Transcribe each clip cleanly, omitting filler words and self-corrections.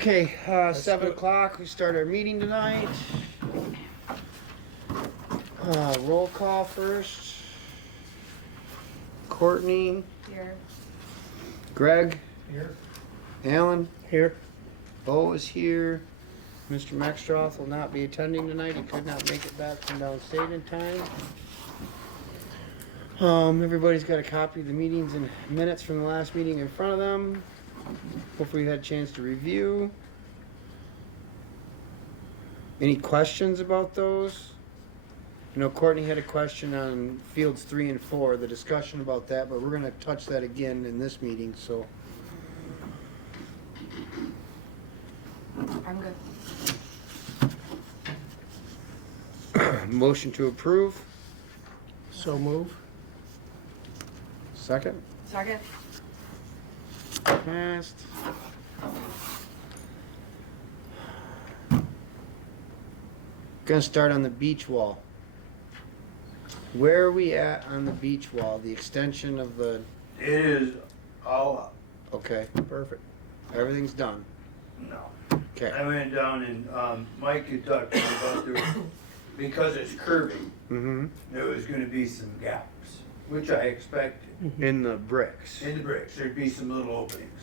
Okay, 7 o'clock, we start our meeting tonight. Roll call first. Courtney. Here. Greg. Here. Alan. Here. Bo is here. Mr. Maxtroth will not be attending tonight. He could not make it back from downstate in time. Everybody's got a copy of the meetings and minutes from the last meeting in front of them. Hopefully you had a chance to review. Any questions about those? You know, Courtney had a question on fields 3 and 4, the discussion about that, but we're going to touch that again in this meeting, so. I'm good. Motion to approve. So move. Second. Second. Passed. Gonna start on the beach wall. Where are we at on the beach wall? The extension of the, It is all up. okay, perfect. Everything's done. No. Okay. I went down and Mike had talked to me about there, because it's curving, Mm-hmm. there was gonna be some gaps, which I expected. In the bricks. In the bricks, there'd be some little openings.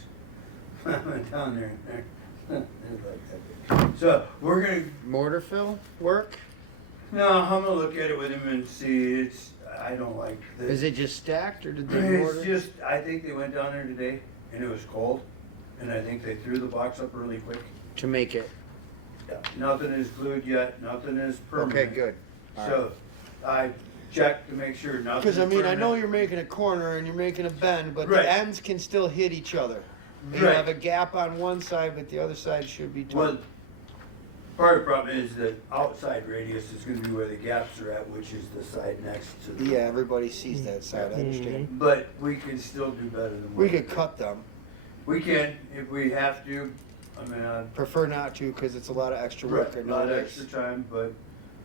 I went down there and it was like that big. So we're gonna, Mortar fill work? no, I'm gonna look at it with him and see, I don't like this. Is it just stacked or did they It's mortar? just, I think they went down there today and it was cold, and I think they threw the box up really quick. To make it. Yeah, nothing is glued yet, nothing is permanent. Okay, good. So I checked to make sure nothing Because is I mean, I know permanent. you're making a corner and you're making a bend, but Right. the ends can still hit each other. You Right. have a gap on one side, but the other side should be Well, taut. part of the problem is that outside radius is gonna be where the gaps are at, which is the side next to the. Yeah, everybody sees that side, I understand. But we can still do better than. We what could did. cut them. We can, if we have to, I mean, Prefer not to because it's a lot of extra work. a I know lot of there's- extra time, but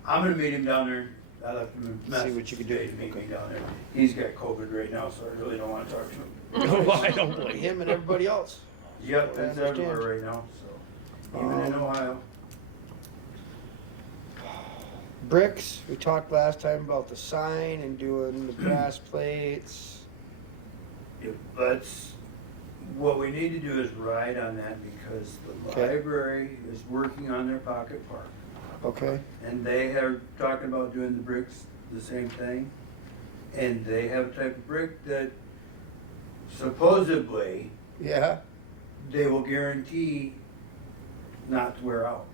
I'm gonna meet him down there. I left him a message what you can do. today to meet me Okay. down there. He's got COVID right now, so I really don't wanna talk to him. Oh, I don't blame Him and everybody else. Yep, I it's understand. everywhere right now, so, even in Ohio. Bricks, we talked last time about the sign and doing the brass plates. If that's, what we need to do is ride on that because the Okay. library is working on their pocket park. Okay. And they are talking about doing the bricks, the same thing. And they have a type of brick that supposedly Yeah. they will guarantee not to wear out.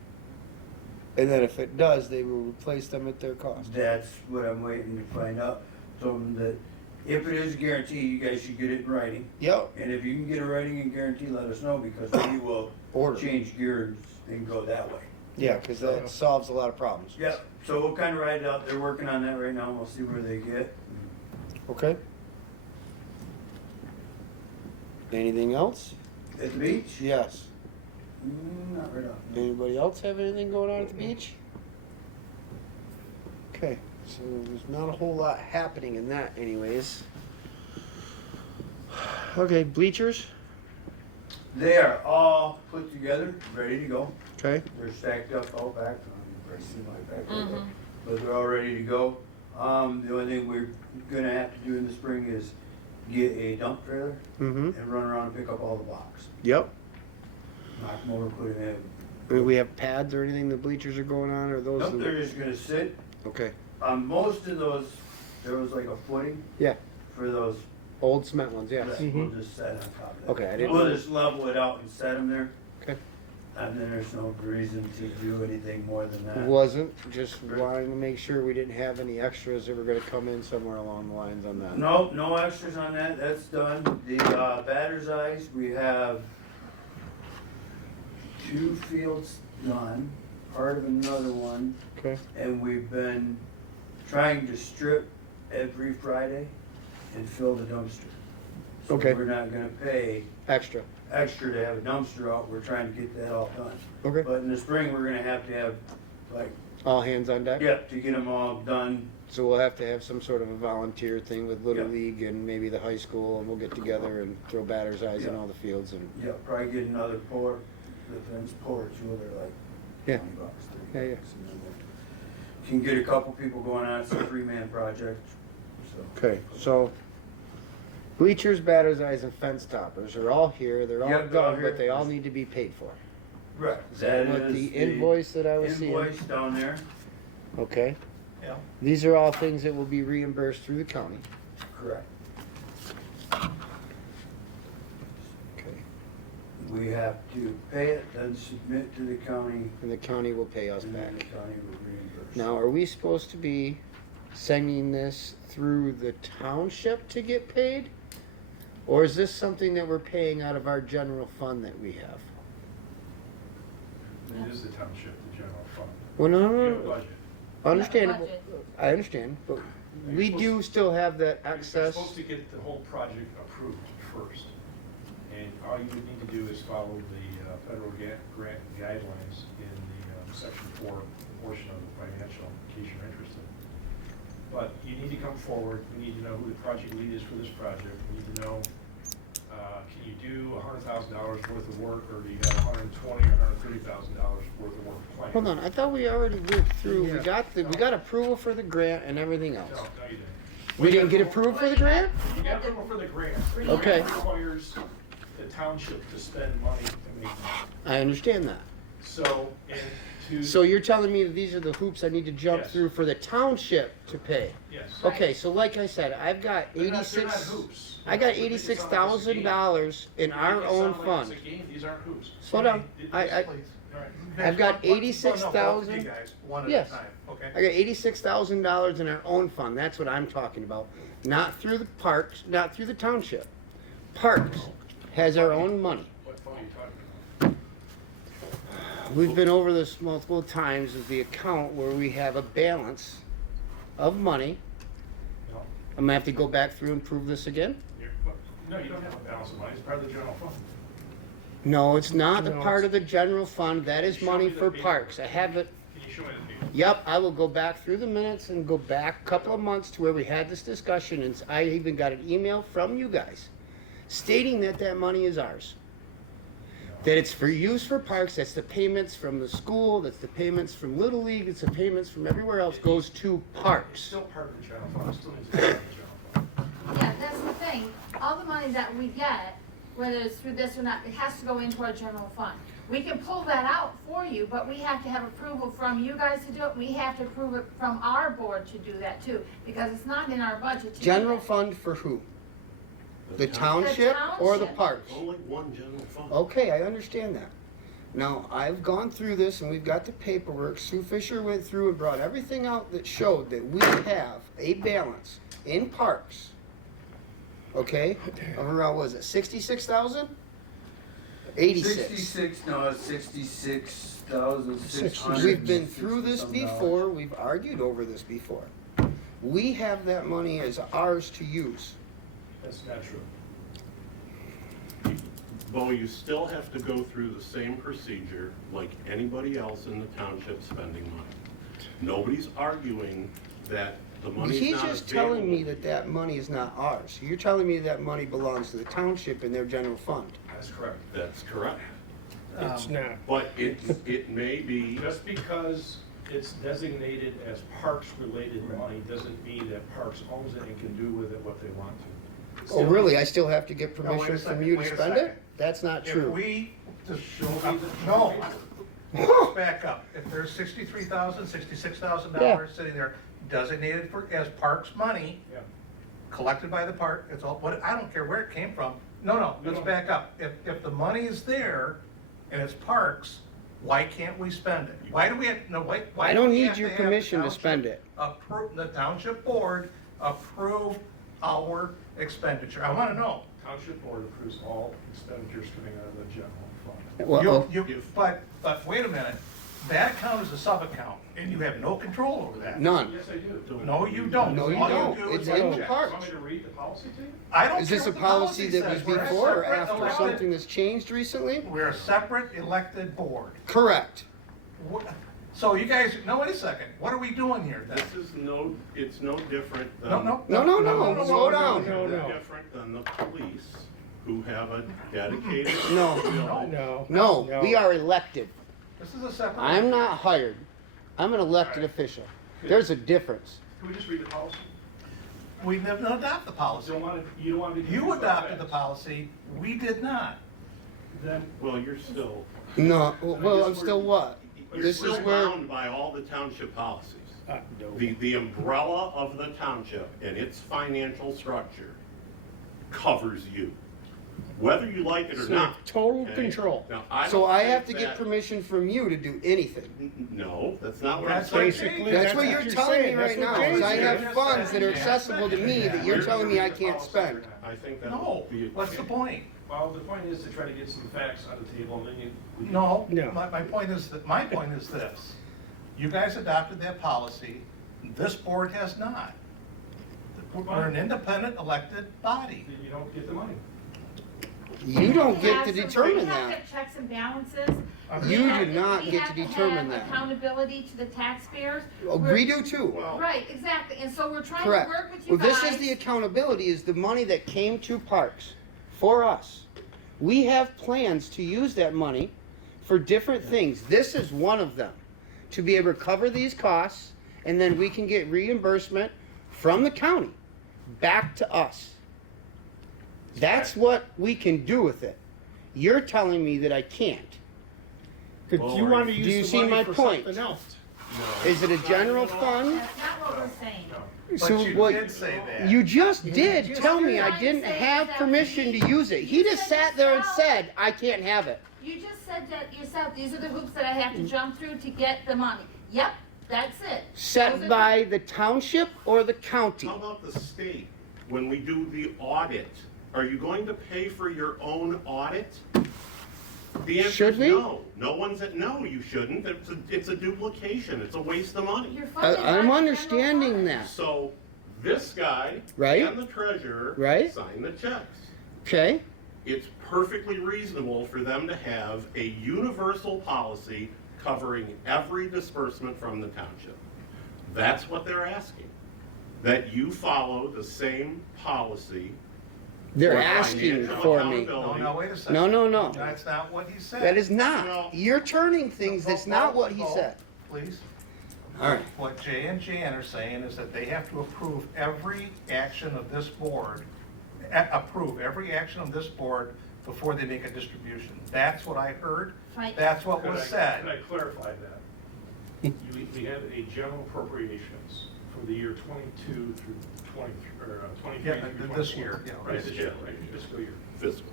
And then if it does, they will replace them at their cost. That's what I'm waiting to find out. Told them that if it is a guarantee, you guys should get it in writing. Yep. And if you can get a writing and guarantee, let us know because we will Order. change gears and go that way. Yeah, because that solves a lot of problems. Yeah, so we'll kind of ride it out. They're working on that right now. We'll see where they get. Okay. Anything else? At the beach? Yes. Not right now. Anybody else have anything going on at the beach? Okay, so there's not a whole lot happening in that anyways. Okay, bleachers? They are all put together, ready to go. Okay. They're stacked up all back. I see my back right there. Mhm. But they're all ready to go. The only thing we're gonna have to do in the spring is get a dump trailer Mm-hmm. and run around and pick up all the blocks. Yep. Knock them over, put them in. Do we have pads or anything the bleachers are going on or those? Nope, they're just gonna sit. Okay. On most of those, there was like a footing. Yeah. For those. Old cement ones, yes. that We'll just set on top of that. Okay, I didn't We'll know. just level it out and set them there. Okay. And then there's no reason to do anything more than that. Wasn't, just wanting to make sure we didn't have any extras that were gonna come in somewhere along the lines on that. No, no extras on that, that's done. The batter's eyes, we have 2 fields done, part of another one, Okay. and we've been trying to strip every Friday and fill the dumpster. So Okay. we're not gonna pay Extra. extra to have a dumpster out, we're trying to get that all done. Okay. But in the spring, we're gonna have to have, like, All hands on deck? yeah, to get them all done. So we'll have to have some sort of a volunteer thing with Little Yeah. League and maybe the high school, and we'll get together and throw batter's eyes in Yeah. all the fields and, Yeah, probably get another pour. the fence porch, well, they're like Yeah. $20, $30. Yeah, yeah. And then can get a couple people going on it. It's a 3-man project. So. Okay, so bleachers, batters, eyes, and fence toppers are all here. They're all Yep, they're all done, here. but they all need to be paid for. Right. Is that what is the invoice that I was seeing? Invoice down there. Okay. Yeah. These are all things that will be reimbursed through the county. Correct. Okay. We have to pay it, then submit to the county, And the county will pay us and back. then the county will reimburse. Now, are we supposed to be sending this through the township to get paid? Or is this something that we're paying out of our general fund that we have? It is the township, the general fund. Well, no, You no, have a no. budget. Understandable. Budget. I understand, but we You're do still have that You're access. supposed to get the whole project approved first. And all you would need to do is follow the federal grant guidelines in the section 4 portion of the financial, in case you're interested. But you need to come forward, we need to know who the project lead is for this project, we need to know, can you do $100,000 worth of work, or do you have $120,000 or $130,000 worth of work planned? Hold on, I thought we already went through, we Yeah. got approval for the grant and everything No, else. no, you didn't. We didn't get approved for the grant? You got approval for the grant. Okay. It requires the township to spend money to make money. I understand that. So, and to. So you're telling me that these are the hoops I need to jump Yes. through for the township to pay? Yes. Okay, so like I said, I've got They're not $86,000 hoops. I got Make it sound like it's a game. $86,000 in Make it our sound own like fund. It's a game. These aren't hoops. Slow down. It- I- it's- Please. all right. I've got Both of you 86,000. guys, one at Yes. a time, okay? I got $86,000 in our own fund. That's what I'm talking about. Not through the parks, not through the township. Parks has our own money. What fund are you talking about? We've been over this multiple times of the account where we have a balance of money. No. I'm gonna have to go back through and prove this again? No, you don't have a balance of money. It's part of the general fund. No, it's not a No, part it's- of the general fund. That is Show money me the for paperwork. parks. I have it. Can you show me the paper? Yep, I will go back through the minutes and go back a couple of months to where we had this discussion, and I even got an email from you guys stating that that money is ours. That it's for use for parks, that's the payments from the school, that's the payments from Little League, it's the payments from everywhere else goes to It's parks. still part of the general fund. It still needs to be part of the general fund. Yeah, that's the thing. All the money that we get, whether it's through this or not, it has to go into our general fund. We can pull that out for you, but we have to have approval from you guys to do it. We have to approve it from our board to do that too, because it's not in our budget to do General that. fund for who? The township or the township. parks? Only one general fund. Okay, I understand that. Now, I've gone through this and we've got the paperwork. Sue Fisher went through and brought everything out that showed that we have a balance in parks. Okay, of around, was it 66,000? 86. 66, no, it's 66,600. We've been through this before, we've argued over this before. We have that money as ours to use. That's not true. Bo, you still have to go through the same procedure like anybody else in the township spending money. Nobody's arguing that the money's He's not just telling me available. that that money is not ours. You're telling me that money belongs to the township in their general fund. That's correct. That's correct. It's not. But it may be, Just because it's designated as parks-related money doesn't mean that Parks owns it and can do with it what they want to. Oh, really? I still have to get No, wait a permission from second, you to wait a spend second. it? That's not If true. we, just, Show me the no, paper. let's back up. If there's $63,000, $66,000 sitting there designated for, as parks money, Yeah. collected by the park, it's all, what, I don't care where it came from. No, let's back up. If the money is there and it's parks, why can't we spend it? Why do we have, no, why? I do don't we need have your have the permission to township spend it. The township board approve our expenditure? I wanna know. Township board approves all expenditures coming out of the general fund. Well, But wait a minute, that account is a sub-account, and you have no control over that. none. Yes, I do. No, you don't. No, you All don't. do It's is in the check. park. Want me to read the policy to you? I don't Is care this a what the policy that was says. We're a before or separate after? elected- Something that's changed recently? We're a separate elected board. Correct. So you guys, no, wait a second, what are we doing here then? this is it's no different than. No, No, slow down. No, no. Different than the police, who have a dedicated. No. No. No, we are elected. This is a separate. I'm not hired. I'm an elected official. There's a difference. Can we just read the policy? We didn't adopt the policy. You don't want to be. You confused adopted about the facts. policy, we did not. Then Well, you're still, No, well, I'm still what? you're This still is where, bound by all the township policies. No. The umbrella of the township and its financial structure covers you, whether you like it or So, not. total okay? control. Now, so don't I think have to get that- permission from you to do anything. No, that's not what I'm That's saying. Basically, That's what you're telling me right That's what now, is Jay's I saying. have funds that are accessible to me that you're telling me I can't spend. I think that No, would be. what's the point? Well, the point is to try to get some facts on the table, and then you. No, No. my point is this. You guys adopted that policy, this board has not. We're an independent elected body. Then you don't get the money. You don't We get have to some- determine We have that. to have checks and balances. You We do have not we get have to determine have that. accountability to the taxpayers. Oh, we do too. Well, Right, exactly, and so we're trying to Correct. work with you Well, guys. this is the accountability, is the money that came to parks for us. We have plans to use that money for different things. This is one of them, to be able to cover these costs, and then we can get reimbursement from the county back to us. That's what we can do with it. You're telling me that I can't. Because you want to Do you use see the my money for point? something else. Is it a general fund? That's not what we're saying. But you did say that. You just did just tell me did. I didn't have permission to use it. He just sat there and said, I can't have it. You just said that yourself, these are the hoops that I have to jump through to get the money. Yep, that's it. Those Set are by the township or the county? How about the state? When we do the audit, are you going to pay for your own audit? The answer Should is we? no. No one's at, no, you shouldn't. It's a duplication. It's a waste of money. You're funded by the I'm general understanding fund. that. So this guy Right. and the treasurer Right. sign the checks. Okay? It's perfectly reasonable for them to have a universal policy covering every disbursement from the township. That's what they're asking. That you follow the same policy. They're for asking financial for me. accountability. No, wait a second. No. That's not what he said. That is Well- not. You're turning things, that's not what he said. Please. All right. What Jay and Jan are saying is that they have to approve every action of this board, before they make a distribution. That's what I heard. Right. That's what Could was I said. clarify that? We have a general appropriations for the year 22 through 23, or 23 Yeah, through 24. this year, yeah, Right, this year, Yeah. right, fiscal year. Fiscal.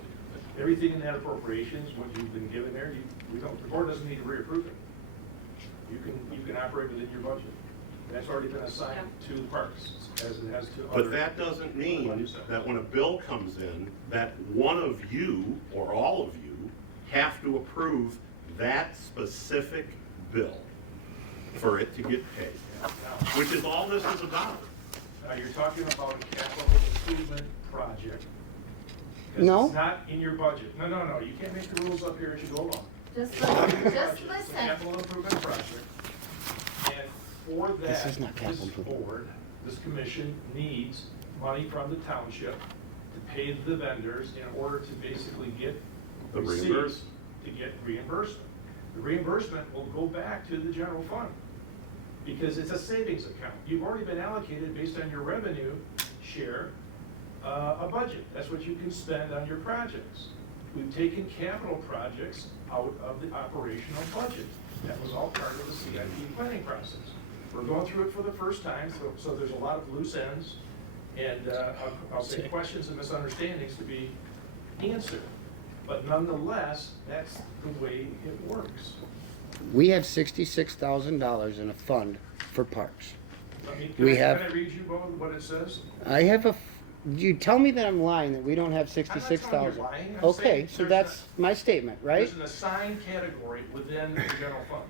Everything in that appropriations, what you've been given there, the board doesn't need to reapprove it. You can operate within your budget. That's already been assigned to the parks, as it has to other. But that doesn't mean that when a bill comes in, that one of you, or all of you, have to approve that specific bill for it to get paid, which is all this is about. Now, you're talking about a capital improvement project. 'Cause No. It's not in your budget. No, you can't make the rules up here as you go along. Just Budget. listen. It's a capital improvement project. And for This that, is not capital this improvement. board, this commission needs money from the township to pay the vendors in order to basically get The receipts reimbursement. to get reimbursement. The reimbursement will go back to the general fund because it's a savings account. You've already been allocated based on your revenue share, a budget. That's what you can spend on your projects. We've taken capital projects out of the operational budget. That was all part of the CIP planning process. We're going through it for the first time, so there's a lot of loose ends, and I'll say questions and misunderstandings to be answered. But nonetheless, that's the way it works. We have $66,000 in a fund for parks. I mean, We can have- I read you what it says? I have you tell me that I'm lying, that we don't have I'm not telling you 66,000. you're lying. I'm Okay, saying so there's that's my statement, right? There's an assigned category within the general fund.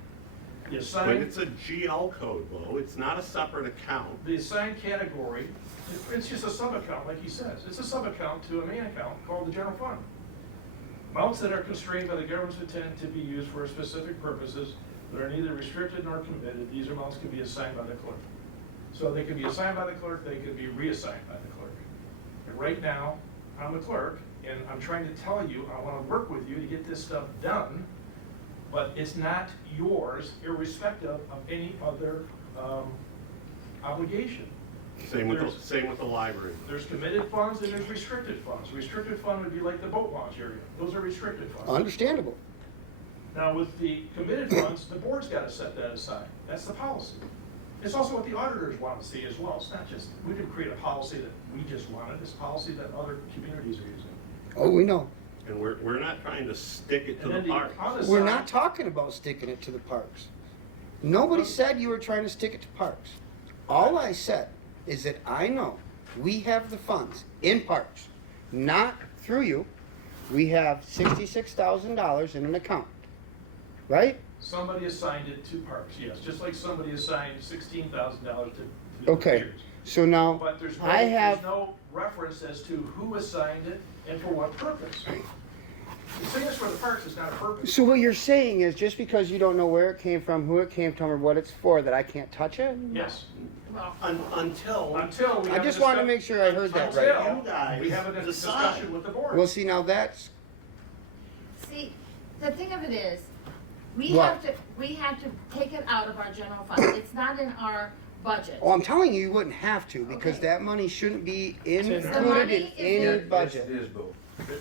The But assigned, it's a GL code, Bo. It's not a separate account. the assigned category, it's just a sub-account, like he says. It's a sub-account to a main account called the general fund. Amounts that are constrained by the government's intent to be used for specific purposes that are neither restricted nor committed, these amounts can be assigned by the clerk. So they can be assigned by the clerk, they can be reassigned by the clerk. And right now, I'm the clerk, And I'm trying to tell you, I wanna work with you to get this stuff done, but it's not yours irrespective of any other, obligation. Same with the library. There's committed funds and there's restricted funds. Restricted fund would be like the boat launch area. Those are restricted funds. Understandable. Now, with the committed funds, the board's gotta set that aside. That's the policy. It's also what the auditors want to see as well. It's not just, we didn't create a policy that we just wanted, it's policy that other communities are using. Oh, we know. And we're not trying to stick it to And the then park. other We're side- not talking about sticking it to the parks. Nobody said you were trying to stick it to parks. All I said is that I know we have the funds in parks, not through you. We have $66,000 in an account, right? Somebody assigned it to parks, yes, just like somebody assigned $16,000 to Okay, Bleachers. so now But there's I have, no reference as to who assigned it and for what purpose. The thing is for the parks, it's not a purpose. so what you're saying is just because you don't know where it came from, who it came from, or what it's for, that I can't touch it? Yes, Until until we I have a just wanted to discuss- make sure I heard that right. Until You guys we have a decide. discussion with the board. Well, see, now that's, See, the thing of it is, What? we have to take it out of our general fund. It's not in our budget. well, I'm telling you, you wouldn't have to, because Okay. that money shouldn't be in there. included The in money is any in- budget. Yes, it is, Bill.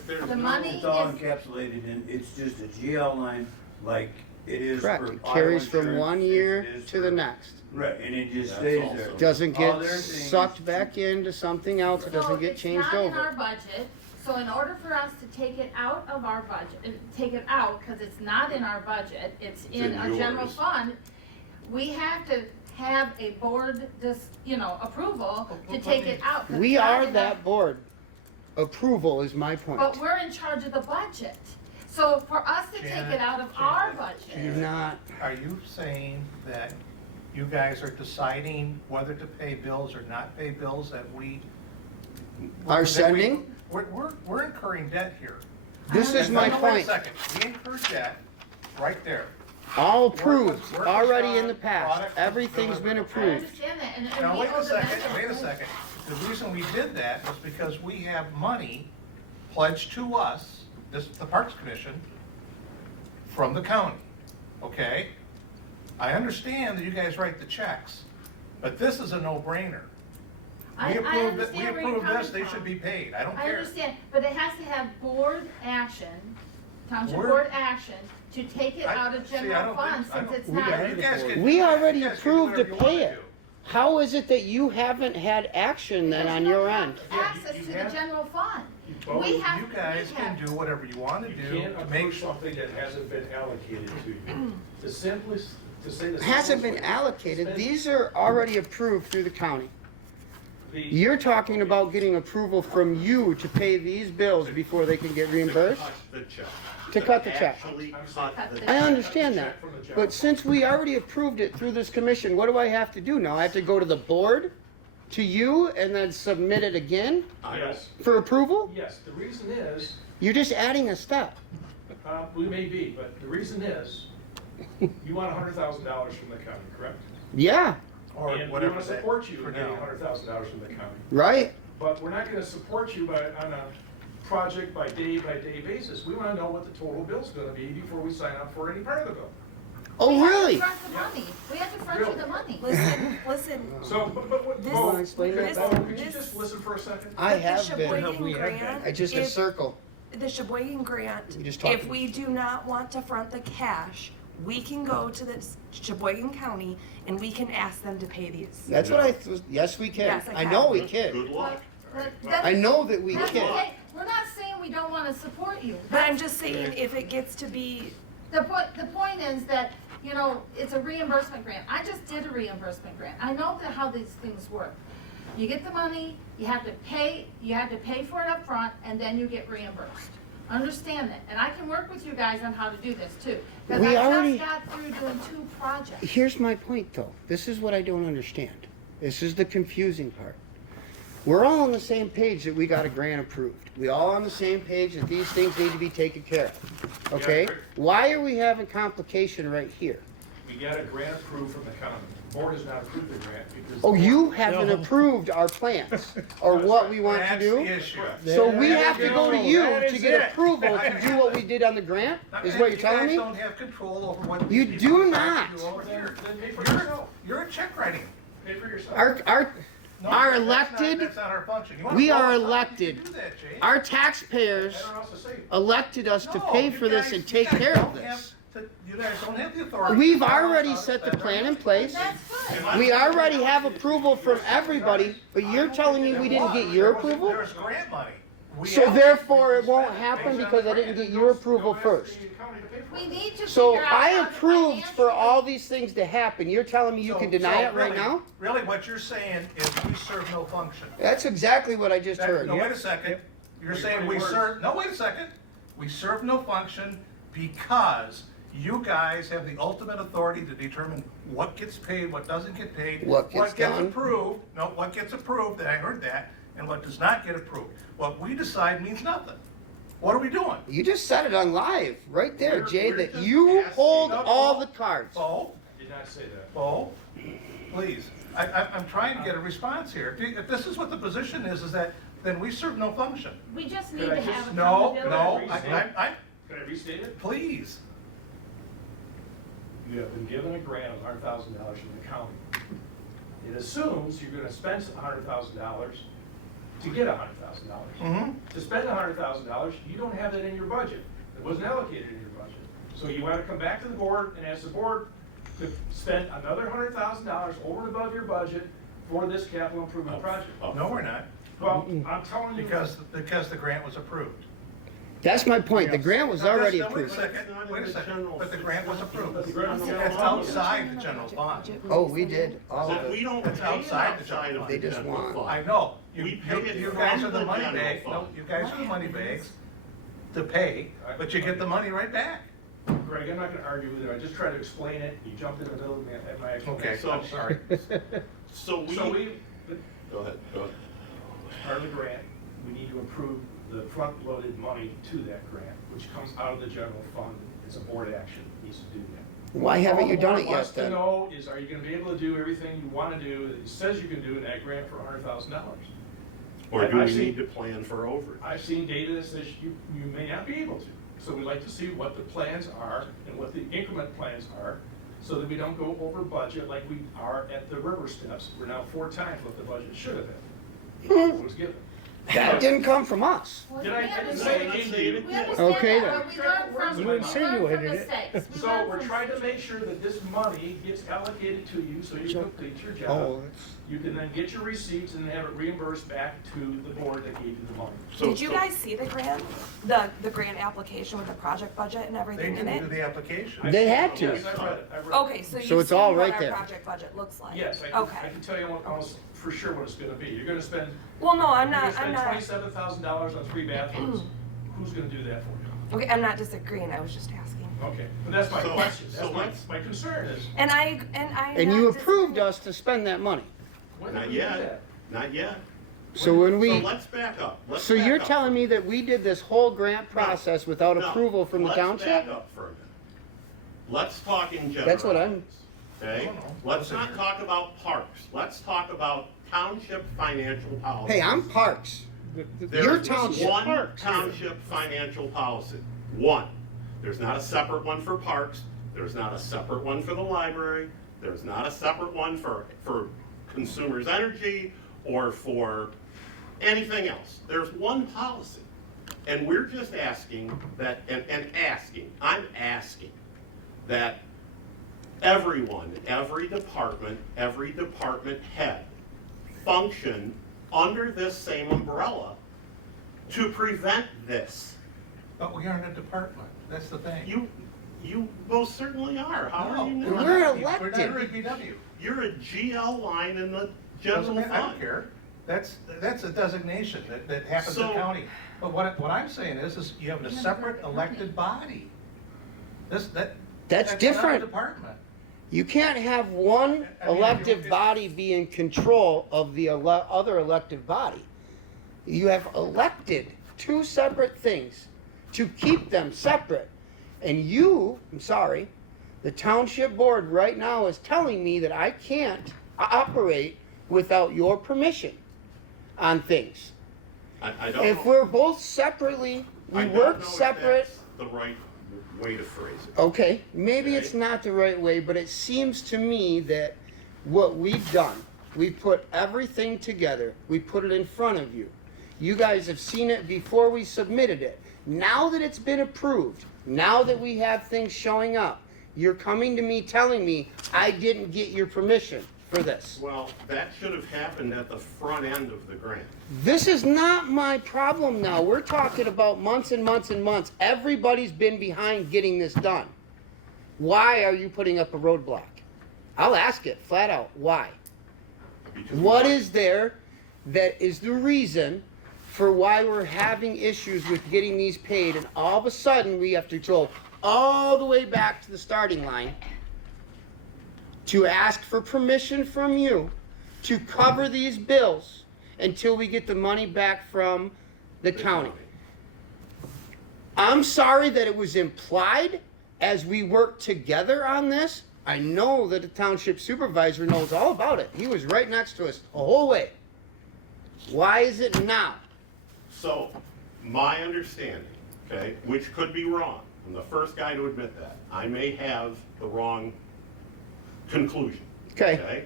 there's The no- money It's all is, encapsulated in, it's just a GL line like it is for Correct, it auto carries from insurance, one as year it is to the for- next. Right, and it just That's stays also- there. Doesn't All get they're saying sucked is- back into something else, it doesn't get changed so it's not in our over. budget. So in order for us to take it out of our budget, take it out, because it's not in our budget, it's in in a general yours. fund, we have to have a board, approval to take it out. 'cause We it's not are in our- that board. Approval is my point. But we're in charge of the budget. So for us to take Janet, it out of our budget, You're not, Are you saying that you guys are deciding whether to pay bills or not pay bills that we? Are that we- sending? We're incurring debt here. this is my No, wait a point. second, we incur debt right there. All approved, Workers' already in the comp, past. product Everything's been I approved. understand that, and Now, we wait owe a the second, vendor. wait a second. The reason we did that was because we have money pledged to us, the Parks Commission, from the county, okay? I understand that you guys write the checks, but this is a no-brainer. I We approved understand this, where you're this, coming they from. should be paid, I don't I care. understand, but it has to have board action, township Board- board action, to take it I- out of see, I general don't think- fund, I since don't- it's We not. are You guys can- We already you guys can do approved to whatever you wanna pay it. do. How is it that you haven't had action then on your end? Access You to the have- general fund. Well, We have, You guys we can have. do whatever you wanna You do can't to make approve sure. something that hasn't been allocated to you. The simplest, to say the simplest. Hasn't been way- allocated, spend these are already approved through the county. the- You're talking about getting approval from you to pay these bills before they can get reimbursed? Cut the check. To cut the check. Actually I'm cut saying- the Cut I check. understand that, but since we already approved it through this commission, what do I have to do now? I have to go to the board, to you, and then submit it again Yes, for approval? yes, the reason is, You're just adding a step. we may be, but the reason is, you want $100,000 from the county, correct? Yeah, Or And we whatever want to that- support you for in getting now. $100,000 from the county. right? But we're not gonna support you on a project by day basis. We wanna know what the total bill's gonna be before we sign up for any part of the bill. Oh, We have to really? front the money. We have to front you the money. Listen, So, but what, This- You wanna Bo, explain that? this- Bo, could you this- just listen for a second? I the have been. Sheboygan We have been. grant, I just a if- circle. the Sheboygan grant, We just talked if about we do not want to front the cash, we can go to the Sheboygan County and we can ask them to pay these. That's what yes, we can. Yes, I I can. know we can. Good luck. I know that we That's can. okay. We're not saying we don't wanna support you. But I'm just saying, if it gets to be, The point is that, it's a reimbursement grant. I just did a reimbursement grant. I know how these things work. You get the money, you have to pay for it up front, and then you get reimbursed. Understand that, and I can work with you guys on how to do this too. Because We I already- just got through doing 2 projects. Here's my point, though. This is what I don't understand. This is the confusing part. We're all on the same page that we got a grant approved. We all on the same page that these things need to be taken care of. Okay? Yeah, I agree. Why are we having complication right here? you got a grant approved from the county. The board has not approved the grant because. Oh, the you board- haven't No. approved our plans or what we want to That's do? the issue. So we There have to you go to go. you That to is get it. approval to do what we did on the grant, is what you're telling You me? guys don't have control over what. You these do people decide not. to do over here. Then pay for yourself. You're a check writing. Pay for yourself. No, Our that's not- elected, That's not our function. You wanna we blow are us up, you can elected. do that, Jay. Our I taxpayers don't know what else to say. elected us to No, pay you for this guys- and you take guys care of don't have this. You guys don't have the authority. We've to tell already us set the that plan in we're- place. That's good. We already have approval from everybody, but you're telling me we didn't get your approval? There's grant money. We So allocate- therefore, it won't we happen spend it because I based on didn't the get grant. your approval Go ask first. the county to pay for We it. need to So figure out I how to approved for financially- all these things to happen. You're telling me you can deny it right really- now? Really, what you're saying is we serve no function. That's exactly what I just heard. No, wait a second. You're You're saying putting we words. serve, no, wait a second. We serve no function because you guys have the ultimate authority to determine what gets paid, what doesn't get paid. What gets done. approved, no, what gets approved, I heard that, and what does not get approved. What we decide means nothing. What are we doing? You just said it on live, right there, We're- Jay, we're that just you asking- hold No, all no. the cards. Bo, Did not say that. Bo, please. I'm trying to get a response here. If this is what the position is that then we serve no function. We just need Could I to just- have No, accountability. Can I restate it? please. You have been given a grant of $100,000 from the county. It assumes you're gonna spend $100,000 to get $100,000. Mm-hmm. To spend $100,000, you don't have that in your budget. It wasn't allocated in your budget. So you wanna come back to the board and ask the board to spend another $100,000 over and above your budget for this capital improvement project. No, we're not, Well, I'm telling you. because the grant was approved. That's my point. The grant was No, already that's- no, approved. Wait a second, but the grant was approved. But the grant was It's approved. outside the general fund. Oh, we did, all of But we it. don't It's pay it outside the outside general of They the just general want- fund. I know, We pay it you from guys are the the money general bag, no, fund. you guys are the money bags to pay, but you get the money right back. Greg, I'm not gonna argue with you. I just tried to explain it. You jumped in the middle of my explanation. Okay, So- I'm sorry. So So we, we, go ahead. as part of the grant, we need to approve the front-loaded money to that grant, which comes out of the general fund. It's a board action, needs to do that. Why haven't you done it All the board wants yet to then? know is, are you gonna be able to do everything you wanna do, that it says you can do in that grant for $100,000? Or do we I've seen- need to plan for overage? I've seen data that says you may not be able to. So we'd like to see what the plans are and what the increment plans are, so that we don't go over budget like we are at the river steps. We're now 4 times what the budget should have been. It was given. That didn't come from us. Well, Did we I didn't understand- say it came to you. We understand Okay, that, then. but we learn from, You we learn from insinuated it. mistakes. We So learn we're from trying to make sure that this money gets allocated to you so you complete your job. Oh, it's- You can then get your receipts and have it reimbursed back to the board that gave you the money. So- Did you so- guys see the grant? The grant application with the project budget and They everything in didn't do it? the application. They had to. Yes, I read it. I read it. Okay, so So you've it's all seen right what there. our project budget looks like? Yes, I Okay. can tell you almost for sure what it's gonna be. You're gonna spend, Well, no, I'm you're gonna not, I'm spend not, $27,000 on 3 bathrooms. Who's gonna do that for you? okay, I'm not disagreeing, I was just asking. Okay, but that's my So- question. so That's let's- my concern is, And I. And you not approved disagreeing. us to spend that money. when did Not we do yet, that? not yet. So when we, So let's back up. Let's so back you're up. telling me that we did this whole grant process without No, approval from the township? Let's back up for a minute. Let's talk in general. That's what I'm- Okay? No, no. Let's not talk about parks. Let's talk about township financial policy. Hey, I'm Parks. There's Your township. one Parks. township financial policy. One. There's not a separate one for parks. There's not a separate one for the library. There's not a separate one for consumers' energy or for anything else. There's one policy. And we're just asking that, I'm asking that everyone, every department head function under this same umbrella to prevent this. But we aren't a department, that's the thing. You most certainly are. How are you No, not? We're We're not elected. a DPW. You're a GL line in the Doesn't general matter, I don't fund. care. That's a designation that happens in So- county. But what I'm saying is you have a separate elected body. That's Not a different. department. You can't have one I mean, elective body be in control of the other elective body. You have elected 2 separate things to keep them separate. And you, I'm sorry, The township board right now is telling me that I can't operate without your permission on things. I don't If know. we're both separately, we I don't work know if separate. that's the right way to phrase it. Okay, maybe Okay. it's not the right way, but it seems to me that what we've done, we put everything together, we put it in front of you. You guys have seen it before we submitted it. Now that it's been approved, now that we have things showing up, you're coming to me telling me I didn't get your permission for this. Well, that should have happened at the front end of the grant. This is not my problem now. We're talking about months and months and months. Everybody's been behind getting this done. Why are you putting up a roadblock? I'll ask it flat out. Why? Because What is there that is the reason for why we're having issues with getting these paid, and all of a sudden we have to go all the way back to the starting line to ask for permission from you to cover these bills until we get the money back from the county? I'm sorry that it was implied as we worked together on this. I know that the township supervisor knows all about it. He was right next to us the whole way. Why is it now? So, my understanding, okay, which could be wrong, I'm the first guy to admit that. I may have the wrong conclusion. Okay.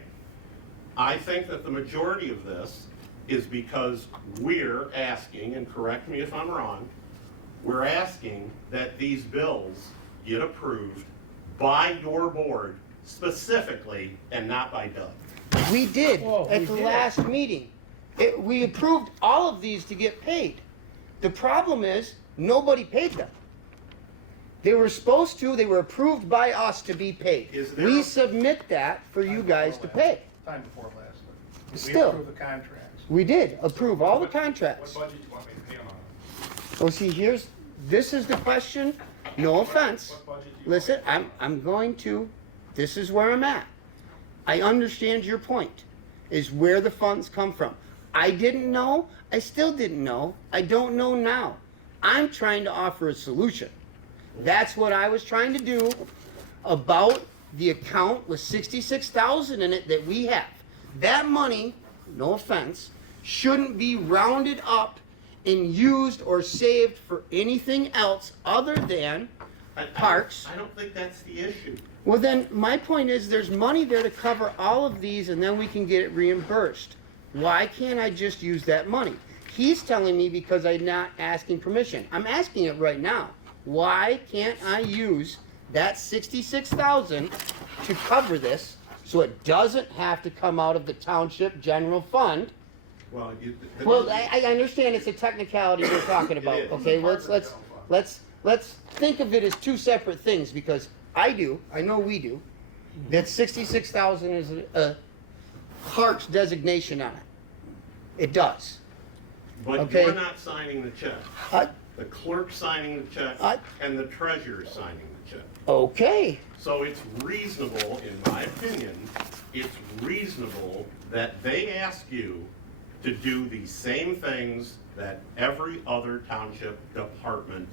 I think that the majority of this is because we're asking, and correct me if I'm wrong, we're asking that these bills get approved by your board specifically and not by Doug. We did Whoa, at we the did. last meeting. We approved all of these to get paid. The problem is, nobody paid them. They were supposed to, they were approved by us to be paid. Is there- We submit that for you guys to pay. Time before last. We Still. approved the contracts. We did approve all the What contracts. budget do you want me to pay them on? Well, see, this is the question, no offense. What budget do you want me Listen, to pay them on? I'm going to, this is where I'm at. I understand your point, is where the funds come from. I didn't know, I still didn't know, I don't know now. I'm trying to offer a solution. That's what I was trying to do about the account with 66,000 in it that we have. That money, no offense, shouldn't be rounded up and used or saved for anything else other than parks. I don't think that's the issue. Well, then, my point is, there's money there to cover all of these, and then we can get it reimbursed. Why can't I just use that money? He's telling me because I'm not asking permission. I'm asking it right now. Why can't I use that 66,000 to cover this, so it doesn't have to come out of the township general fund? Well, Well, I understand it's a technicality we're talking about. It is. Okay, let's think of it as two separate things, because I know we do, that 66,000 is a parks designation on it. It does. But Okay. you're not signing the check. The clerk's signing the check, and the treasurer's signing the check. Okay, So it's reasonable, in my opinion, it's reasonable that they ask you to do the same things that every other township department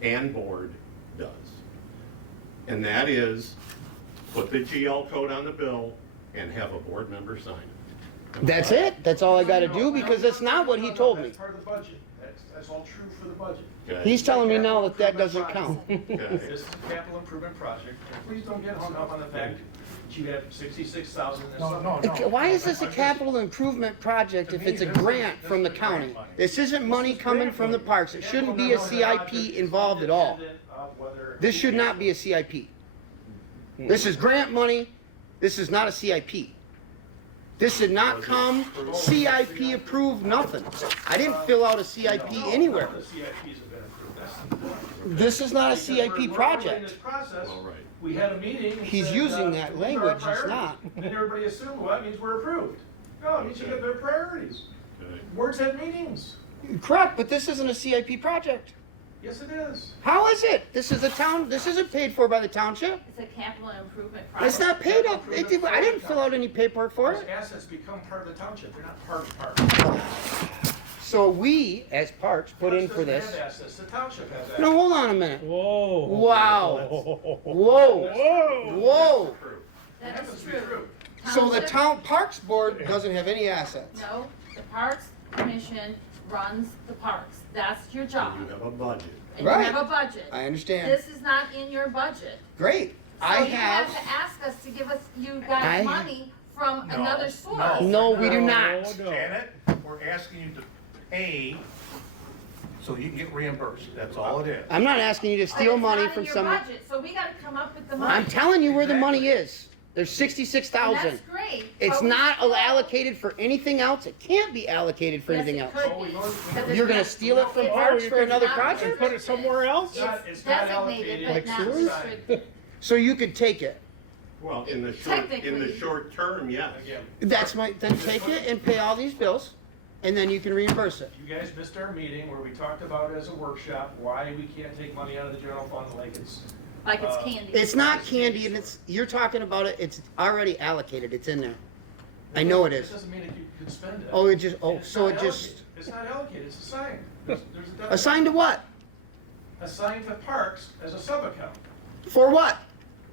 and board does. And that is, put the GL code on the bill and have a board member sign it. that's it. That's all I gotta do, because that's not what he told me. That's part of the budget. That's all true for the budget. Okay? He's telling me now that that doesn't count. Okay. This is a capital improvement project, and please don't get hung up on the fact that you have 66,000 in No. Why is this a capital improvement project if it's a grant from the county? This isn't money coming from the parks. It shouldn't be a CIP involved at all. This should not be a CIP. This is grant money. This is not a CIP. This did not come CIP approved, nothing. I didn't fill out a CIP anywhere. The CIPs have been approved, that's the point. This is not a Because CIP we're in this project. process, All right. we had a meeting. and He's said, using that these are our language, it's priorities. not. And everybody assumed, well, that means we're approved. No, it means you get their priorities. Okay. Boards have meetings. Correct, but this isn't a CIP project. Yes, it is. How is it? This isn't paid for by the township. It's a capital improvement project. It's not paid up. I didn't fill out any paperwork for Those it. assets become part of the township, they're not part of the park. So we, as Parks, put in for this. Parks doesn't have assets. The township has assets. No, hold on a minute. Whoa. Wow. Whoa. Whoa. Whoa. That Happens is to be true. So the Township- town Parks Board doesn't have any assets. No, the Parks Commission runs the parks. That's your job. You have a budget. And you Right. have a budget. I understand. This is not in your budget. Great. So I you have to ask us to give us, you guys, money from No, another no. source. No, we do No, not. no. Janet, we're asking you to pay so you can get reimbursed. That's all it is. I'm not asking you to steal It's money not in from your someone. budget, so we gotta come up with the money. I'm telling you where the money Exactly. is. There's And 66,000. that's great. It's but we not still- allocated for anything else. It can't be allocated for Yes, anything it else. could Oh, we be, voted- 'cause it's You're gonna not- steal it from it's- Parks you for could another not project? And put it somewhere else? It's not- it's not designated, allocated. but Like not sewers? restricted. So you could take it. Well, in the Technically. short term, yes. Again, Then take it and pay all these bills, and then you can reimburse it. you guys missed our meeting where we talked about as a workshop, why we can't take money out of the general fund like it's. Like it's candy. It's not candy, and you're talking about it, it's already allocated, it's in there. I know it is. It doesn't mean that you can spend it. Oh, And it's not just, allocated. It's not allocated, it's assigned. There's a definition. assigned to what? Assigned to parks as a sub-account, For what?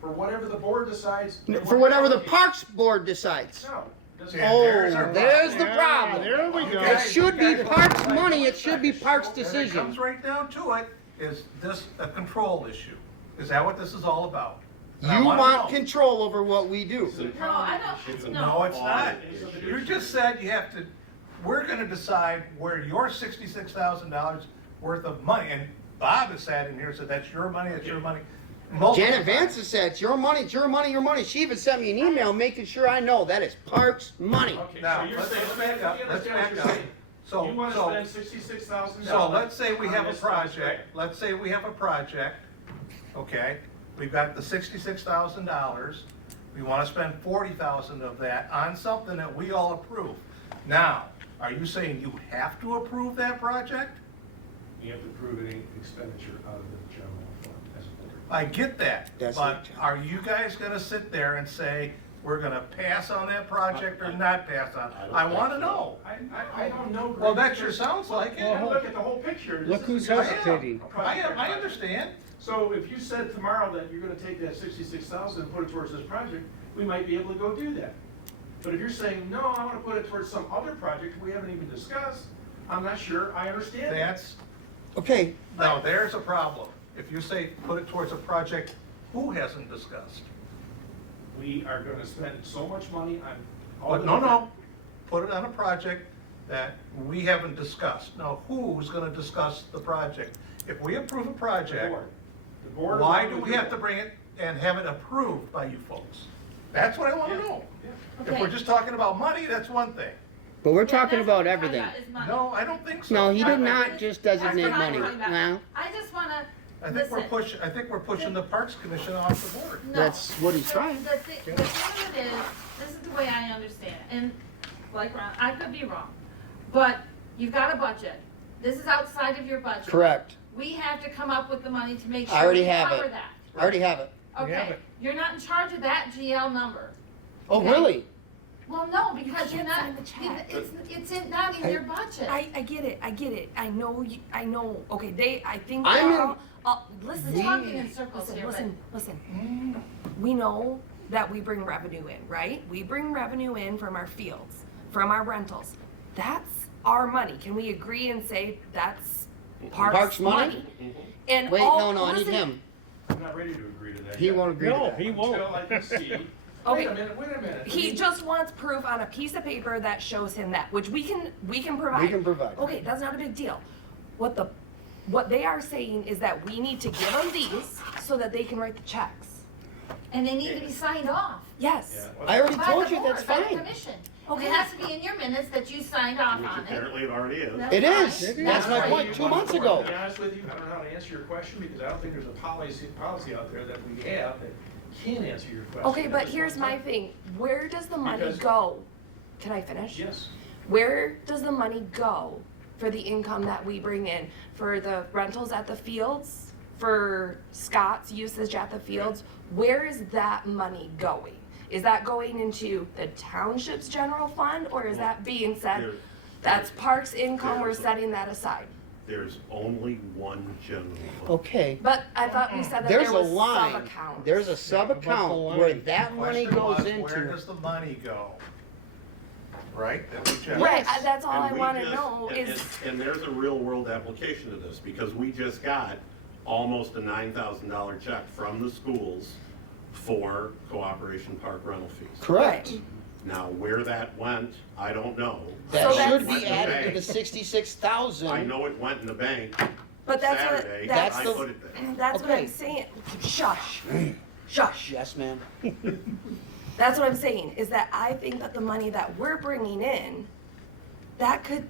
for whatever the board decides. they For want whatever the allocated. Parks Board decides. No. doesn't- Yeah, Oh, there's our there's the Yeah, problem. there we go. It should be guys- Parks money, it should be Parks And it decision. comes right down to it, is this a control issue? Is that what this is all about? And I You wanna want know. control over what we do. No, I don't, no. No, it's not. It's You just said you have to, we're gonna decide where your $66,000 worth of money, and Bob has sat in here and said, that's your money, that's your money. Multiple Janet Vance times. has said, it's your money, it's your money, your money. She even sent me an email making sure I know that is Parks money. Okay, Now, so you're let's saying, back up, let me let's understand what back you're up. saying. So, You wanna so, spend $66,000. so let's say we on have a this project, let's say we have a project, okay? We've got the $66,000, we wanna spend 40,000 of that on something that we all approve. Now, are you saying you have to approve that project? You have to prove any expenditure out of the general fund as a board. I get that, That's but it. are you guys gonna sit there and say, we're gonna pass on that project or not pass on? I wanna know. I don't know. Well, that sure sounds like You gotta it. look at the whole picture. Look This who's is- hesitating. I understand. So if you said tomorrow that you're gonna take that 66,000 and put it towards this project, we might be able to go do that. But if you're saying, no, I wanna put it towards some other project we haven't even discussed, I'm not sure I understand that. That's, Okay, now, there's a problem. If you say, put it towards a project, who hasn't discussed? We are gonna spend so much money on all But the. no, different- no, put it on a project that we haven't discussed. Now, who's gonna discuss the project? If we approve a The project, board. The board. why is do the we one have to bring it and have it approved by you folks? That's what I wanna Yeah, know. yeah. If we're Okay. just talking about money, that's one thing. but we're Yeah, talking that's about what we're everything. about, is money. No, I don't think so. No, he did That's not what just That's designate what I'm money. talking about. Well, I just wanna, I think listen. I think we're pushing the Parks Commission off the board. No. That's what he's trying. The thing of it is, this is the way I understand it, and like Ron, I could be wrong, but you've got a budget. This is outside of your budget. Correct. We have to come up with the money to make I sure already we have cover it. that. I already have it. We have Okay, it. you're not in charge of that GL number. Oh, Okay. really? Well, no, because you're can't not, sign the check. not in your budget. I get it. I know. I know. Okay, I think. I'm they're in- all- listen. We're talking in circles Listen, here, listen. We know that we bring revenue in, right? We bring revenue in from our fields, from our rentals. That's our money. Can we agree and say that's Parks money? And Wait, all, no, I need listen, him. I'm not ready to agree to that. He yet. won't agree to No, that. he won't. Until I can see. Okay. Wait a minute. He just wants proof on a piece of paper that shows him that, which we can provide. We can provide. Okay, that's not a big deal. What they are saying is that we need to give them these so that they can write the checks. And they need to be signed off. Yes. Yeah, I already By told the you board, that's by the fine. commission. Okay. It has to be in your minutes that you signed off Which on it. apparently it already is. That's It fine. is. It is. That's my fine. point 2 months ago. To be honest with you, I don't know how to answer your question because I don't think there's a policy out there that we have that can answer your question. Okay, at but this here's point in my time. thing. Where does the money Because- go? Can I finish? Yes. Where does the money go for the income that we bring in? For the rentals at the fields? For Scott's usage at the fields? Where is that money going? Is that going into the township's general fund or is that being said? That's parks income, we're setting that aside. There's only one general fund. Okay, But I thought we said that there's there a was line, sub-accounts. there's a sub-account where that money Question goes was, where into. does the money go? Right? That we checked. Right, Yes. that's all I And we wanna just- know is, And there's a real world application to this, because we just got almost a $9,000 check from the schools for Cooperation Park rental fees. Correct. Right. Now, where that went, I don't know. That So should that's- be added to the 66,000. I know it went in the bank but that's Saturday, what, and that's, I the- put it there. that's what Okay. I'm saying. Shush, shush. Yes, ma'am. That's what I'm saying, is that I think that the money that we're bringing in, that could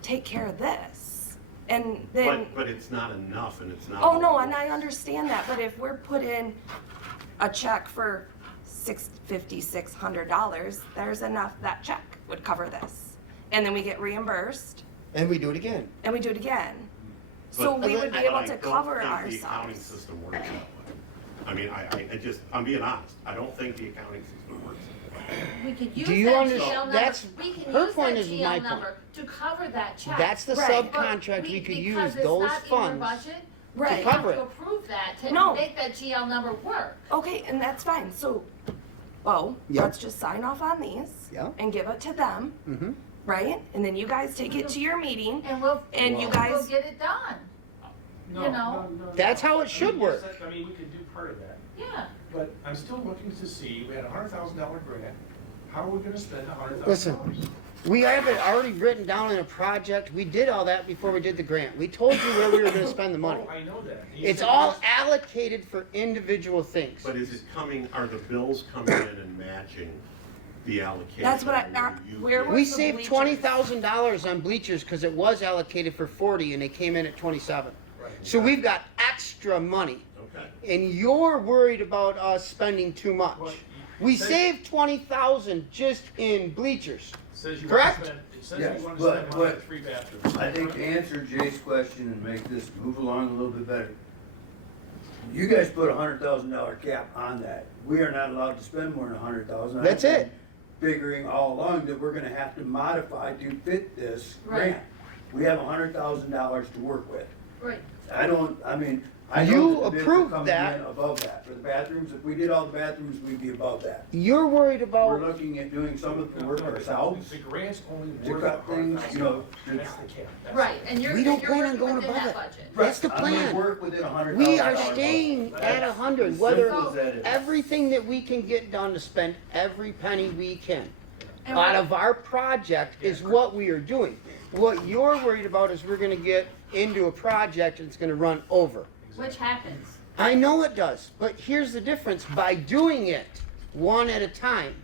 take care of this. And then, But it's not enough, and it's not. oh no, all- and I understand that, but if we're putting a check for $600, there's enough, that check would cover this. And then we get reimbursed, And we do it again. and we do it again. So But- we would be but able I to don't cover think the accounting ourselves. system works that way. I mean, I'm being honest, I don't think the accounting system works that way. We could use Do you that understand? GL number, That's- we can her use point that is my GL point. number to cover that check. That's the Right. But subcontract we could use because those it's not in your funds. budget, Right. we to have cover to it. approve that to No. make that GL number work. Okay, and that's fine, so, Bo, Yep. let's just sign off on these. Yeah. And give it to them, Mm-hmm. right? And then you guys take it to your meeting, And we'll, And you we'll guys- get it done. You know? That's how it should I mean, work. yes, I mean, we could do part of that, Yeah. but I'm still looking to see, we had a $100,000 grant, how are we gonna spend $100,000? Listen, we have it already written down in a project. We did all that before we did the grant. We told you where we were gonna spend the money. Oh, I know that. And you It's said all this- allocated for individual things. But is it coming, are the bills coming in and matching the allocation? That's what where We was the saved bleachers? $20,000 on bleachers because it was allocated for 40 and they came in at 27. Right. So we've got extra money. Okay. And you're worried about us spending too Well, much. you- We said- saved 20,000 just in bleachers. Says you Correct? want to spend, it says Yes, you want to but- spend money on but 3 bathrooms. I think to answer Jay's question and make this move along a little bit better, you guys put $100,000 cap on that. We are not allowed to spend more than $100,000. That's I've been it. Figuring all along that we're gonna have to modify to fit this Right. grant. We have $100,000 to work with. Right. I mean, I You know that the bids are approved coming that. in above that. For the bathrooms, if we did all the bathrooms, we'd be above that. You're worried We're about, looking at doing some of the No, work no, ourselves. The grant's only To worth cut things, you know, $100,000. That's the cap. That's Right, it. and you're, We don't you're plan on working going within above that it. budget. That's the I'm gonna plan. work within $100,000. We are staying at 100, whether Simple as that is. everything that we can get done to spend every penny we can And out we're- of our project is what we are doing. What you're worried about is we're gonna get into a project and it's gonna run over. Which happens. I know it does, but here's the difference. By doing it one at a time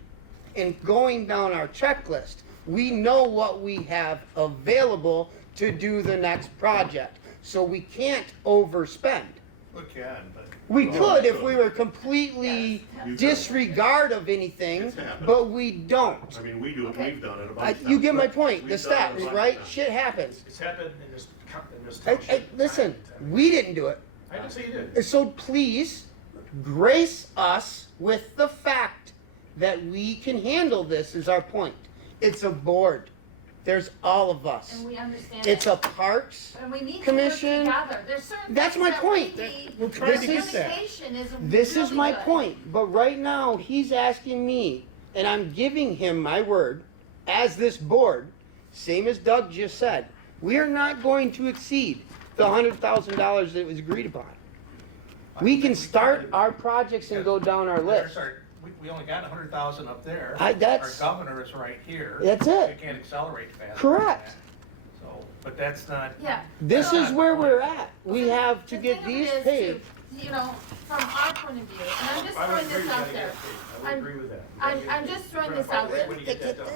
and going down our checklist, we know what we have available to do the next project. So we can't overspend. We can, but. We No, could we if we were completely You could. disregard of anything, It's happened. but we don't. I mean, we do it, Okay. we've done it a bunch of times. You get my point, the We've done it a steps, bunch of right? times. Shit happens. It's happened in this, in this Hey, township. listen, time and time we didn't do it. I didn't say you did. So please grace us with the fact that we can handle this is our point. It's a board. There's all of us. And we understand It's that. a parks. And we need to work Commission. together. There's certain That's things my that point. we need. We're trying to This get is- there. Communication is This is really my good. point. But right now, he's asking me, and I'm giving him my word, as this board, same as Doug just said, we are not going to exceed the $100,000 that was agreed upon. We can start our projects and go down our list. We only got 100,000 up there. That's- Our governor is right here. That's it. We can't accelerate fast. Correct. So, but that's not. Yeah. This So- is where we're at. We have to The get thing of it these is, paid. too, You know, from our point of view, and I'm just I would throwing agree this with out that. there. I would agree with that. I'm just throwing this out there. When you get that done.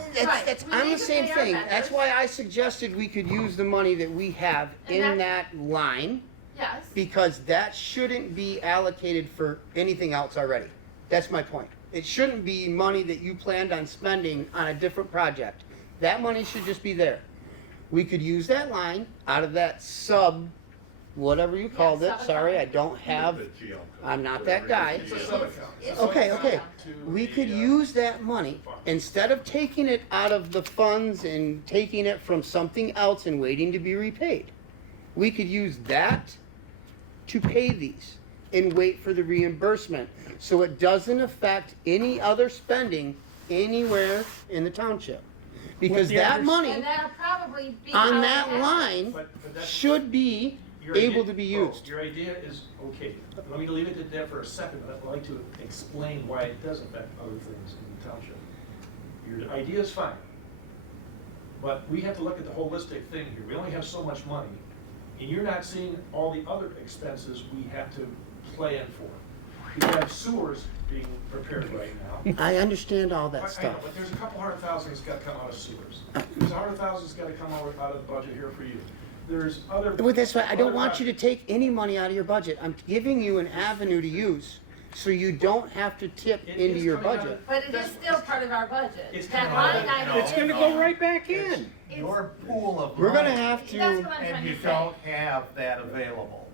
That's, We I'm need the to same pay our thing. That's vendors. why I suggested we could use the money that we have And in that line, Yes, because that shouldn't be allocated for anything else already. That's my point. It shouldn't be money that you planned on spending on a different project. That money should just be there. We could use that line out of that sub whatever you called it, sub-account. sorry, I don't have, The GL code. I'm not that guy. It's a sub-account. It's- Okay, okay. To We the, could use that money, fund. instead of taking it out of the funds and taking it from something else and waiting to be repaid. We could use that to pay these and wait for the reimbursement, so it doesn't affect any other spending anywhere in the township. Because the that others- money And that'll probably be. on how that it happens. line But that's- should be Your able idea- to be well, used. Your idea is okay. Let me leave it at that for a second, but I'd like to explain why it does affect other things in the township. Your idea is fine, but we have to look at the holistic thing here. We only have so much money, and you're not seeing all the other expenses we have to plan for. We have sewers being prepared right now. I understand all I that know, stuff. but there's a couple $100,000 that's gotta come out of sewers. There's $100,000 that's gotta come out of the budget here for you. There's other. Well, that's why I don't other want you to take any money out of your budget. I'm giving you an avenue to use, so you don't have to tip It into is your coming out budget. of- But it is still part of our budget. It's That coming out of- line item. no, It's gonna go right back in. Your pool of We're gonna money, have That's to, what I'm trying and to you say. don't have that available.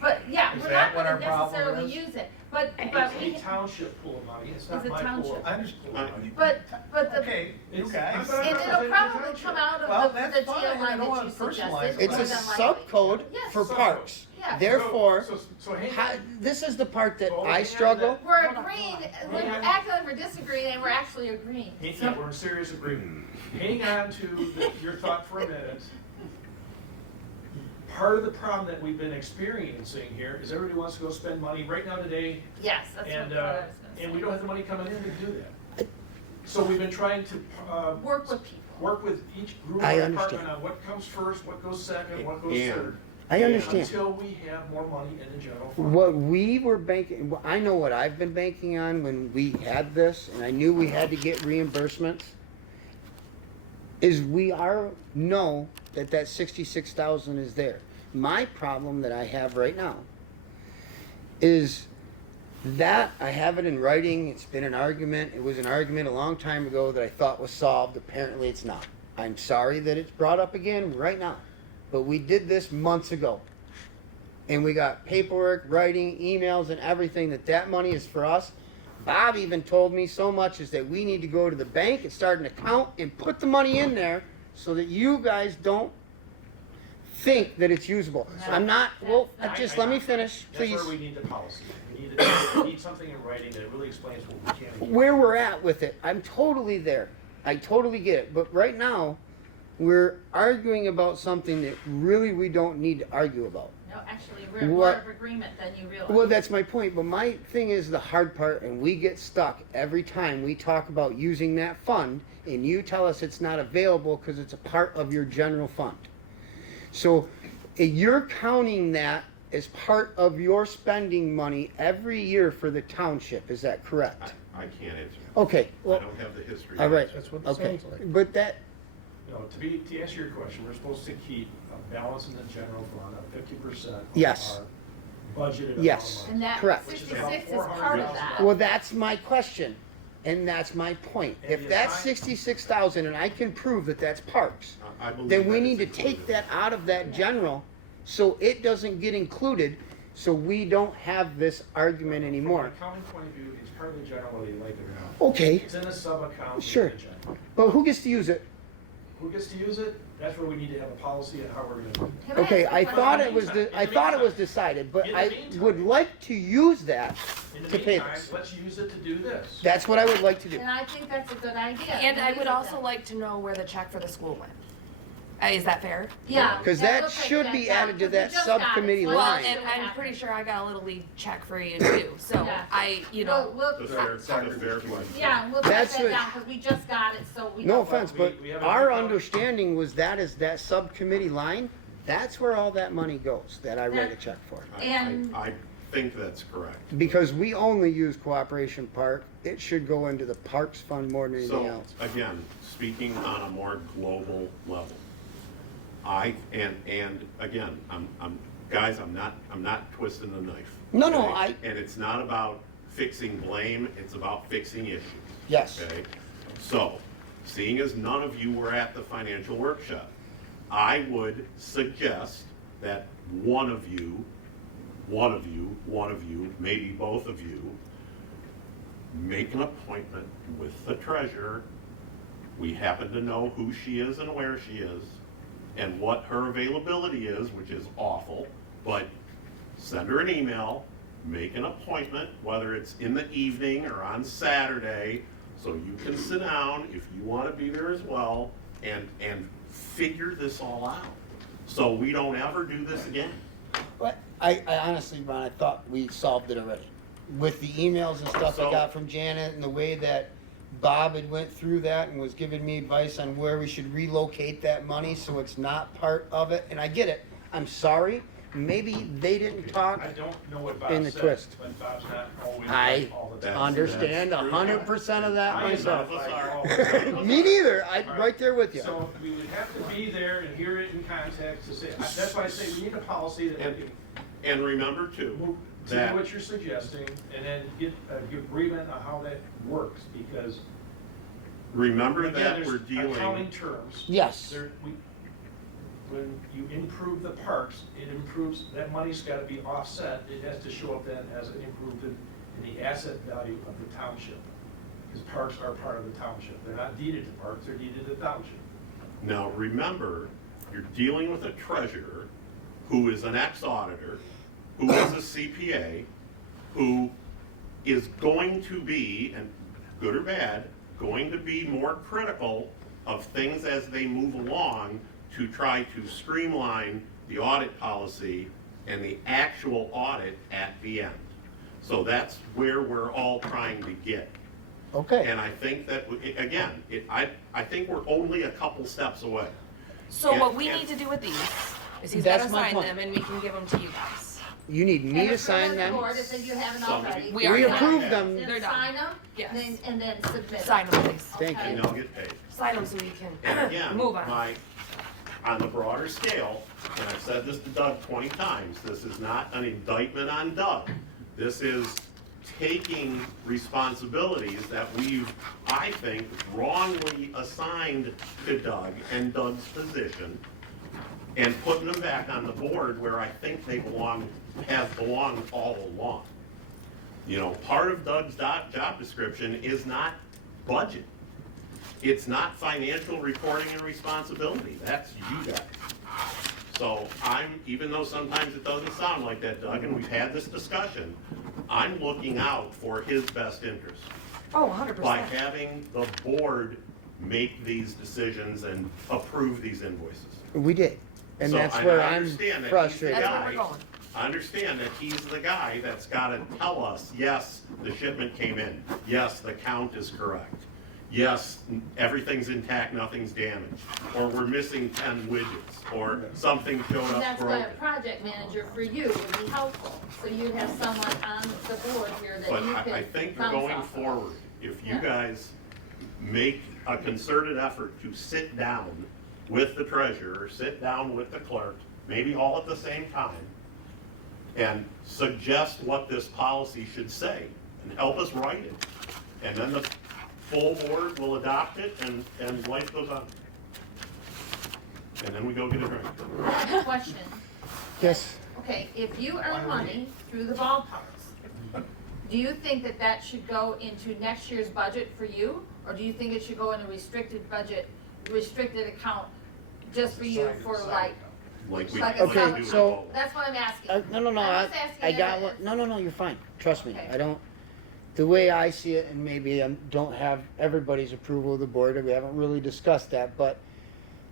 But, yeah, Is we're that not what gonna our problem necessarily is? use it, but It's we, a township pool of money, it's not It's a my pool. township. I understand. Pool of money. but the, Okay, you It's- guys. but- and it'll probably come out Well, of the that's GL fine. I line don't that wanna you personalize suggested. it. it's a more than likely. subcode Yes. for Subcode. parks. Yeah. Therefore, So hang how- on. this is the part that So I hang struggle. on We're agreeing, we're Hang on. acting like we're disagreeing, and we're actually agreeing. Yeah, we're in serious agreement. Hang on to your thought for a minute. Part of the problem that we've been experiencing here is everybody wants to go spend money right now today, Yes, that's what I and, was gonna say. and we don't have the money coming in to do that. So we've been trying to, Work with people. work with each group I or understand. department on what comes first, what goes second, what goes And- third. I understand. Until we have more money in the general fund. What we were banking, I know what I've been banking on when we had this, and I knew we had to get reimbursements, is know that 66,000 is there. My problem that I have right now is that I have it in writing. It's been an argument. It was an argument a long time ago that I thought was solved. Apparently it's not. I'm sorry that it's brought up again right now. But we did this months ago. And we got paperwork, writing, emails, and everything that money is for us. Bob even told me so much is that we need to go to the bank and start an account and put the money in there so that you guys don't think that it's usable. I'm not, well, just let me finish, please. That's where we need the policy. We need something in writing that really explains what we can and can't. Where we're at with it, I'm totally there. I totally get it. But right now, we're arguing about something that really we don't need to argue about. No, actually, we're more What- of agreement than you realize. Well, that's my point, but my thing is the hard part, and we get stuck every time we talk about using that fund, and you tell us it's not available because it's a part of your general fund. So you're counting that as part of your spending money every year for the township, is that correct? I can't answer. Okay, I well, don't have the history. all right, That's what it okay. sounds like. But that, No, to answer your question, we're supposed to keep a balance in the general fund of 50% of Yes. our budgeted amount Yes. of money. And that Correct. Which is about 66 is part of that. well, that's my question, and that's my point. And If the that's assign- 66,000 and I can prove that that's parks, I believe then we that need to it's take included. that out of that general so it doesn't get included, so we don't have this argument From anymore. an accounting point of view, it's part of the general whether you like it or not. Okay, It's in a sub-account in Sure. the general. but who gets to use it? Who gets to use it? That's where we need to have a policy on how we're gonna do it. Can I Okay, ask I a thought question? it was, In the I thought it was meantime- decided, but in the I meantime- would like to use that In the to pay meantime, this. let's use it to do this. That's what I would like to do. And I think that's a good idea. And I Use would it also then. like to know where the check for the school went. Is that fair? Yeah. Because yeah, that we'll take should that be down, added to 'cause we that just got it, subcommittee so Well, line. let's see and what I'm happens. pretty sure I got a little lead check for you too. So Yeah. I, you know, We'll- The we'll- fair, it's a fair question. Yeah, we'll take That's that what- down, because we just got it, so we No know. offense, we- but we have a our new- understanding was that is that subcommittee line, that's where all that money goes, that I write a Yeah. check for. And- I think that's correct. Because we only use Cooperation Park, it should go into the Parks Fund more than anything So, else. again, speaking on a more global level, and again, guys, I'm not twisting the knife. No, no, okay? And it's not about fixing blame, it's about fixing issues. Yes. Okay, so, seeing as none of you were at the financial workshop, I would suggest that one of you, maybe both of you, make an appointment with the treasurer. We happen to know who she is and where she is and what her availability is, which is awful, but send her an email, make an appointment, whether it's in the evening or on Saturday, so you can sit down if you want to be there as well and figure this all out. So we don't ever do this again. But I honestly, Ron, I thought we solved it already. With the emails and stuff I So- got from Janet and the way that Bob had went through that and was giving me advice on where we should relocate that money so it's not part of it. And I get it. I'm sorry. Maybe they didn't talk. I don't know what Bob In the said, twist. but Bob's not always I right all the time. understand That's true. 100% of that I am myself. not right all the time. Me neither. I'm All right there with you. So we would have to be there and hear it in context to say, that's why I say we need a policy that we can And remember too, move to that what you're suggesting and then get agreement on how that works, because remember again, that there's we're dealing. accounting terms. Yes. When you improve the parks, it improves, that money's gotta be offset, it has to show up then as an improvement in the asset value of the township. Because parks are part of the township, they're not deeded to parks, they're deeded to township. Now, remember, you're dealing with a treasurer who is an ex-auditor, who is a CPA, who is going to be, and good or bad, going to be more critical of things as they move along to try to streamline the audit policy and the actual audit at the end. So that's where we're all trying to get. Okay. And I think that, again, I think we're only a couple steps away. So And- what we and- need to do with these is he's That's gotta my sign point. them and we can give them to you guys. You need me And to approve sign the them. board if you haven't Somebody- already. We are We done. approved them. Then They're done. sign them, Yes. and then submit. Sign them, please. Thank Okay. And they'll get paid. Sign them so we And can again, move on. on the broader scale, and I've said this to Doug 20 times, this is not an indictment on Doug. This is taking responsibilities that we've, I think, wrongly assigned to Doug and Doug's position, and putting them back on the board where I think they have belonged all along. You know, part of Doug's job description is not budget. It's not financial reporting and responsibility. That's you guys. So even though sometimes it doesn't sound like that, Doug, and we've had this discussion, I'm looking out for his best interest Oh, 100%. by having the board make these decisions and approve these invoices. We did. And So that's I where I'm understand that he's the frustrated. That's where guy. we're going. I understand that he's the guy that's gotta tell us, yes, the shipment came in, yes, the count is correct, yes, everything's intact, nothing's damaged, or we're missing 10 widgets, or something showed And up that's why a broken. project manager for you would be helpful, so you'd have someone on the board here that But you could I think bounce going off of. forward, if you Yeah. guys make a concerted effort to sit down with the treasurer, sit down with the clerk, maybe all at the same time, and suggest what this policy should say, and help us write it. And then the full board will adopt it, and life goes on. And then we go get a drink. I have a question. Yes. Okay, if you earn money through the ballparks, do you think that that should go into next year's budget for you? Or do you think it should go in a restricted budget, restricted account, just for you for like, Like we Like like a we sub- do so- with all. that's what I'm asking. No, I'm just asking I got you what, this. no, you're fine. Trust me. Okay. I don't, the way I see it, and maybe I don't have everybody's approval of the board, or we haven't really discussed that, but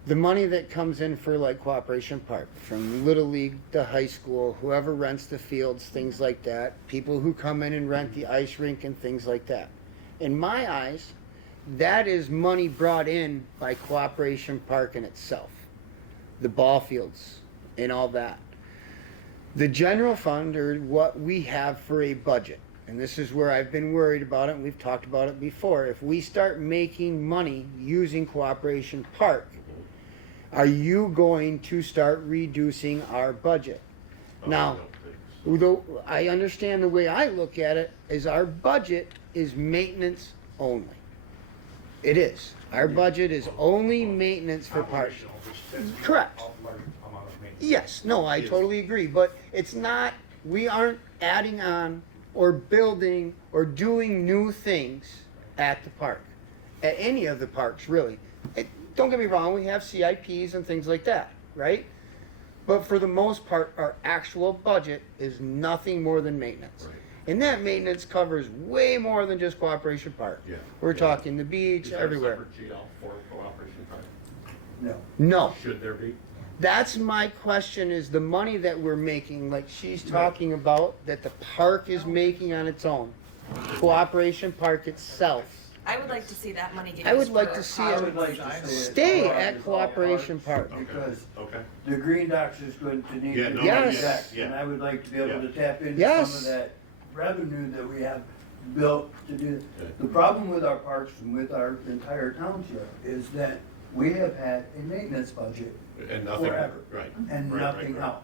the money that comes in for like Cooperation Park, from Little League to high school, whoever rents the fields, things like that, people who come in and rent the ice rink and things like that. In my eyes, that is money brought in by Cooperation Park in itself. The ball fields and all that. The general fund, or what we have for a budget, and this is where I've been worried about it, and we've talked about it before. If we start making money using Cooperation Park, are you going to start reducing our budget? Now, though I understand the way I look at it is our budget is maintenance only. It is. Our budget is only maintenance for parks. Operational, which that's Correct. a large amount of maintenance. Yes, no, I Yes. totally agree, but it's not, we aren't adding on or building or doing new things at the park, at any of the parks, really. Don't get me wrong, we have CIPs and things like that, right? But for the most part, our actual budget is nothing more than maintenance. Right. And that maintenance covers way more than just Cooperation Park. Yeah. We're Yeah. talking the beach, Is there a everywhere. separate GL for Cooperation Park? No. No. Should there be? That's my question, is the money that we're making, like she's talking about, that the park is making on its own. Cooperation Park itself. I would like to see that money get I would used like for- to see I it would like to see it stay brought at as all Cooperation parks, Park. Because Okay. the Green Docks is going to need Yeah, to no, be Yes. checked, yeah. and I would like to be able Yeah. to tap into Yes. some of that revenue that we have built to do. Okay. The problem with our parks and with our entire township is that we have had a maintenance budget And nothing, Forever. right. and Right, nothing right, right. else.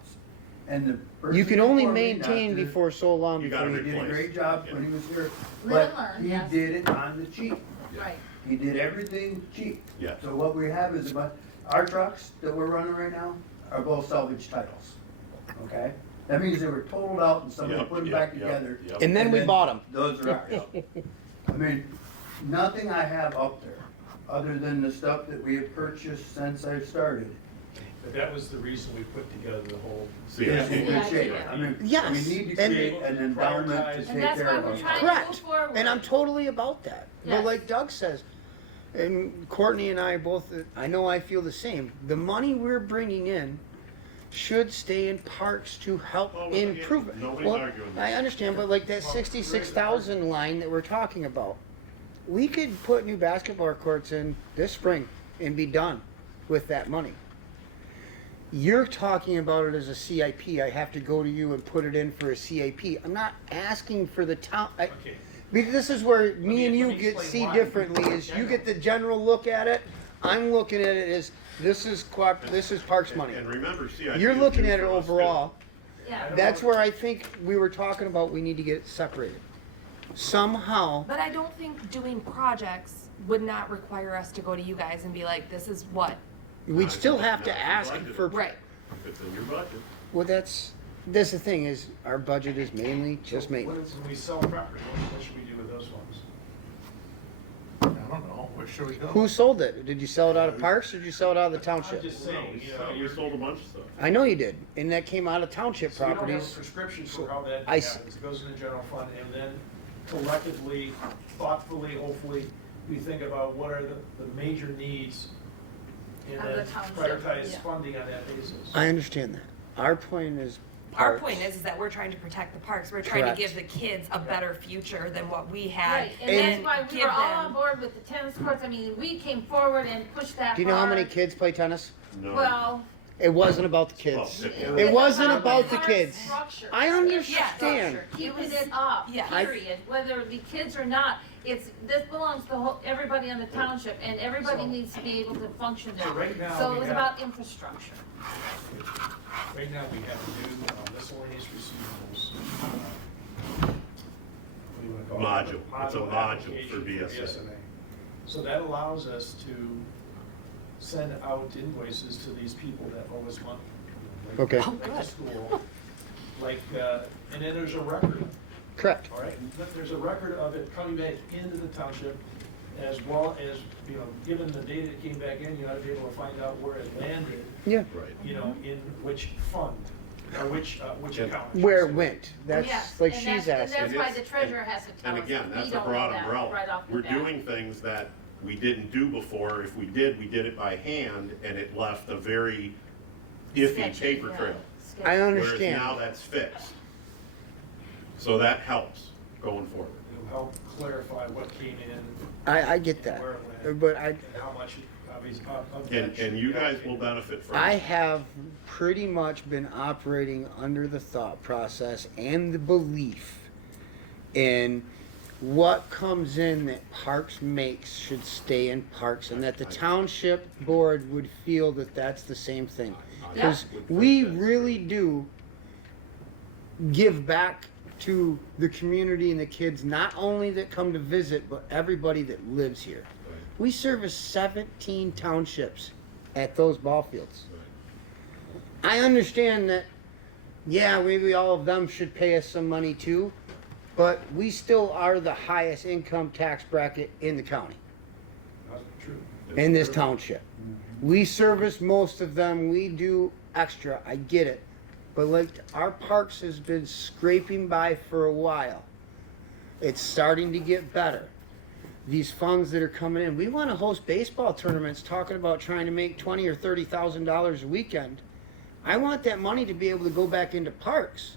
And the person You can only before me, maintain Dr. before so long You before gotta you He did a replace. great job when Yeah. he was here, Live but and learn, he yes. did it on the cheap. Right. He did everything cheap. Yeah. So what we have is our trucks that we're running right now are both salvage titles, okay? That means they were totaled out and somebody Yep, put them yep, back yep, together. yep. And then we bought 'em. Those are ours. I mean, nothing I have up there, other than the stuff that we have purchased since I've started, But that was the reason we put together the whole. See, is in Yeah, good shape. yeah. I mean, Yes, we need to and- create an endowment to And take that's care why of we're our trying parks. to move Correct, forward. and I'm totally about that. But Yes. like Doug says, and Courtney and I both, I know I feel the same. The money we're bringing in should stay in parks to help Oh, well, yeah, improve it. nobody's Well, arguing that. I understand, but like that 66,000 line that we're talking about, we could put new basketball courts in this spring and be done with that money. You're talking about it as a CIP. I have to go to you and put it in for a CIP. I'm not asking for the town. Okay. Because this is where me me- and you let me get explain see why. differently. Is you get the general look at it. I'm looking at it as this is parks money. And remember, CIP. You're is looking due at it for us, too. overall. Yeah. That's where I think we were talking about. We need to get it separated somehow. But I don't think doing projects would not require us to go to you guys and be like, this is what. We'd still have to Not ask budgeted. for. Right. If it's in your budget. Well, that's the thing is our budget is mainly just maintenance. When we sell property, what should we do with those funds? I don't know, where should we go? Who sold it? Did you sell it out of parks or did you sell it out of the I'm township? just saying, you know, We you're. sold a bunch of stuff. I know you did, and that came out of township So we don't have a properties. prescription for how that I happens. s- It goes in the general fund, and then collectively, thoughtfully, hopefully, we think about what are the major needs, and Of the then township, prioritize yeah. funding on that basis. I understand that. Our point is. Our parks. point is that we're trying to protect the parks. We're trying Correct. to give the kids a better future than what we had. Right, and And- that's why we give were all on them- board with the tennis courts. I mean, we came forward and pushed that Do you know how many hard. kids play tennis? No. Well, It wasn't about the kids. Well, it It wasn't about the park kids. structure. I understand. Infrastructure, keeping it up, Yeah. period, whether it be kids or not. This belongs to everybody in the township, and everybody So- needs to be able to function there. So right now So we it was have- about infrastructure. Right now, we have new miscellaneous receivables. What do you wanna call it? Module. It's a module application for BSA. So that allows us to send out invoices to these people that owe us money. Like- Okay. Oh, Like the good. school, like, and then there's a record, Correct. all right? There's a record of it coming back into the township, as well as, you know, given the data that came back in, you ought to be able to find out where it landed, Yeah. Right. you know, in which fund, or which Yeah. account. I should Where it say. went. That's Yes, like and she's that's- asking. And that's why it's- the treasurer has to tell And us. again, We that's a don't know broad that umbrella. right off the We're bat. doing things that we didn't do before. If we did it by hand, and it left a very iffy Sketchy, paper yeah, trail. sketchy. I Whereas understand. now that's fixed. So that helps going forward. It'll help clarify what came in. I get that, Where it went, but and how much, obviously, of that And should you be guys allocated. will benefit from I it. have pretty much been operating under the thought process and the belief in what comes in that Parks makes should stay in Parks, and that the township board would feel that that's the same thing. Because we really do give back to the community and the kids, not only that come to visit, but everybody that lives here. We service 17 townships at those ball fields. I understand that, yeah, maybe all of them should pay us some money too, but we still are the highest income tax bracket in the county, That's true. in this township. We service most of them, we do extra, I get it. But like, our parks has been scraping by for a while. It's starting to get better. These funds that are coming in, we want to host baseball tournaments talking about trying to make $20,000 or $30,000 a weekend. I want that money to be able to go back into parks.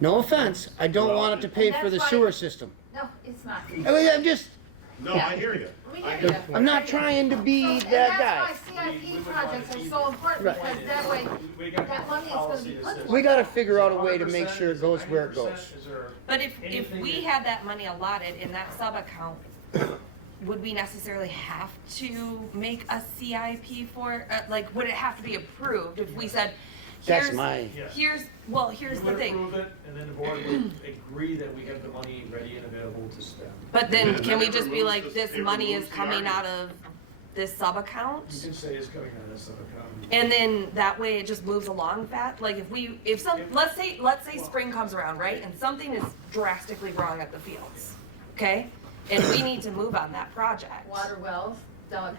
No offense, I don't want it to pay for the That's why- sewer system. No, it's not. I mean, I'm just, No, I hear you. We I hear get you. I'm not trying to be And that that's guy. why CIP projects are so important, Right. because that way, We got that money is gonna policy be that put says- to We gotta figure out a way to 100%, make sure it is goes where it 90%, goes. is there But if anything we that- had that money allotted in that sub-account, would we necessarily have to make a CIP for, like, would it have to be approved if we said, That's here's, my, Yes. here's You the would thing. approve it, and then the board would agree that we have the money ready and available to spend. But then And can then we it just be removes like, the- this it money is removes the coming out argument. of this sub-account? You can say it's coming out of this account. And then that way it just moves along fast. Like let's say spring comes around, right? And something is drastically wrong at the fields, okay? And we need to move on that project. water wells, Doug.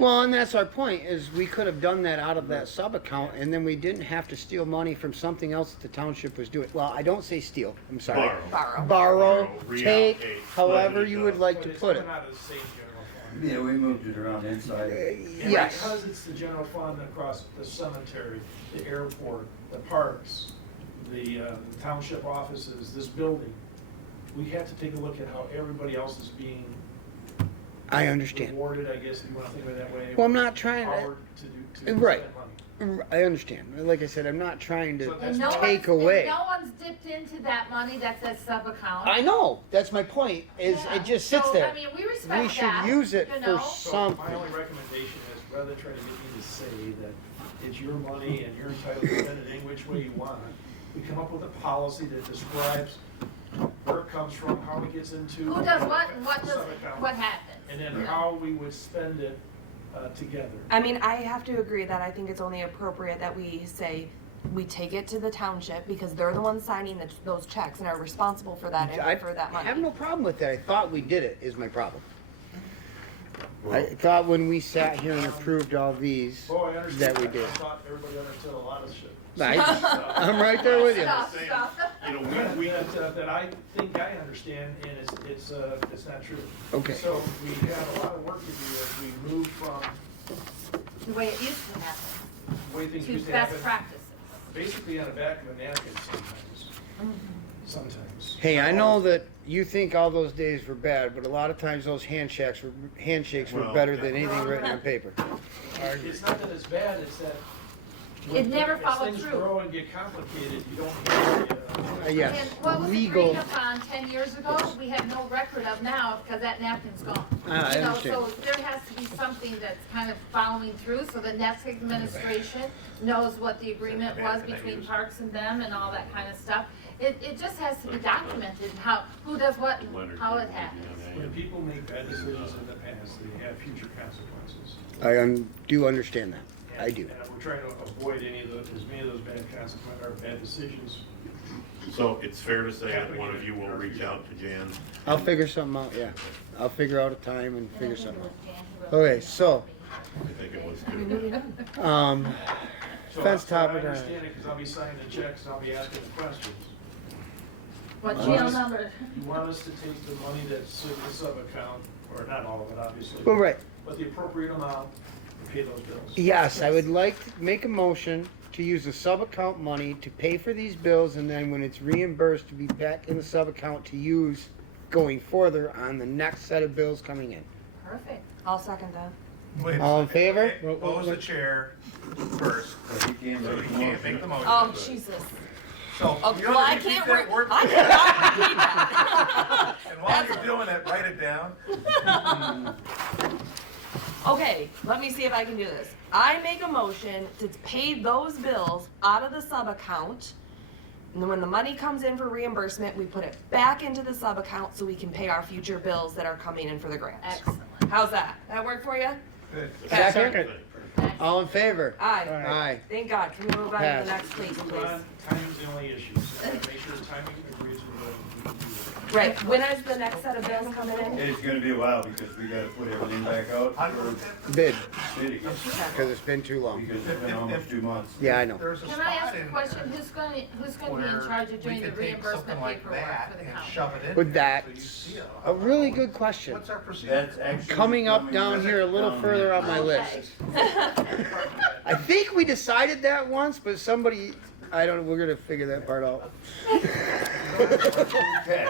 well, and that's our point, is we could have done that out of that sub-account, and then we didn't have to steal money from something else that the township was doing. Well, I don't say steal, I'm sorry. Borrow. Borrow, Reallocate, take, however leverage you up. would like But to it's put it. coming out of the same general fund. Yeah, we moved it around inside. And Yes. because it's the general fund across the cemetery, the airport, the parks, the township offices, this building, we have to take a look at how everybody else is being I understand. rewarded, I guess, if you wanna think of it that way. Well, I'm not trying to, Powered to Right. spend money. I understand. Like I said, I'm not trying So to that's And no take one's- away. and no one's dipped into that money, that's that sub-account. I know, that's my point, is Yeah. it just sits So, there. I mean, we respect We should that, use it you for know? So something. my only recommendation is, rather than trying to get me to say that it's your money and you're entitled to spend it any which way you want, we come up with a policy that describes where it comes from, how it gets into. Who does what, and what does, sub-account, what happens. And you then know? how we would spend it together. I mean, I have to agree that I think it's only appropriate that we say we take it to the township because they're the ones signing those checks and are responsible for that I for that money. have no problem with that. I thought we did it, is my problem. I thought when we sat here and approved all these, Oh, I understand. that we did. I thought everybody understood a lot of shit. I'm right there with you. Stuff, saying- stuff. You know, That I think I understand, and it's not true. Okay. So we have a lot of work to do as we move from The way it used to happen, the way things to used to best happen. practices. Basically on the back of a napkin sometimes. Hey, I know that you think all those days were bad, but a lot of times those handshakes were Well, better than anything written on paper. It's not that it's bad, it's that. It never followed As through. things grow and get complicated, you don't have Yes, And what was legal. agreed upon 10 years ago, we have no record of now, because that napkin's gone. I You know, understand. so there has to be something that's kind of following through, so the next administration knows what the agreement was between parks and them and all that kind of stuff. It just has to be documented, who does what and how it happens. When people make bad decisions in the past, they have future consequences. I do understand that. I do. And we're trying to avoid as many of those bad consequences, or bad decisions. So it's fair to say that one of you will reach out to Jan. I'll figure something out, yeah. I'll figure out a time and figure something out. Okay, so, I think it was too. So Fence I top it, understand it, because I'll be signing the checks, and I'll be asking the questions. What Well, jail just- number? You want us to take the money that's in the sub-account, or not all of it, obviously. well, right. But the appropriate amount to pay those bills. Yes, I would like to make a motion to use the sub-account money to pay for these bills, and then when it's reimbursed, to be back in the sub-account to use going further on the next set of bills coming in. Perfect. I'll second that. Wait a All in second. favor? Okay, Close the chair first, But you can't so make you a can't make motion. the motion. Oh Jesus. So, Oh, you well, I repeat can't. that word I for me. cannot repeat that. And while you're doing it, write it down. Okay, let me see if I can do this. I make a motion to pay those bills out of the sub account. And then when the money comes in for reimbursement, we put it back into the sub account so we can pay our future bills that are coming in for the grant. Excellent. How's that? That work for you? Good. Okay. Second. Excellent. All in favor? Aye. Aye. Thank God. Can we move on to Pass. the next place, Move please? on. Timing's the only issue, so make sure the timing agrees with what we can do. Right, when is the next set of bills coming in? It's gonna be a while because we gotta put everything back out for Bid, city, because it's been too long. because it's been almost 2 months. Yeah, I know. There's a Can I ask spot a in question? there Who's going to be in where charge of doing we the could take reimbursement something like paperwork that for the and county? shove it in But there so you that's see it. a really good question. What's our procedure? That's actually. Coming up down here a little down further here. on my list. I think we decided that once, but somebody, I don't know, we're gonna figure that part out. Okay.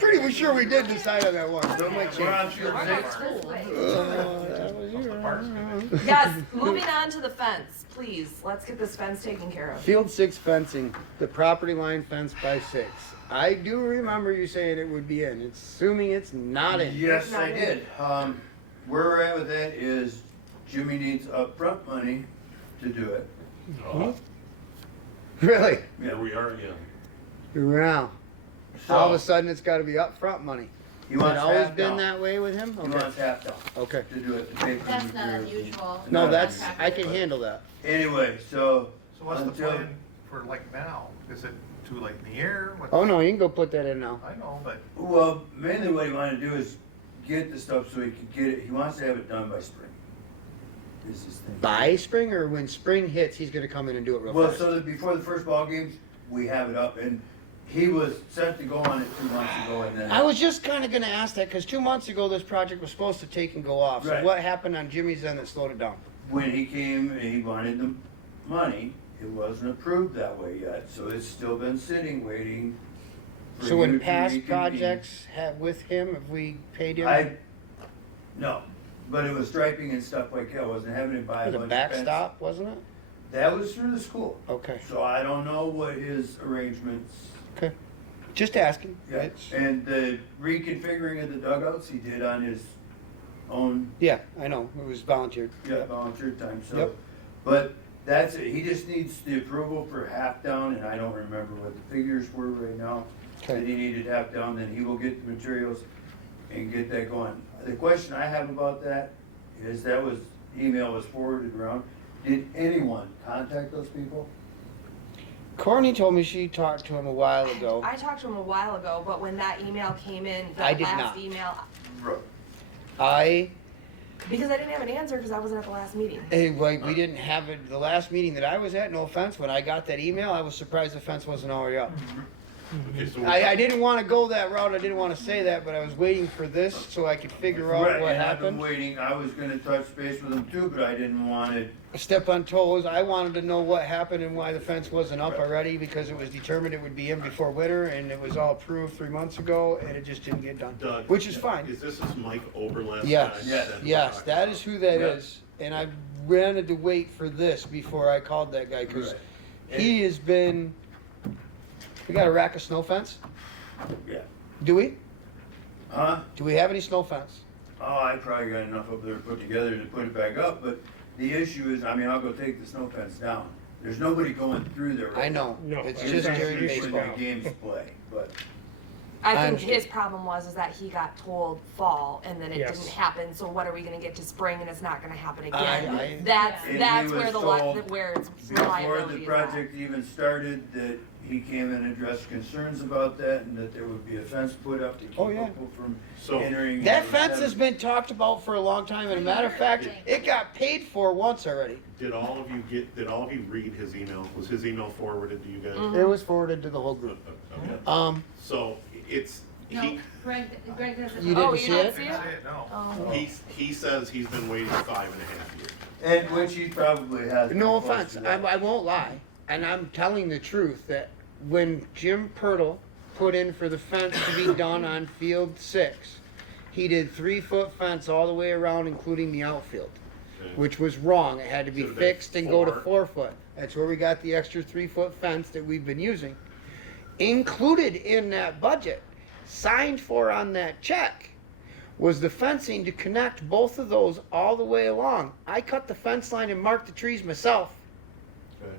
Pretty sure we did decide on that one, but it might We're on change. field That's six. this way. That was you. Yes, moving on to the fence, please. Let's get this fence taken care of. Field 6 fencing, the property line fence by 6. I do remember you saying it would be in, assuming it's not in. Yes, I did. Where we're at with that is Jimmy needs upfront money to do it. Oh, Really? here we are again. Wow. All of a So, sudden it's gotta be upfront money. he Has it wants always half been down. that way with him? He Okay. wants half down Okay. to do it, to pay for That's the not materials. unusual. No, Not that's, unusual. I can handle that. Anyway, so. So what's the until- plan for like now? Is it too late in the year? What's- Oh, no, you can go put that in now. I know, but Well, mainly what he wanted to do is get the stuff so he could get it, he wants to have it done by spring. Is his thing. By spring, or when spring hits, he's gonna come in and do it real Well, fast? so that before the first ball games, we have it up, and he was set to go on it 2 months ago, and then. I was just kinda gonna ask that, cause 2 months ago, this project was supposed to take and go off. So Right. what happened on Jimmy's end that slowed it down? When he came and he wanted the money, it wasn't approved that way yet, so it's still been sitting, waiting. for So you in to past reconvene. projects with him, have we paid him? No, but it was striping and stuff like that, wasn't having to buy a The bunch of fence. backstop, wasn't it? That was through the school, Okay, so I don't know what his arrangements. okay. Just asking. Yeah, It's- and the reconfiguring of the dugouts, he did on his own, Yeah, I know, it was volunteered. volunteer time, so. Yep. But that's it, he just needs the approval for half down, and I don't remember what the figures were right now. That Okay. he needed half down, then he will get the materials and get that going. The question I have about that is that was, email was forwarded around, did anyone contact those people? Courtney told me she talked to him a while ago. I talked to him a while ago, but when that email came in, I that did last not. email, because I didn't have an answer because I wasn't at the last meeting. Like, we didn't have it, the last meeting that I was at, no offense, when I got that email, I was surprised the fence wasn't already up. Okay, so I didn't wanna go that route, I didn't wanna say that, but I was waiting for this so I could figure out Right, what and I've been happened. waiting, I was gonna touch base with him too, but I didn't want it. Step on toes, I wanted to know what happened and why the fence wasn't up already, because it was determined it would be in before winter, and it was all approved 3 months ago, and it just didn't get done. Doug. Which is fine. Is this Mike Oberlast? Yes, Yes. yes, that is who that Yeah. is, and I wanted to wait for this before I called that guy, cause Right. he has been, we got a rack of snow fence? Yeah. Do we? Huh? Do we have any snow fence? Oh, I probably got enough up there put together to put it back up, but the issue is, I mean, I'll go take the snow fence down. There's nobody going through there right I know, No, it's I just understand. during Usually When baseball. the games play, but. I I think understand. his problem was that he got told fall and then it Yes. didn't happen. So what are we gonna get to spring and it's not gonna happen again? I- That's And he that's where was the told where it's Before reliability the is at. project even started, that he came and addressed concerns about that, and that there would be a fence put up to keep Oh, yeah. people from So- entering. That the fence has center. been talked about for a long time, and a matter of fact, it got paid for once already. Did all of you read his email? Was his email forwarded to you guys? Mm-hmm. It was forwarded to the whole group. Okay. So it's, No, he, Greg doesn't. You Oh, didn't you see didn't it? see I it? didn't say it, no. Oh. he says he's been waiting 5.5 years. And which he probably has. No been close offense, to that. I won't lie, and I'm telling the truth, that when Jim Pirtle put in for the fence to be done on field 6, he did 3-foot fence all the way around, including the outfield, Okay. which was wrong. It had to be Should've been fixed and go to 4. 4-foot. That's where we got the extra 3-foot fence that we've been using. Included in that budget, signed for on that check, was the fencing to connect both of those all the way along. I cut the fence line and marked the trees myself. Okay.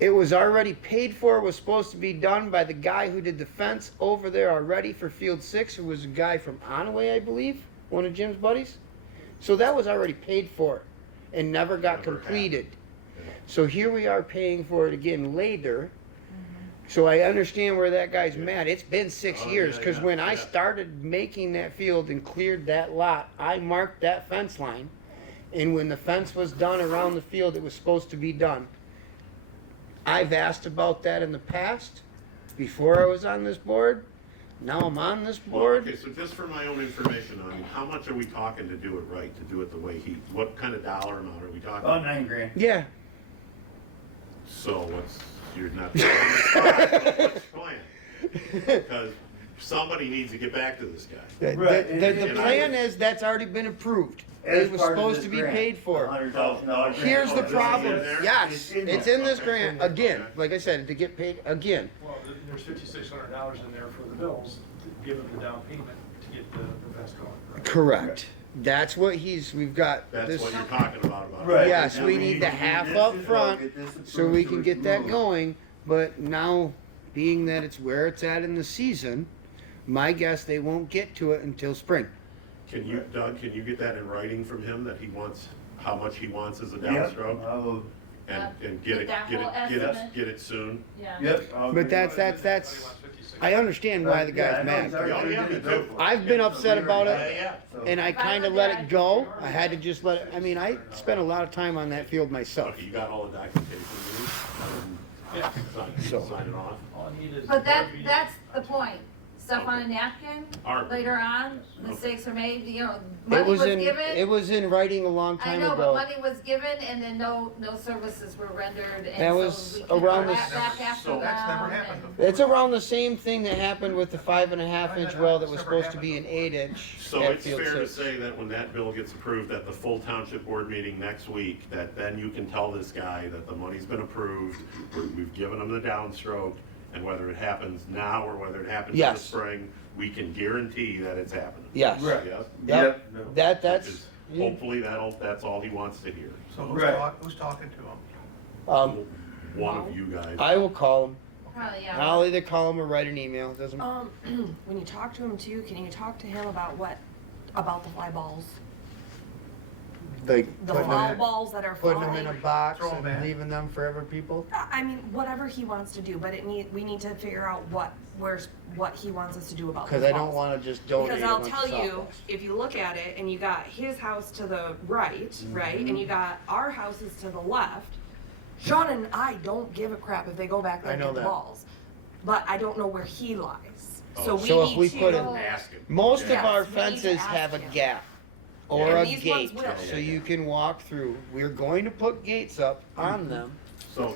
It was already paid for, was supposed to be done by the guy who did the fence over there already for field 6, who was a guy from Onaway, I believe, one of Jim's buddies. So that was already paid for. and never got Never completed. happened. So here we are paying for it again later. So I understand where that guy's mad. It's been 6 Oh, years, yeah, because yeah, when I yeah. started making that field and cleared that lot, I marked that fence line. And when the fence was done around the field, it was supposed to be done. I've asked about that in the past, before I was on this board. Now I'm on this Well, board. okay, so just for my own information, I mean, how much are we talking to do it right, to do it the way what kind of dollar amount are we talking? About $9,000. Yeah. So you're not, what's the plan? Because somebody needs to get back to this guy. Right, The and plan is that's already been approved. As It was part of supposed this to be grant, paid for. $100,000 grant. Here's the Oh, is it problem. in there? Yes, it's in this grant again. Like I said, to get paid again. Well, there's $5,600 in there for the bills, to give them the down payment to get the fence going. Right? Correct. That's what we've got That's this. what you're talking about. Right. Yes, Now we need the half this up as well, front, get this so approved we so can we get that move. going. But now, being that it's where it's at in the season, my guess they won't get to it until spring. Can you, Doug, can you get that in writing from him, that he wants, how much he wants as a Yep, downstroke? I will, And get it, That get whole it, get it, estimate. get it soon? Yeah. yep. I'll But agree. that's, I understand why the Yeah, I guy's know mad. exactly Oh, what yeah, you're me gonna go too. for. I've been Yeah, upset so we about already- it. Yeah. so- And I kind of let it go. I had to just let it, I mean, I spent a lot of time on that field myself. Okay, you got all the documentation you need? Yeah. So- Sign it off? All I need is. But the board meeting. that's the point. Stuff on a napkin, Art. later on, mistakes are made, you know, It money was was in, given. it was in writing a long I time know, but ago. money was given and then no services were rendered, and That so was we can around wrap this- that half So- That's never around happened and- before. It's around the same thing that happened with the 5.5-inch well that was supposed to be an 8-inch. So at it's field fair to 6. say that when that bill gets approved at the full township board meeting next week, that then you can tell this guy that the money's been approved, we've given him the downstroke, and whether it happens now or whether it happens in the Yes. spring, we can guarantee that it's happening. Yes. Right. Yes? Yep. no. That's, Which is- Hopefully that's all he wants to hear. So Right. who's talking to him? One of you guys. I will call him. Probably, yeah. I'll either call him or write an email. It doesn't. When you talk to him too, can you talk to him about about the fly balls? Like The putting foul them, balls that are putting falling? them in a box Throw 'em and back. leaving them forever, people. I mean, whatever he wants to do, but we need to figure out what he wants us to do about Because those I don't balls. want to just donate. Because a I'll bunch tell of you, softballs. if you look at it and you got his house to the right, right, and you got our houses to the left, Sean and I don't give a crap if they go back there I and know get the that. balls. But I don't know where he lies. Oh. So we So if need we to. put in- Ask him. Most Yes, of our we need to fences ask have a him. gap or And a these ones gate, will. so you can walk through. We're going to put gates up on them, So,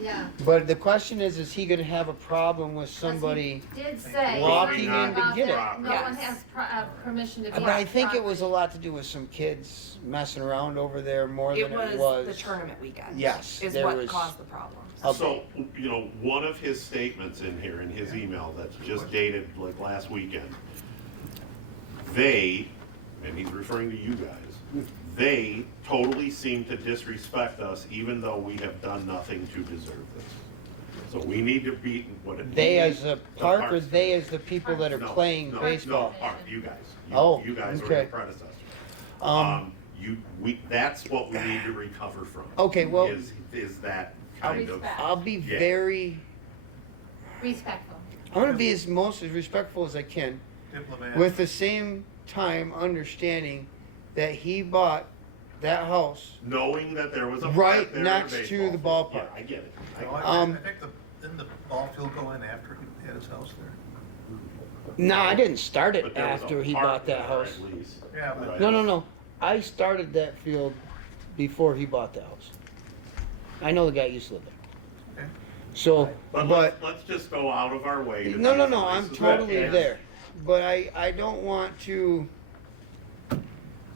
Yeah. but the question is he going to have a problem with somebody? Did say. Walking in to about get it. that. No Yes. one has permission to be. But I on think it was a property. lot to do with some kids messing around over there more It than was it was. the tournament weekend. Yes, Is there what was- caused the problem. so, one of his statements in here, in his email that's just dated like last weekend, and he's referring to you guys, they totally seem to disrespect us even though we have done nothing to deserve this. So we need to be, They as a park or parks. they as the people that are No, playing no, baseball? No, Art, you guys. Oh, You guys are okay. the predecessors. Um, That's what we need to recover from. Okay, well- Is that kind of, Respect. I'll be Yeah. very. Respectful. I'm gonna be as respectful as I can, Diplomat. with the same time understanding that he bought that house. knowing that there was a Right park there, next a to baseball the field. ballpark. Yeah, I get it. No, I think didn't the ball field go in after he had his house there? No, I didn't start it But there was a after he park bought that there house. at least. Yeah, but. Right. No. I started that field before he bought the house. I know the guy used to live there. Okay. So, But let's just go out of our way. to no, be no, as no, nice I'm as we totally can. there. But I don't want to.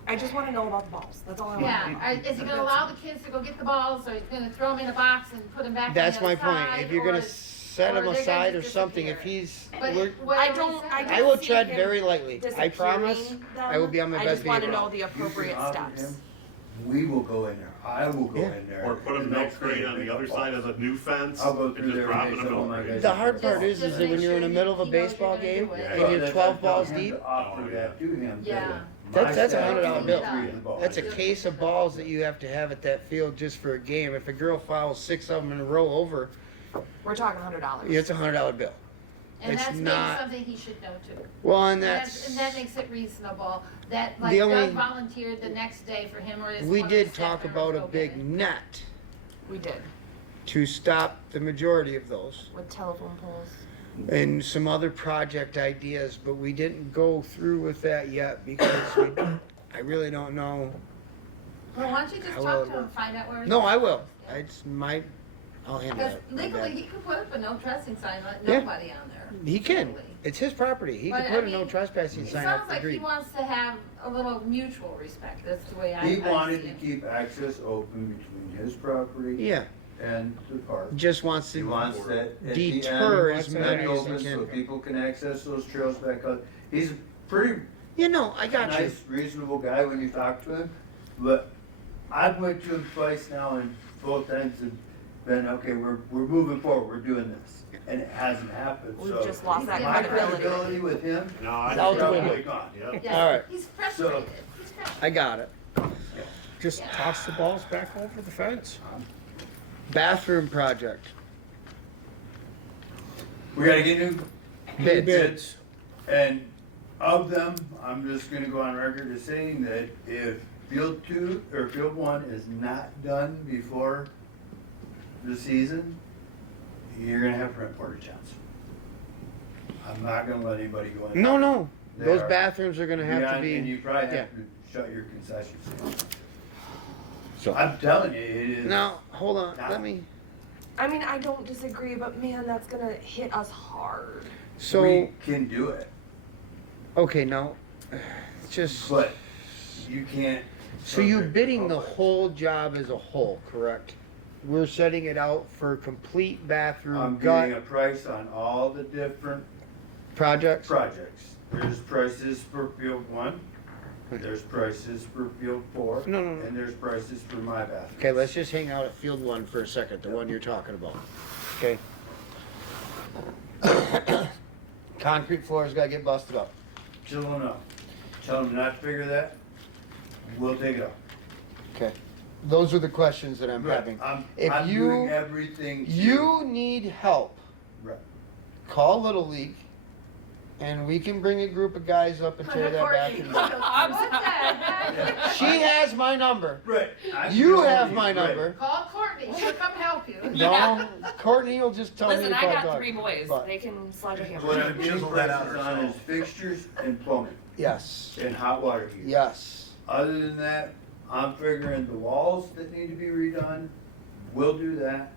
I just want to know about the balls. That's all I want. Yeah, is he gonna allow the kids to go get the balls, or he's gonna throw them in a box and put them back on the That's other my point. side, If you're or gonna is- set or him they're gonna aside or just something, if disappear? he's, But we're, whatever don't- he said. I don't- I will see tread him very lightly. I promise. disappearing I will be on my them. best I just want to behavior. know the appropriate Offer him, steps. We will go in there, I will go Yeah. in there. Or put a and milk next crate thing on the we other go, side of the new fence. I'll go and through just there drop and in a get some of milk my crate. guys. The hard part Just- is just that when make you're in the sure middle of a he knows baseball you're gonna game do it. and you're that's 12 why I tell balls him deep, to offer that to him, Yeah. That's My $100 staff bill. told me 3 of the balls. That's a case of balls that you have to have at that field just for a game. If a girl fouls 6 of them in a row over, We're talking $100. it's a $100 bill. And It's that's maybe not- something he should know too. Well, and And that's that makes it reasonable, that like The Doug only- volunteered the next day for him or his. we one of his did staff talk members about a go get big it. net We did, to stop the majority of those with telephone poles. and some other project ideas, but we didn't go through with that yet because I really don't know. Well, why don't you just How talk will to it him, work? find out where. No, I will. I'll handle Because it. My legally, bad. he could put up a no trespassing sign, let Yeah. nobody on there. He can. legally. It's his property. He But, can I put a no mean, trespassing It sign up sounds for like he street. wants to have a little mutual respect, that's the way I He see wanted to it. keep access open between his property Yeah, and the park. just wants He to wants that at the end, deter he as wants many that as open he so can. people can access those trails back up. He's a pretty You know, I got you. nice, reasonable guy when you talk to him, but I've went to him twice now and both times have been, okay, we're moving forward, we're doing this. And it hasn't happened, We've so. just lost that My credibility. credibility with him No, I It's out is the don't window. probably gone. Yep. Yeah, All right. he's frustrated, he's frustrated. I got it. Just toss the balls back over the fence. Bathroom project. We gotta get new Bids. bids, and of them, I'm just gonna go on record as saying that if field 2 or field 1 is not done before the season, you're gonna have front porta johns. I'm not gonna let anybody go in. No. They Those are bathrooms are gonna have to beyond- And be. you probably yeah. have to shut your concession stand. So I'm telling you, it is. now, hold on. Now. Let me. I mean, I don't disagree, but man, that's gonna hit us hard. So We can do it, okay, now, just. but you can't. So you're subject bidding the public. whole job as a whole, correct? We're setting it out for complete bathroom I'm gut getting a price on all the different projects. projects. There's prices for field 1, there's prices for field 4, No. and there's prices for my bathroom. Okay, let's just hang out at field 1 for a second, the one you're talking about. Okay. Concrete floors gotta get busted up. Chill them out. Tell them not to figure that, we'll take it up. Okay. Those are the questions that I'm having. I'm If doing you everything. you need help, Right. call Little League, and we can bring a group of guys up and tear that Courtney. bathroom down. What the heck? She has my number. Right. I'm You the have only- my right. number. Call Courtney, she'll come help you. No, Courtney will just tell me Listen, to I call got Doug. 3 boys. But- They can sludge a What hammer. I'm getting Chisel that out prices on is herself. fixtures and plumbing Yes. and hot water heaters. Yes. Other than that, I'm figuring the walls that need to be redone, we'll do that.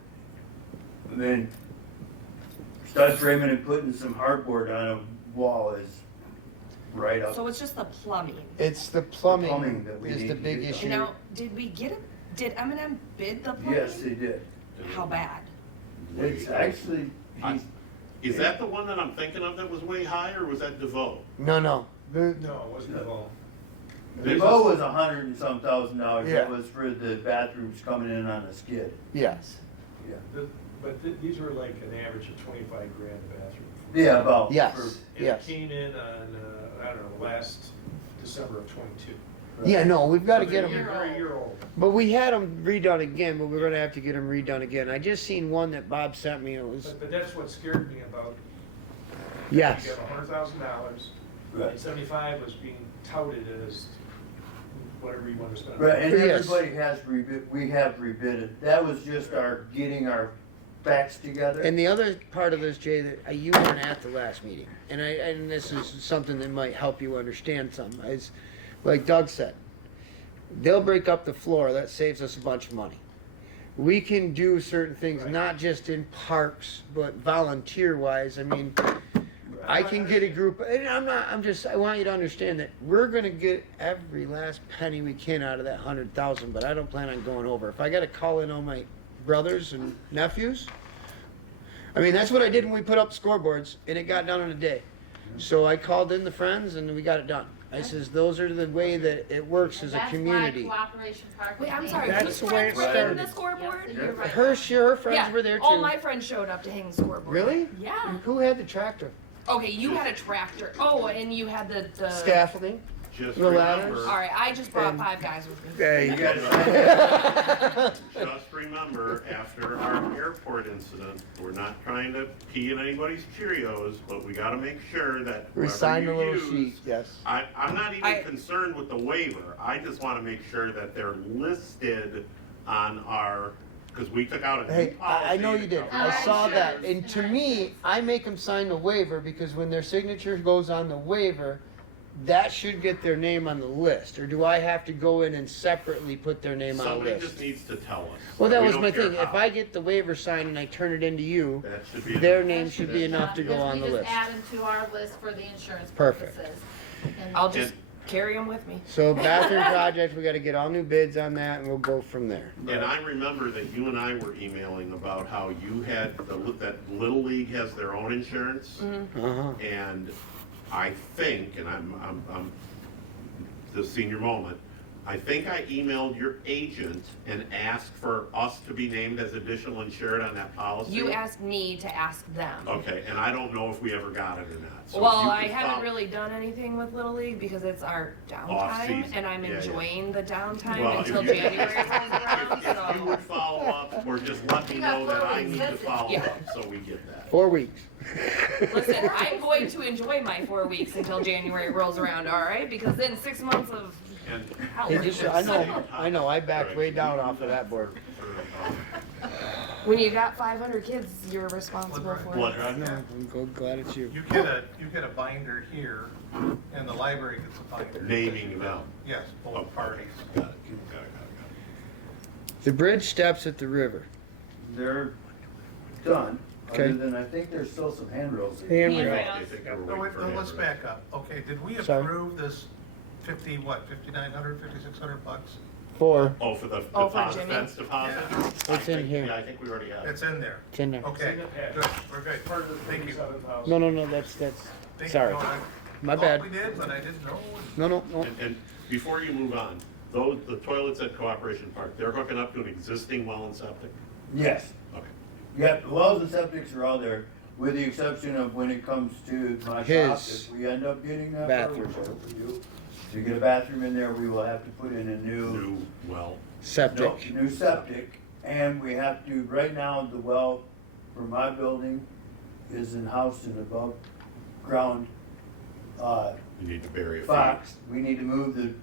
And then stud framing and putting some hardboard on a wall is right up. So it's just the plumbing. It's the plumbing, plumbing that we is need the to big get issue. Now, did we get it? Did M&M bid the plumbing? Yes, they did. How bad? It's actually, Is that the one that I'm thinking of that was way high, or was that DeVoe? No. No, it wasn't at all. the bow was $100 and some thousand. That Yeah. was for the bathrooms coming in on a skid. Yes. But these were like an average of 25 grand a bathroom. Yeah, about. Yes. And Yes. it came in on, I don't know, last December of 22. Yeah, no, we've got to So get they're them. a year old. But we had them redone again, but we're going to have to get them redone again. I just seen one that Bob sent me. It was But that's what scared me about. yes. You have $100,000, Right. and 75 was being touted as whatever you want to spend. Right, and Yes. everybody has rebid, we have rebid. That was just our getting our facts together. And the other part of this, Jay, that you weren't at the last meeting, and this is something that might help you understand some, is like Doug said, they'll break up the floor. That saves us a bunch of money. We can do certain things, Right. not just in parks, but volunteer-wise. I mean, I can get a group, and I want you to understand that we're gonna get every last penny we can out of that 100,000, but I don't plan on going over. If I gotta call in all my brothers and nephews, I mean, that's what I did when we put up scoreboards, and it got done in a day. So I called in the friends, and we got it done. I says, those are the way that it works as a community. That's why Cooperation Park. Wait, I'm is sorry. named- That's Whose the way friends it were in started. the scoreboard? Yeah, you're right. Her friends Yeah, were there too. all my friends showed up to hang the scoreboard. Really? Yeah. Who had the tractor? Okay, you had a tractor. Oh, and you had the Scaffolding? just The ladders? remember, All right, I just brought And- 5 guys with me. There you You go. guys sign just remember, after our airport incident, we're not trying to pee in anybody's Cheerios, but we gotta make sure that We whoever signed the you little use- sheet, yes. I'm not even I- concerned with the waiver, I just wanna make sure that they're listed on our, because we took out a new Hey, policy. I know you did. I Alright, saw sure. that. And to me, I make them sign the waiver because when their signature goes on the waiver, that should get their name on the list. Or do I have to go in and separately put their name on the Somebody list? just needs to tell us. Well, that We was don't my care thing. If how. I get the waiver signed and I turn it into you, That should be. their enough. name should be enough to go on the We list. just add them to our list for the insurance Perfect. purposes. And- I'll just carry them with me. So bathroom project, we gotta get all new bids on that and we'll go from there. And I remember that you and I were emailing about how you had, that Little League has their own insurance. Uh-huh. And I think, and I'm the senior moment, I think I emailed your agent and asked for us to be named as additional insured on that policy. You asked me to ask them. Okay, and I don't know if we ever got it or not. So if Well, you I could haven't follow- really done anything with Little League because it's our downtime, Off-season. and I'm Yeah, yeah. enjoying the downtime Well, until if you- January rolls around. If you So would follow up, or just let me You got know that 4 I weeks, need to that's it. follow Yeah. up, so we get that. 4 weeks. listen, I'm going to enjoy my 4 weeks until January rolls around. All right, because then 6 months of And hell. Hey, just, I know, I backed way down off of that board. When you got 500 kids, you're responsible for What? it. I know, I'm glad it's you. You get a binder here, and the library gets a binder. Naming them. Yes, both parties. Got it. The bridge steps at the river. They're done, Okay. other than I think there's still some handrails. Handrail. I think we're No, waiting wait, for no, let's Andrew. back up. Okay, did we Sorry. approve this 5,900, 5,600 bucks? 4, Oh, for the Oh, for deposit, Jimmy? fence deposit? Yeah. I It's in think- here. Yeah, I think we already have it. It's in there. it's in there. Okay, good, we're good. Part of the Thank you. 37,000. No, that's, Thank you. sorry. No, I My thought bad. we did, but I didn't know. No. And before you move on, those, the toilets at Cooperation Park, they're hooking up to an existing well and septic? Yes, Okay. yeah, the wells and septics are all there, with the exception of when it comes to my shop, His if we end up getting that. bathroom. which I hope we do, to get a bathroom in there, we will have to put in a New well. No, Septic. new septic, and we have to, right now, the well for my building is in house and above ground, You need to bury a feet. box. We need to move the,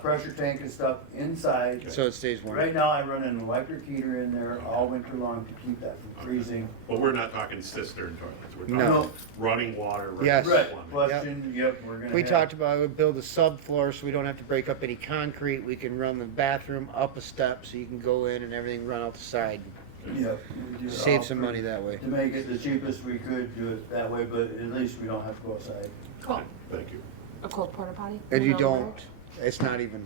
pressure tank and stuff inside. So it stays warm. Right now, I run an electric heater in there all winter long to keep that from freezing. But we're not talking cistern toilets, we're No. talking running water. Yes. Right, plumbing. question, yep, we're gonna We have- talked about, we'd build a subfloor so we don't have to break up any concrete. We can run the bathroom up a step so you can go in and everything run out the side. Yep. we do it Save all some for- money that way. To make it the cheapest we could, do it that way, but at least we don't have to go outside. Cool. Thank you. A cold porta potty. And you No, don't, it's not even,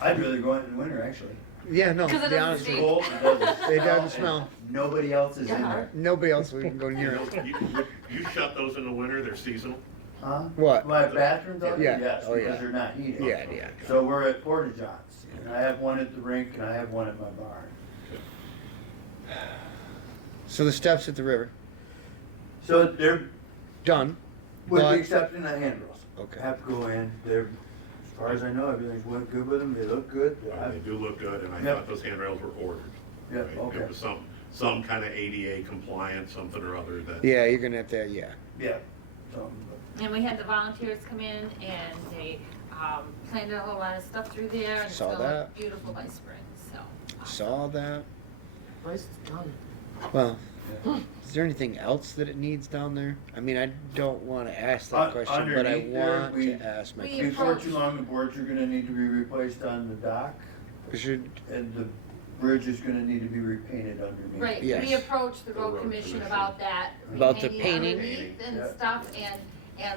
I'd rather go out in the winter, actually. yeah, no, 'Cause it to be doesn't honest with stink. you. Cold, it doesn't It doesn't and smell. Nobody else is in Yeah. there. Nobody else we can go You, near. know, you shut those in the winter, they're seasonal? Huh? What? My bathrooms are, Yeah. yes, Oh, yeah. because they're not heated. Yeah. So we're at Porta Johns, and I have one at the rink, and I have one at my barn. So the steps at the river, So they're, done. with the But- exception of handrails. Okay. Have to go in, they're, as far as I know, everything's went good with them, they look good. They do look good, and I Yep. thought those handrails were ordered. Yeah, right? okay. It was some kind of ADA compliant, something or other that. Yeah, you're gonna have to, yeah. Yeah. So, And we had the volunteers come in and they, planted a whole lot of stuff through there and it's Saw gonna that. look beautiful by spring, so. Saw that. Place is done. Well, is there anything else that it needs down there? I mean, I don't wanna ask that question, but I underneath there, want we- to ask my we- question. before too long, the boards are gonna need to be replaced on the dock, Should, and the bridge is gonna need to be repainted underneath. Right, Yes. we approached the The road road commission commission. about that. About the repainting painting? underneath and Yeah. stuff, and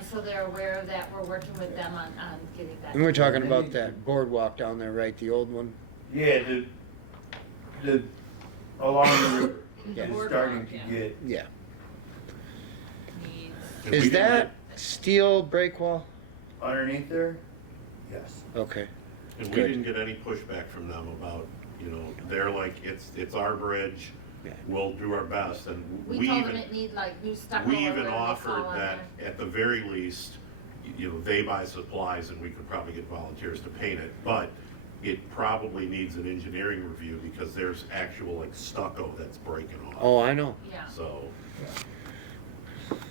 so they're aware of that, we're working with them on getting that. and we're talking about that boardwalk down there, right, the old one? Yeah, the, along the river Yeah. is Boardwalk, starting to yeah. get, Yeah. Needs- And we Is didn't that steel break wall? underneath there, yes. Okay. And we Good. didn't get any pushback from them about, they're like, it's our bridge, Yeah. we'll do our best, and We we told them even, it need like new stucco we or even whatever they offered call on that, there. at the very least, they buy supplies and we could probably get volunteers to paint it, but it probably needs an engineering review because there's actual like stucco that's breaking off. Oh, I know. Yeah. So,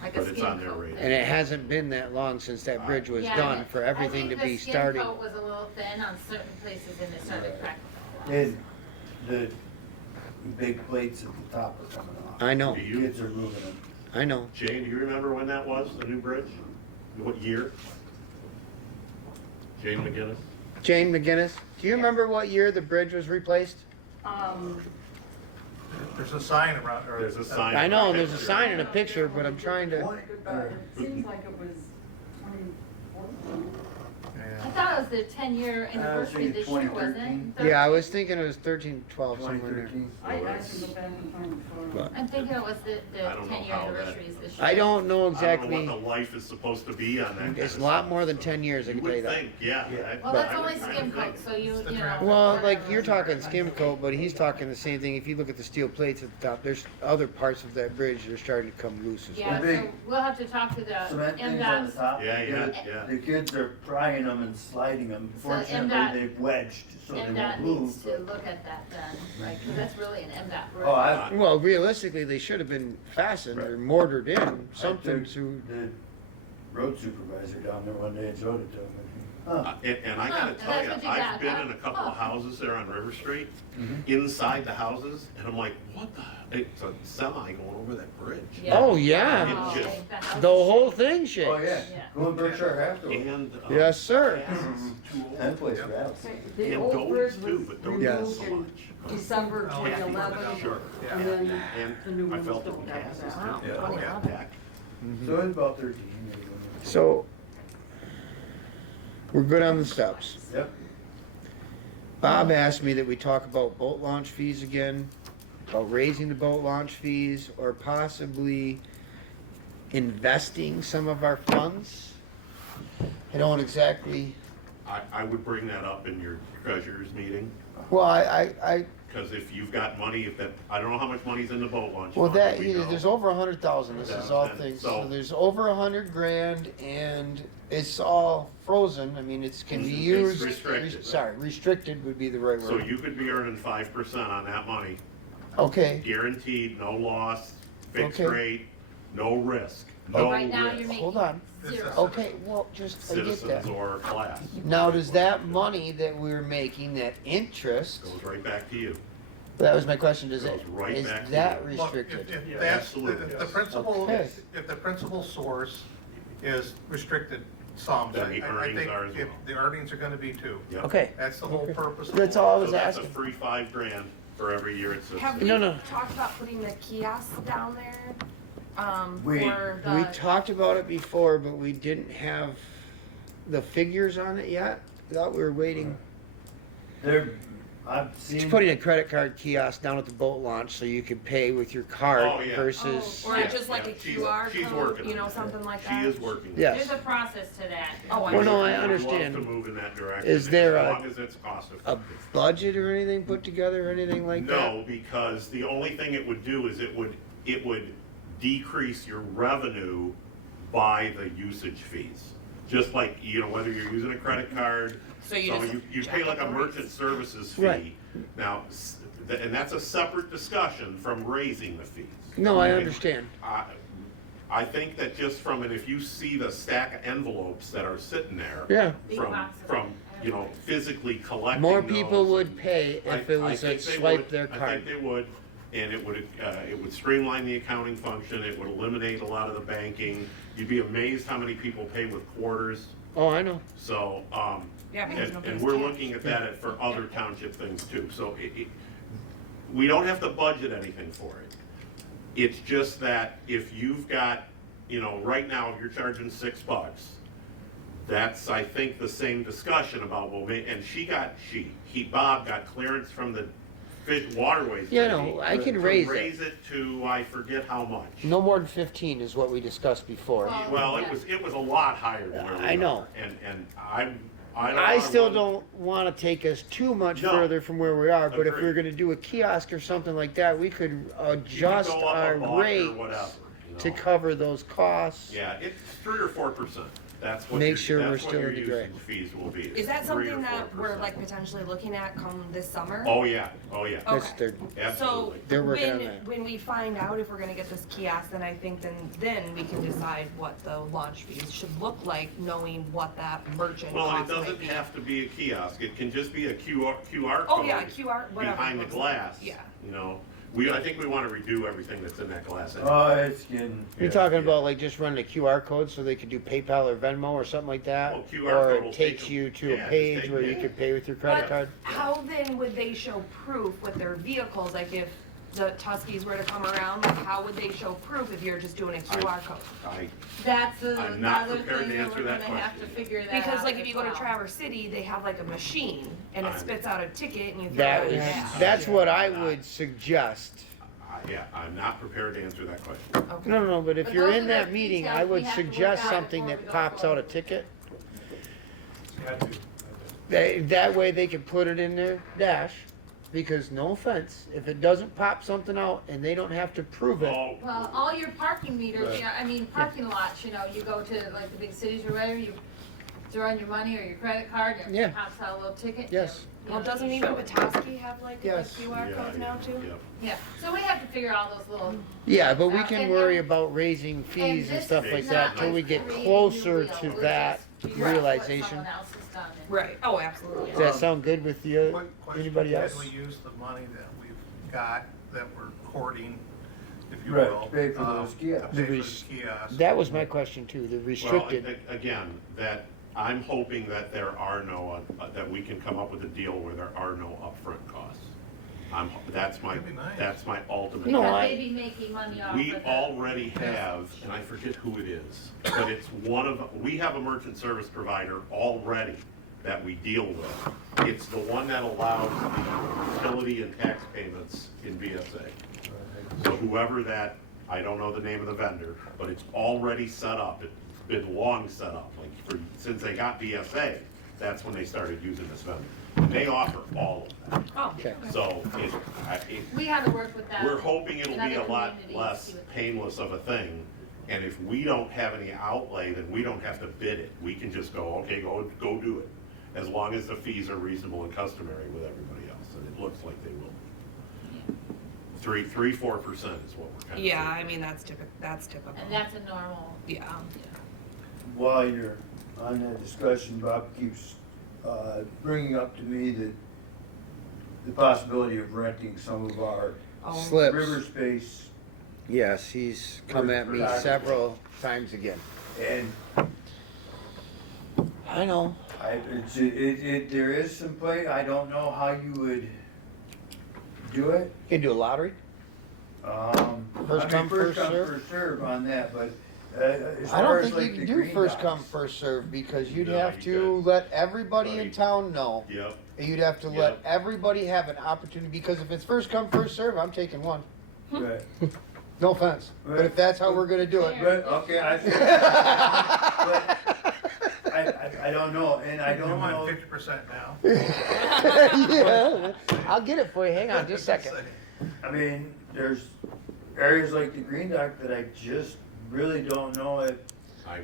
Like a but it's skin on their coat. radar. And it hasn't been that long since that bridge was Yeah, done for everything to be starting. I think the skin coat was a little thin on certain places and it started cracking. And the big plates at the top are coming off. I know, Do you, Kids are moving them. I know. Jane, do you remember when that was, the new bridge? What year? Jane McGinnis? Jane McGinnis, do you remember what year the bridge was replaced? There's a sign around, or. There's a sign. I know, there's a sign and a picture, but I'm trying to, It seems like it was 2014. I Yeah. thought it was the 10-year anniversary this year, wasn't 2013. it? yeah, I was thinking it was 13, 12, somewhere in there. 2013. I can go back and find the photo. But- I'm thinking it was the I don't know 10-year how that- anniversaries this year. I don't know I don't know exactly, what the life is supposed to be on that kind it's of a lot stuff, more than so. 10 years, I can tell you would that. think, yeah. Well, that's only skim coat, so you know. Well, like, you're talking skim coat, but he's talking the same thing. If you look at the steel plates at the top, there's other parts of that bridge that are starting to come loose as well. Yeah, The big so we'll have to talk to the Cement things on the MDOT. top. Yeah, yeah, the- yeah. The kids are prying them and sliding them. So Fortunately, MDOT they've wedged so they MDOT won't needs move. to look at that then, right, because that's really an MDOT bridge. Oh, I, Well, realistically, they should have been fastened or mortared in, something took to, the road supervisor down there one day and showed it to him. Huh. And I Huh, gotta and tell that's you, what you I've got, been huh? in a couple of Oh. houses there on River Street, Mhm. inside the houses, and I'm like, what the, it's a semi going over that bridge. Yeah. oh, yeah. Oh, It just- okay, that house The is whole shaking. thing shakes. Oh, yeah. Yeah. Go in Berkshire afterwards. And. Yes, sir. gas is too old. That place rattles. The And old Doty's bridge too, was but Doty's Yes. removed so in much. December Oh, yeah. 2011, Sure, and yeah. then the new And I ones felt it don't with have gases that. Wow, too. Yeah. 2011. Back. So it's about 13. maybe. So, we're good on the steps. Yep. Bob asked me that we talk about boat launch fees again, about raising the boat launch fees, or possibly investing some of our funds. I don't exactly, I would bring that up in your treasurer's meeting, well, I because if you've got money, if that, I don't know how much money's in the boat launch well, fund, that, we know. there's over 100,000, this is all Then, things, so- so there's over 100 grand, and it's all frozen, I mean, it can be It's used. restricted. Sorry, restricted would be the right So word. you could be earning 5% on that money, Okay, guaranteed, no loss, fixed Okay. rate, no risk, Oh, no Right now, you're risk. making hold on, zero. okay, well, just, I get that. Citizens or class. Now, does that money that we're making, that interest, Goes right back to you. that was my question, does Goes it, right is back to that you. Look, restricted? if that's, Absolutely, if the yes. principal, Okay. if the principal source is restricted sums, Then the I earnings think are as if well. the earnings are gonna be too. Yep. Okay, That's the whole Okay. purpose. of That's the all I law. was So that's a asking. free $5,000 for every year it sits Have there. we No, no. talked about putting the kiosks down there? We- For we the, talked about it before, but we didn't have the figures on it yet. Thought we were waiting. They're, I've She's seen. putting a credit card kiosk down at the boat launch so you can pay with your card Oh, yeah. versus. or Yeah, just like yeah, a she's- QR she's code, working you know, on it. something like She that? is working. Yes. There's a process to that. Oh, I Well, no, I I'd love understand. to move in that direction. Is there as a- long as it's cost A effective. budget or anything put together or anything like that? No, because the only thing it would do is it would decrease your revenue by the usage fees. Just like, you know, whether you're using a credit card, So you so just you pay jack like up a the merchant rates. services Right. fee. Now, and that's a separate discussion from raising the fees. No, I understand. I think that just from, and if you see the stack of envelopes that are sitting there. Yeah. Big From, box of from, you know, physically collecting More people those. would pay if it I was a think they swipe would. their I card. think they would, and it would streamline the accounting function, it would eliminate a lot of the banking. You'd be amazed how many people pay with quarters, Oh, I know. so, Yeah, because and nobody's we're cash. looking at that for other township things too, so we don't have to budget anything for it. It's just that if you've got, you know, right now, if you're charging $6, that's, I think, the same discussion about, well, and Bob got clearance from the fish waterways. Yeah, lady no, I can to raise it. Raise it to, I forget how much. No more than 15 is what we discussed before. Well, it was a lot higher than where we are. I know. And I don't I wanna still run- don't want to take us too much No. further from where we are, but if we were Agreed. going to do a kiosk or something like that, we could You could adjust go up a our buck or rates whatever, you to know. cover those costs. Yeah, it's 3 or 4%. That's what Make your- sure we're that's what still your in the gray. usage fees will be. Is that 3 or something that we're 4%. like potentially looking at come this summer? Oh, yeah, oh, yeah, That's Okay. their, absolutely. They're working on when, that. when we find out if we're gonna get this kiosk, then I think then we can decide what the launch fees should look like, knowing what that merchant Well, it cost might doesn't be. have to be a kiosk, it can just be a QR code. Oh, yeah, QR, whatever. Behind the looks like. glass. Yeah. You know, I think we wanna redo everything that's in that glass. anyway. Oh, it's getting, You're Yeah, talking yeah. about like just running a QR code so they could do PayPal or Venmo or something like that? Well, QR Or code will it takes take you them. to Yeah, a just page take where it. you could pay with your credit But card? how then would they show proof with their vehicles? Like if the Tuskies were to come around, like how would they show proof if you're just doing a QR code? That's I'm not another prepared thing to that answer we're that gonna have to question. figure that out. Because like if as you go to well. Traverse City, they have like a machine and it I'm- spits out a ticket and you throw That it in is, gas. that's what I would suggest. Yeah, I'm not prepared to answer that question. Okay. No, but if But you're those in are that the meeting, details I we would have to work suggest out something before that we go pops out a forward. ticket. Had to. That way they can put it in their dash, because no offense, if it doesn't pop something out and they don't have to prove it, Oh, Well, all your parking meters, Right. yeah, I mean, parking lots, you know, you go to like the big cities or whatever, you throw in your money or your credit card, and Yeah. it pops out a little ticket. Yes. you Well, know, doesn't you even show it. Petoskey have like Yes. QR codes now too? yeah. Yeah, so we have to figure all those little, yeah, but we can And- worry about raising fees and this stuff is like not that till we like get creating closer new to wheel, we're that just figuring out what realization. someone else has done. and- Right. Oh, absolutely. Does that sound good with you, Quick question, anybody else? Can we use the money that we've got, that we're courting, if you Right, will? to pay for those kiosks. To pay for The the res- kiosks. That was my question too, the restricted. Well, again, that, I'm hoping that there are no, that we can come up with a deal where there are no upfront costs. That's my, That'd be nice. that's my ultimate. No, Because I- they'd be making money off We of it. already have, and I forget who it is, but it's we have a merchant service provider already that we deal with. It's the one that allows the utility and tax payments in BSA. So whoever that, I don't know the name of the vendor, but it's already set up. It's been long set up, like since they got BSA, that's when they started using this vendor. And they offer all of that. Oh, Okay. So We had to work with that. we're hoping it'll in be a other lot communities, less see what- painless of a thing. And if we don't have any outlay, then we don't have to bid it. We can just go, okay, go do it. As long as the fees are reasonable and customary with everybody else, and it looks like they will. 4% is what we're kind of. yeah. I mean that's typical. That's typical. And that's a normal, Yeah. while you're on that discussion, Bob keeps bringing up to me that the possibility of renting some of our Oh. Slips. river space, Yes, he's come at me Right. several times again. and I know. there is some play, I don't know how you would do it. You can do a lottery. First come, first serve? First serve on that, but as I far don't as think like you the can do green first dots, come, first serve, because you'd No, have you to couldn't. let everybody in Right. town know. Yep, And you'd have to let Yep. everybody have an opportunity, because if it's first come, first serve, I'm taking one. Right. No offense, but Right. if that's how we're gonna do it. But, okay, I don't know, and I You don't want know. 50% now? Yeah, I'll get it for you, hang on just a second. I mean, there's areas like the Green Dock that I just really don't know if, I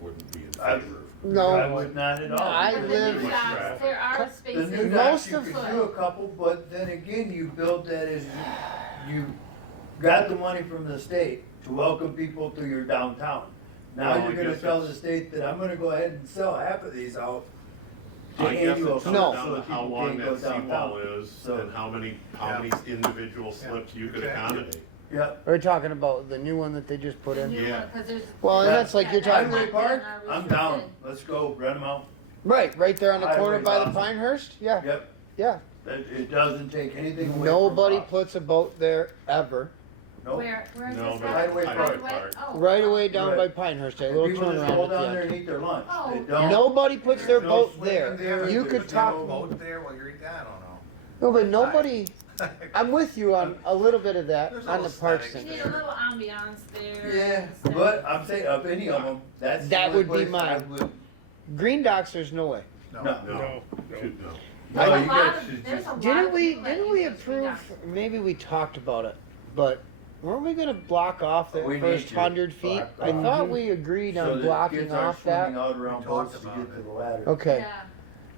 wouldn't be in I- favor of. No. I would not at all. I but the live- new docks, there are The spaces. new Most docks, you of- could do a couple, but then again, you build that as, you got the money from the state to welcome people to your downtown. Now Well, I you're gonna guess tell it's- the state that I'm gonna go ahead and sell half of these out to I guess annual it comes No. down so to that how people long can't go that seawall downtown. is So- and how many individual slips you could Exactly. accommodate. Yep. We're talking about the new one that they just put The in. new Yeah. one, 'cause there's. Well, and that's like you're talking, Highway Park, Yeah, I'm down, let's go, rent them out. right there on the corner Highway's by the awesome. Pinehurst, yeah, Yep, yeah. it doesn't take anything away from Nobody us. puts a boat there ever. Nope. Where is No, this but at? Highway Park. Oh. Right away down by Right. Pinehurst, that And little people just turnaround go at the down there end. and eat their lunch. Oh, They yeah. don't. Nobody puts their No boat swimming there. there. You Put could your talk, boat there while you're eating, I don't know. no, but nobody, I'm with you on a little bit of that, There's on the little parks aesthetics You thing. need a little ambiance there. Yeah, and stuff. but I'm saying of any of them, that's the That only would be place I mine. would- Green docks, there's no way. No. No, No. shoot, no. There's No, a you lot guys of- should there's just- a lot Didn't of we, people that didn't use we those green approve, docks. maybe we talked about it, but weren't we gonna block off that We need first to 100 feet? block I off. thought we agreed So on that blocking kids aren't off that. swinging out around We boats talked to about get to it. the ladder. Okay. Yeah.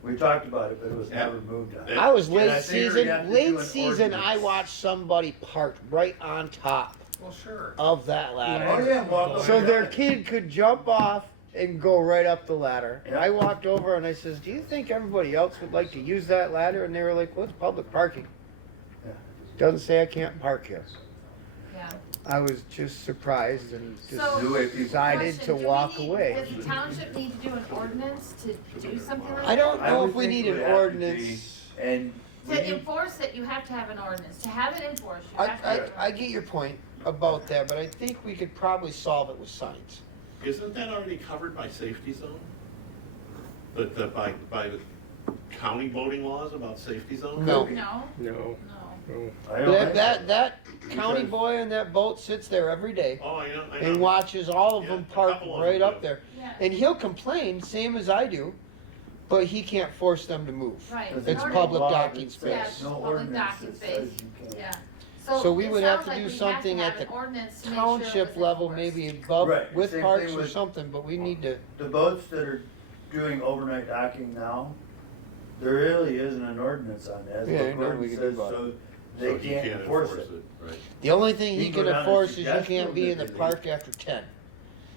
We talked about it, but it was Yeah. never moved on. I was And I late think we're season. gonna have to do Late an season, I ordinance. watched somebody parked right on top Well, sure. of that ladder. Oh, yeah, walk over. So their kid could jump off and go right up the ladder. And Yeah. I walked over and I says, "Do you think everybody else would like to use that ladder?" And they were like, "Well, it's public parking. Yeah. Doesn't say I can't park here." Yeah. I was just surprised and just So- The way people- decided Question, to do we walk need- away. Does the township need to do an ordinance to do something like that? I don't I know would if we think need it an would have to ordinance. be, and we To need- enforce it, you have to have an ordinance. To have it enforced, you have to have an I get your point about that, but I think we could probably solve it with signs. Isn't that already covered by safety zone? By the county voting laws about safety zone? No. No, No, no. no. I don't think so. That county Because- boy in that boat sits there every day Oh, I know. and watches all of Yeah, them a park couple of right them up do. there. Yeah. And he'll complain, same as I do, but he can't force them to move. Right. Because In It's order- public law docking that says space. Yeah, it's No public ordinance docking that space. says you can't. Yeah. So we it would have sounds to like do we have something to at have the an ordinance to make sure it Township was level, enforced. maybe above, Right, with same parks thing or with- something, but we need to, The boats that are doing overnight docking now, there really isn't an ordinance on that. Yeah, The ain't nothing we ordinance can do says about it. so So they you can't enforce it. Right. the only thing You he can can go down and enforce is you suggest can't to be them in the that they park after 10.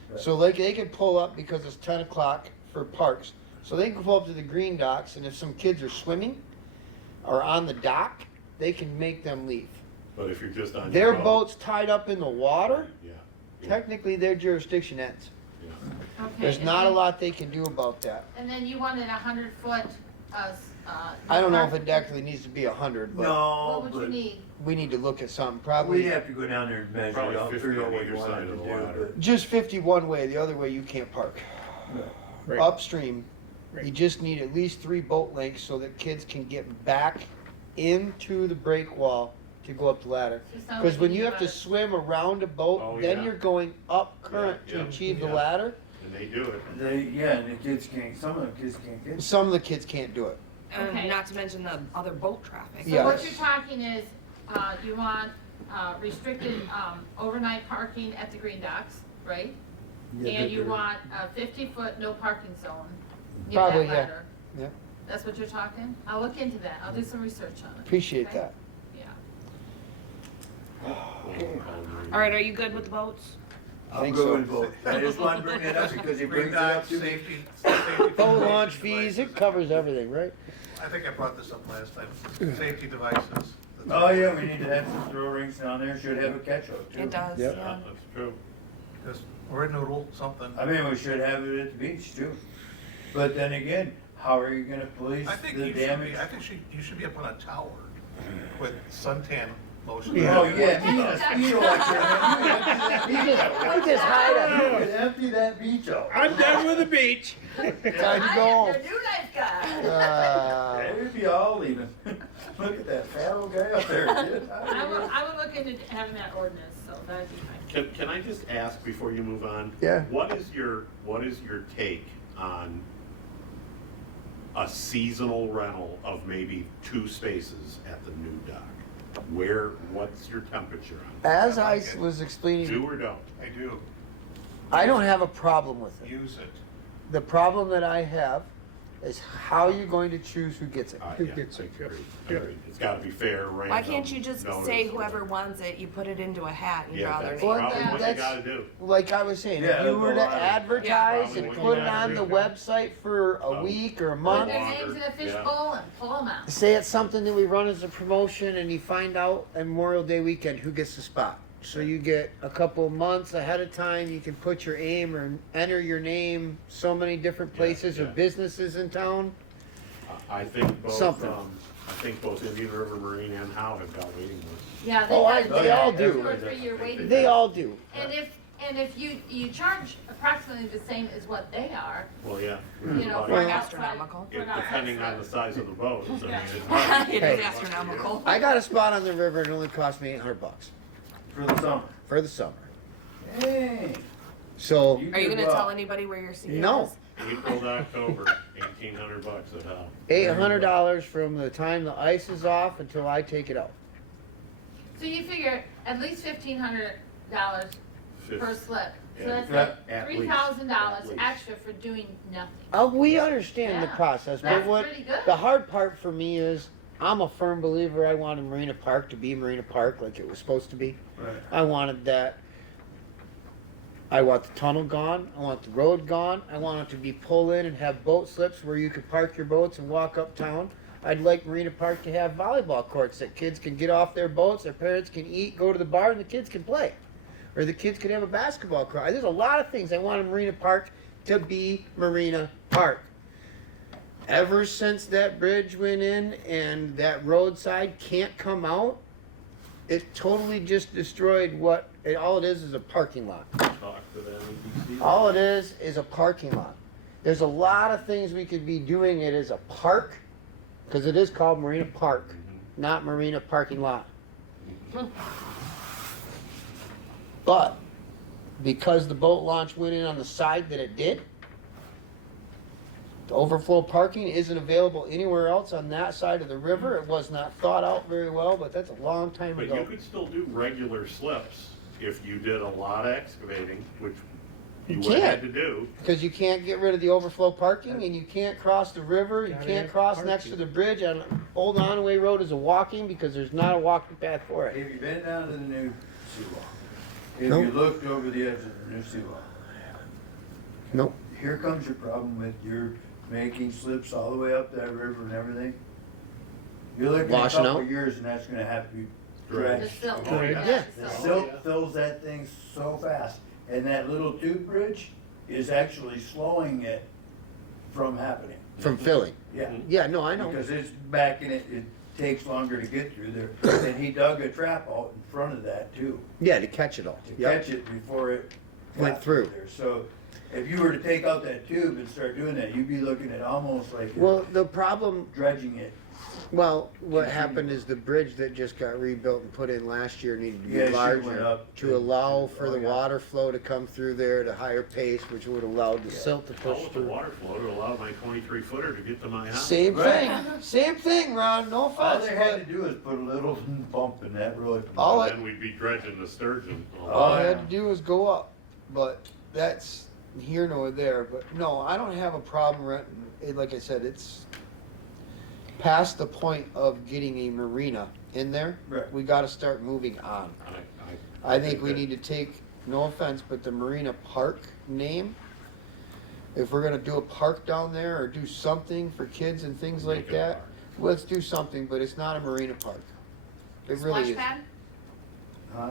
Right. So like they can pull up because it's 10 o'clock for parks. So they can pull up to the green docks, and if some kids are swimming or on the dock, they can make them leave. But if you're just on Their your boat. boat's tied up in the water, Yeah. Yeah. technically their jurisdiction ends. Yeah. Okay, There's and not a then- lot they can do about that. And then you wanted 100-foot, I don't know if it actually needs to be 100, but What No, would you but need? we need to look at something. we'd Probably have to go down there and measure Probably it out, 50 figure out on what either you side wanted of to the do, ladder. but. just 51 way. The other way you can't park. Right. Upstream, Right. you just need at least 3 boat lengths so that kids can get back into the break wall to go up the ladder. So it sounds Because like when need you have to about swim around a boat, Oh, then yeah. you're going up current Yeah, to yeah, achieve the yeah. ladder. And they do it. And the kids can't, some of the kids can't get. Some of the kids can't do it. Okay. And not to mention the other boat traffic. So Yeah. what you're talking is, you want restricted overnight parking at the green docks, right? And you want a 50-foot no parking zone near Probably, that yeah. ladder. Yeah. That's what you're talking? I'll look into that. I'll do some research on it. Appreciate Okay? that. Yeah. All right, are you good with the boats? I'm think good so. with both. I just wanted to bring it up because he Green brings it up dots, to me. safety Boat launch fees, it covers everything, right? I think I brought this up last time. Safety devices. Oh, yeah, we need to have some throw rings down there, should have a catch-all too. It does, Yep. yeah. That's true. Just, or a noodle, something. I mean, we should have it at the beach too. But then again, how are you gonna police I think the you should damage? be, I think you should be up on a tower with suntan lotion. Yeah. Oh, yeah, me and a speedo out there. You just hide You could empty that beach out. I'm done with the beach. Time to I am go. your new life guy. It would be all even. Look at that fat old guy up there. Get out of here. I will look into having that ordinance, so that'd be fine. Can I just ask before you move on? Yeah. What is your take on a seasonal rental of maybe 2 spaces at the new dock? What's your temperature on As I I like it. was it? explaining, Do or don't? I do, I don't have a problem with it. use it. The problem that I have is how you're going to choose who gets it. Who Yeah, gets it? I agree. I agree. It's gotta be fair, random. Why can't you just notice. say whoever wants it, you put it into a hat and Yeah, draw their that's name? Well, probably yeah, what you that's- gotta do. Like I was saying, Yeah, if you were to go on. advertise Yeah. and put it on the website for a Oh. week or a Put month, their names in a fishbowl and pull them out. say it's something that we run as a promotion and you find out on Memorial Day weekend who gets the spot. So you get a couple months ahead of time, you can put your aim or enter your name so many different places or yeah. businesses in town. I think both, Something. I think both Indian River Marine and Howe have got waiting lists. Yeah, Oh, they they all do. 2 or 3 year waiting. They all do. And if you charge approximately the same as what they are, Well, yeah. you know, But for an Well- outside. Astronomical. for an Depending outside on the size of the boat. I mean, Yeah. it's- It Hey. is astronomical. I got a spot on the river and it only cost me $800 For the summer. for the summer. Hey. So, Are you did gonna well. tell anybody where your seat No. is? April to October, $1,800 at Howe. $800 from the time the ice is off until I take it out. So you figure at least $1,500 per slip. So that's Yeah, like at least, $3,000 at least. extra for doing nothing. We understand the Yeah. process, but That's what pretty good. the hard part for me is, I'm a firm believer. I wanted Marina Park to be Marina Park like it was supposed to be. Right. I wanted that. I want the tunnel gone. I want the road gone. I want it to be pull in and have boat slips where you could park your boats and walk uptown. I'd like Marina Park to have volleyball courts that kids can get off their boats, their parents can eat, go to the bar, and the kids can play. Or the kids could have a basketball court. There's a lot of things I want in Marina Park to be Marina Park. Ever since that bridge went in and that roadside can't come out, it totally just destroyed all it is a parking lot. Talk to them and be- All it is a parking lot. There's a lot of things we could be doing it as a park, because it is called Marina Park, not Marina Parking Lot. But because the boat launch went in on the side that it did, the overflow parking isn't available anywhere else on that side of the river. It was not thought out very well, but that's a long time But ago. you could still do regular slips if you did a lot of excavating, which you You would have had can't. to do. Because you can't get rid of the overflow parking, and you can't cross the river, you Gotta can't have cross parking. next to the bridge on Old Onaway Road is a walking, because there's not a walking path for it. Have you been down to the new seawall? Have Nope. you looked over the edge of the new seawall? Nope. Here comes your problem with your making slips all the way up that river and everything. You're looking at a Washing couple out? of years and that's gonna have to be The dredged. silt. Oh, yeah. The silt. silt fills that thing so fast, and that little tube bridge is actually slowing it from happening. From filling. Yeah, Yeah, no, I know. because it's backing it, it takes longer to get through there. And he dug a trap out in front of that too, Yeah, to catch it all. to Yep. catch it before it Went got through. there. So if you were to take out that tube and start doing that, you'd be looking at almost like you're Well, the problem, dredging it. what happened is the bridge that just got rebuilt and put in last year needed to be Yeah, it should've went larger up to allow for Oh, the yeah. water flow to come through there at a higher pace, which would allow the Yeah. silt to How push with the through. water flow to allow my 23-footer to get to my house? Same Right. thing, same thing, Ron, no All offense, they had but to do is put a little bump in that road. All And I- then we'd be dredging the sturgeon. all I yeah. had to do was go up, but that's here nor there, but no, I don't have a problem renting, like I said, it's past the point of getting a marina in there. Right. We gotta start moving on. I think we need to take, no offense, but the Marina Park name, if we're gonna do a park down there or do something for kids and things like Make it a that, park. let's do something, but it's not a marina park. It really Splash is. pad? Huh?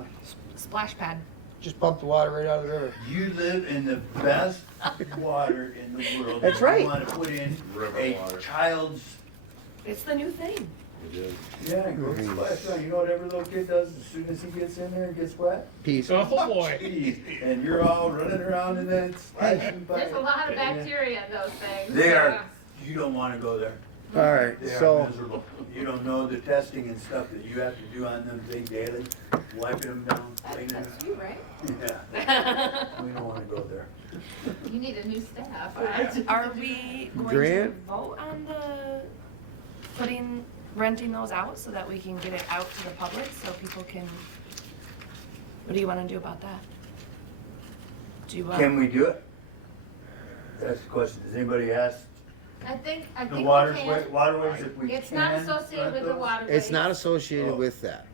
Splash pad. Just pump the water right out of the river. You live in the best water in the world. That's right. You wanna put in River a water. child's, It's the new thing. It is. yeah, go splash down. You know what every little kid does as soon as he gets in there and gets wet? Peace. Oh, boy. Jeez. And you're all running around in that splashing There's a bucket. lot of bacteria in those things. They are, Yeah. you don't wanna go there. Alright, They are so, miserable. You don't know the testing and stuff that you have to do on them things daily, wiping them down, cleaning them. That's you, right? Yeah, we don't wanna go there. You need a new staff. Are we going to Grant? vote on the renting those out so that we can get it out to the public so people can, what do you wanna do about that? Do you want? Can we do it? That's the question. Has anybody asked I think the we waterways, can. waterways if we can? It's not associated with the rent those? waterways. it's not associated Oh. with that.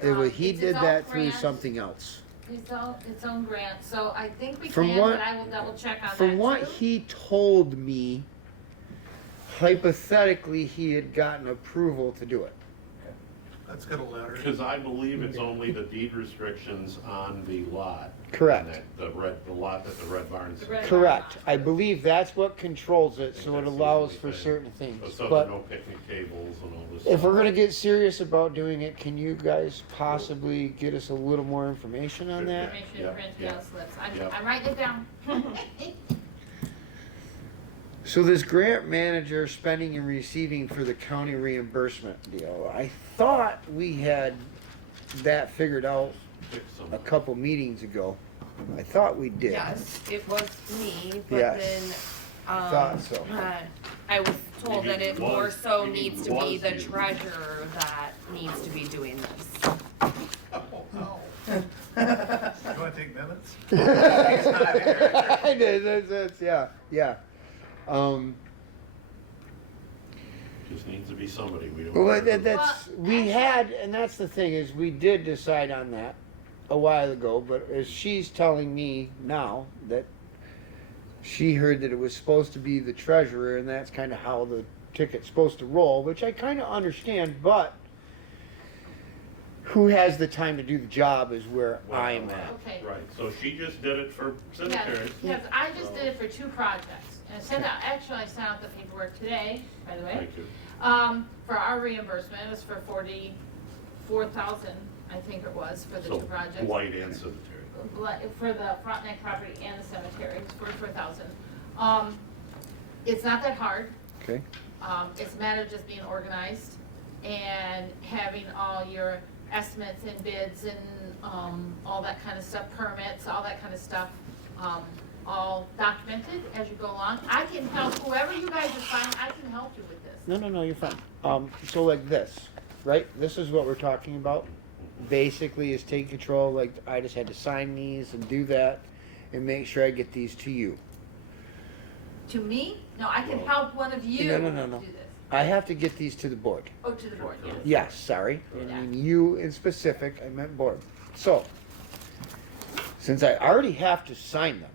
He It's did its that own through grant. something else. Its own grant, so I think we From can, what- but I will double check on that From what too. he told me, hypothetically, he had gotten approval to do it. Let's get a letter. Because I believe it's only the deed restrictions on the lot. Correct. And that the lot that the Red Barn's. The Red- Correct. I believe that's what controls it, so it That's the allows only for thing. certain things. So there are But no picnic tables and all this. if we're stuff. gonna get serious about doing it, can you guys possibly get us a little more information on that? Information, Yeah, print, yeah. mail slips. Yeah. I'm writing it down. So this grant manager spending and receiving for the county reimbursement deal, I thought we had that figured out Pick some- a couple meetings ago. I thought we did. Yes, it was me, but Yes. then, Thought so. I was told You that mean it more was- so you mean needs to be was the you. treasurer that needs to be doing this. wanna take minutes? He's not here. I did, yeah. Just needs to be somebody. We don't. Well, care who. that's, we had, and that's the thing, is we did decide on that a while ago, but as she's telling me now that she heard that it was supposed to be the treasurer, and that's kind of how the ticket's supposed to roll, which I kind of understand, but who has the time to do the job is where I'm at. Okay. Right, so she just did it for cemeteries. Yes, I just did it for 2 projects, and I sent out, actually, I sent out the paperwork today, by the way. Thank you. For our reimbursement, it was for 44,000, I think it was, for the So 2 projects. blight and cemetery. For the Frontenac property and the cemetery, it's 44,000. It's not that hard. Okay. It's a matter of just being organized and having all your estimates and bids and, all that kind of stuff, permits, all that kind of stuff, all documented as you go along. I can help, whoever you guys assign, I can help you with this. No, you're fine. So like this, right? This is what we're talking about. Basically is take control, like I just had to sign these and do that and make sure I get these to you. To me? No, I can Well, help one of you No. do this. I have to get these to the board. Oh, to the board, yes. Yes, sorry. I Yeah. mean, you in specific, I meant board. So, since I already have to sign them,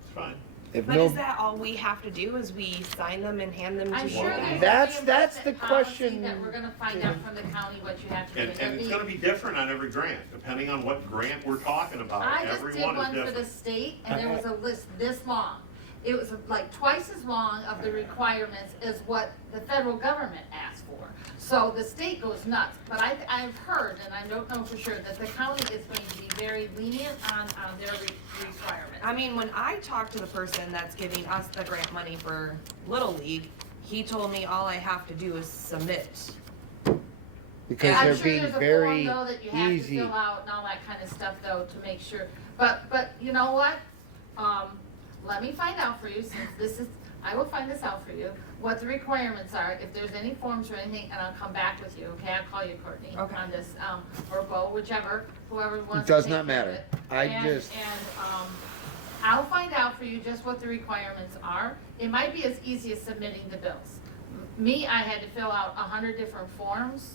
It's fine. if But no, is that all we have to do, is we sign them and hand them to I'm you sure guys? there's That's a the reimbursement policy question. that we're gonna find out from the county what you have to do. And it's gonna be different on every grant, depending on what grant we're talking about. I just Every did one is one for the different. state, and there was a list this long. It was like twice as long of the requirements as what the federal government asked for. So the state goes nuts, but I've heard, and I don't know for sure, that the county is going to be very lenient on their requirements. I mean, when I talked to the person that's giving us the grant money for Little League, he told me all I have to do is submit. because I'm they're sure being there's a very form, though, that you have to easy. fill out and all that kind of stuff, though, to make sure. But you know what? Let me find out for you, since this is, I will find this out for you, what the requirements are, if there's any forms or anything, and I'll come back with you, okay? I'll call you, Courtney, Okay. on this, or Bo, whichever, whoever wants It to does take not care of matter. it. I And I'll find out for you just what the requirements are. It might be as easy as submitting the bills. Me, I had to fill out 100 different forms,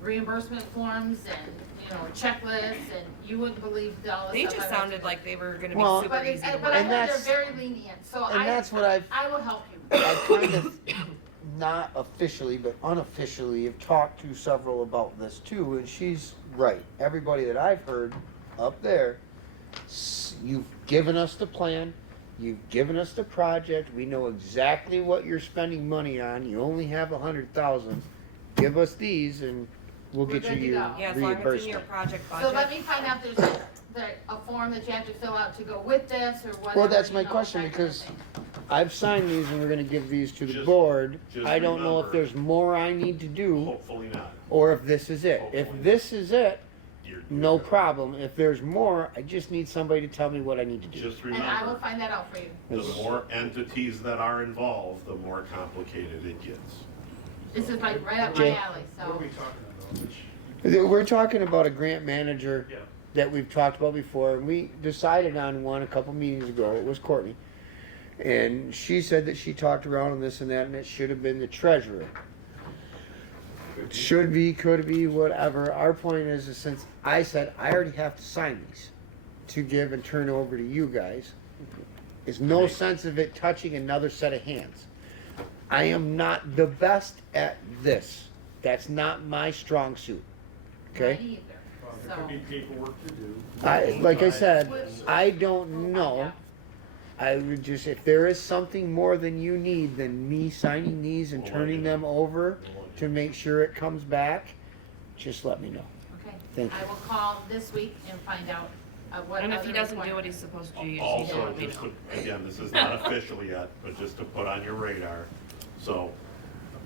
reimbursement forms, and, checklists, and you wouldn't believe all the They stuff. just I went sounded like they were gonna be Well, super But easy to but work I And with. heard that's- they're very lenient, so and that's what I've- I will help you. I kind of, not officially, but unofficially, have talked to several about this too, and she's right. Everybody that I've heard up there, you've given us the plan, you've given us the project, we know exactly what you're spending money on, you only have 100,000, give us these and we'll We're get good to you your go. Yeah, as long as it's in your reimbursement. project So let budget. me find out there's a form that you have to fill out to go with this, or whatever. Well, that's my you know, question, that kind of because thing. I've signed these and we're gonna give these to the Just- board. just I don't know if remember- there's more I need to do. Hopefully not. Or if this is it. If Hopefully. this is it, You're no good. problem. If there's more, I just need somebody to tell me what I need to do. Just And I will remember, find that out for you. the more entities that are involved, the more complicated it gets. This is like right up my Jay. alley, What are so. we talking about? Which, We're talking about a grant manager yeah. that we've talked about before. And we decided on one a couple meetings ago. It was Courtney. And she said that she talked around on this and that, and it should have been the treasurer. Should be, could be, whatever. Our point is since I said I already have to sign these to give and turn over to you guys, there's no sense of it touching another set of hands. I am not the best at this. That's not my strong suit. Okay? Mine either, Well, there so. could be paperwork to do. Like I said, We'll- I don't we'll find know. out. I would just, if there is something more than you need than me signing these and We'll turning let you them over We'll let to you- make sure it comes back, just let me know. Okay. Thank I you. will call this week and find out what And if other he doesn't do what requirements. he's supposed to do, you just need to Also, let me just know. to, again, this is not official yet, but just to put on your radar. So,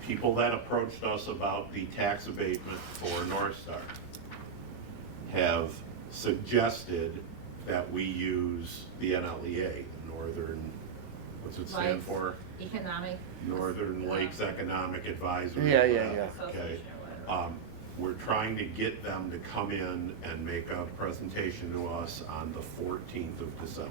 people that approached us about the tax abatement for North Star have suggested that we use the NLEA, Northern, what's it stand Lights. for? Economic. Northern Lakes Economic Advisory. Yeah, or yeah, whatever, yeah. Okay. Association or whatever. we're trying to get them to come in and make a presentation to us on the 14th of December.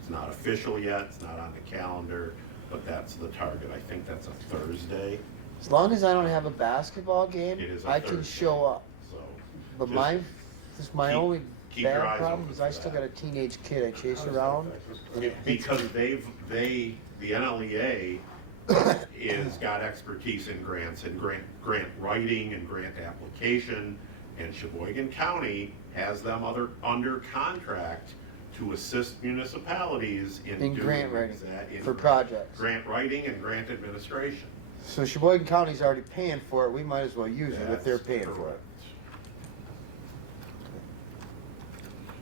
It's not official yet, it's not on the calendar, but that's the target. I think that's a Thursday, As long as I don't have a basketball game, It is a I can Thursday. show up. so. But just this my keep- only keep your bad eyes problem open is for I still that. got a teenage kid I chase around. And it hits Because me. the NLEA is got expertise in grants and grant writing and grant application, and Sheboygan County has them under contract to assist municipalities in In doing grant writing that, in for projects. grant writing and grant administration. So Sheboygan County's already paying for it, we might as well use it if they're That's paying for it. correct.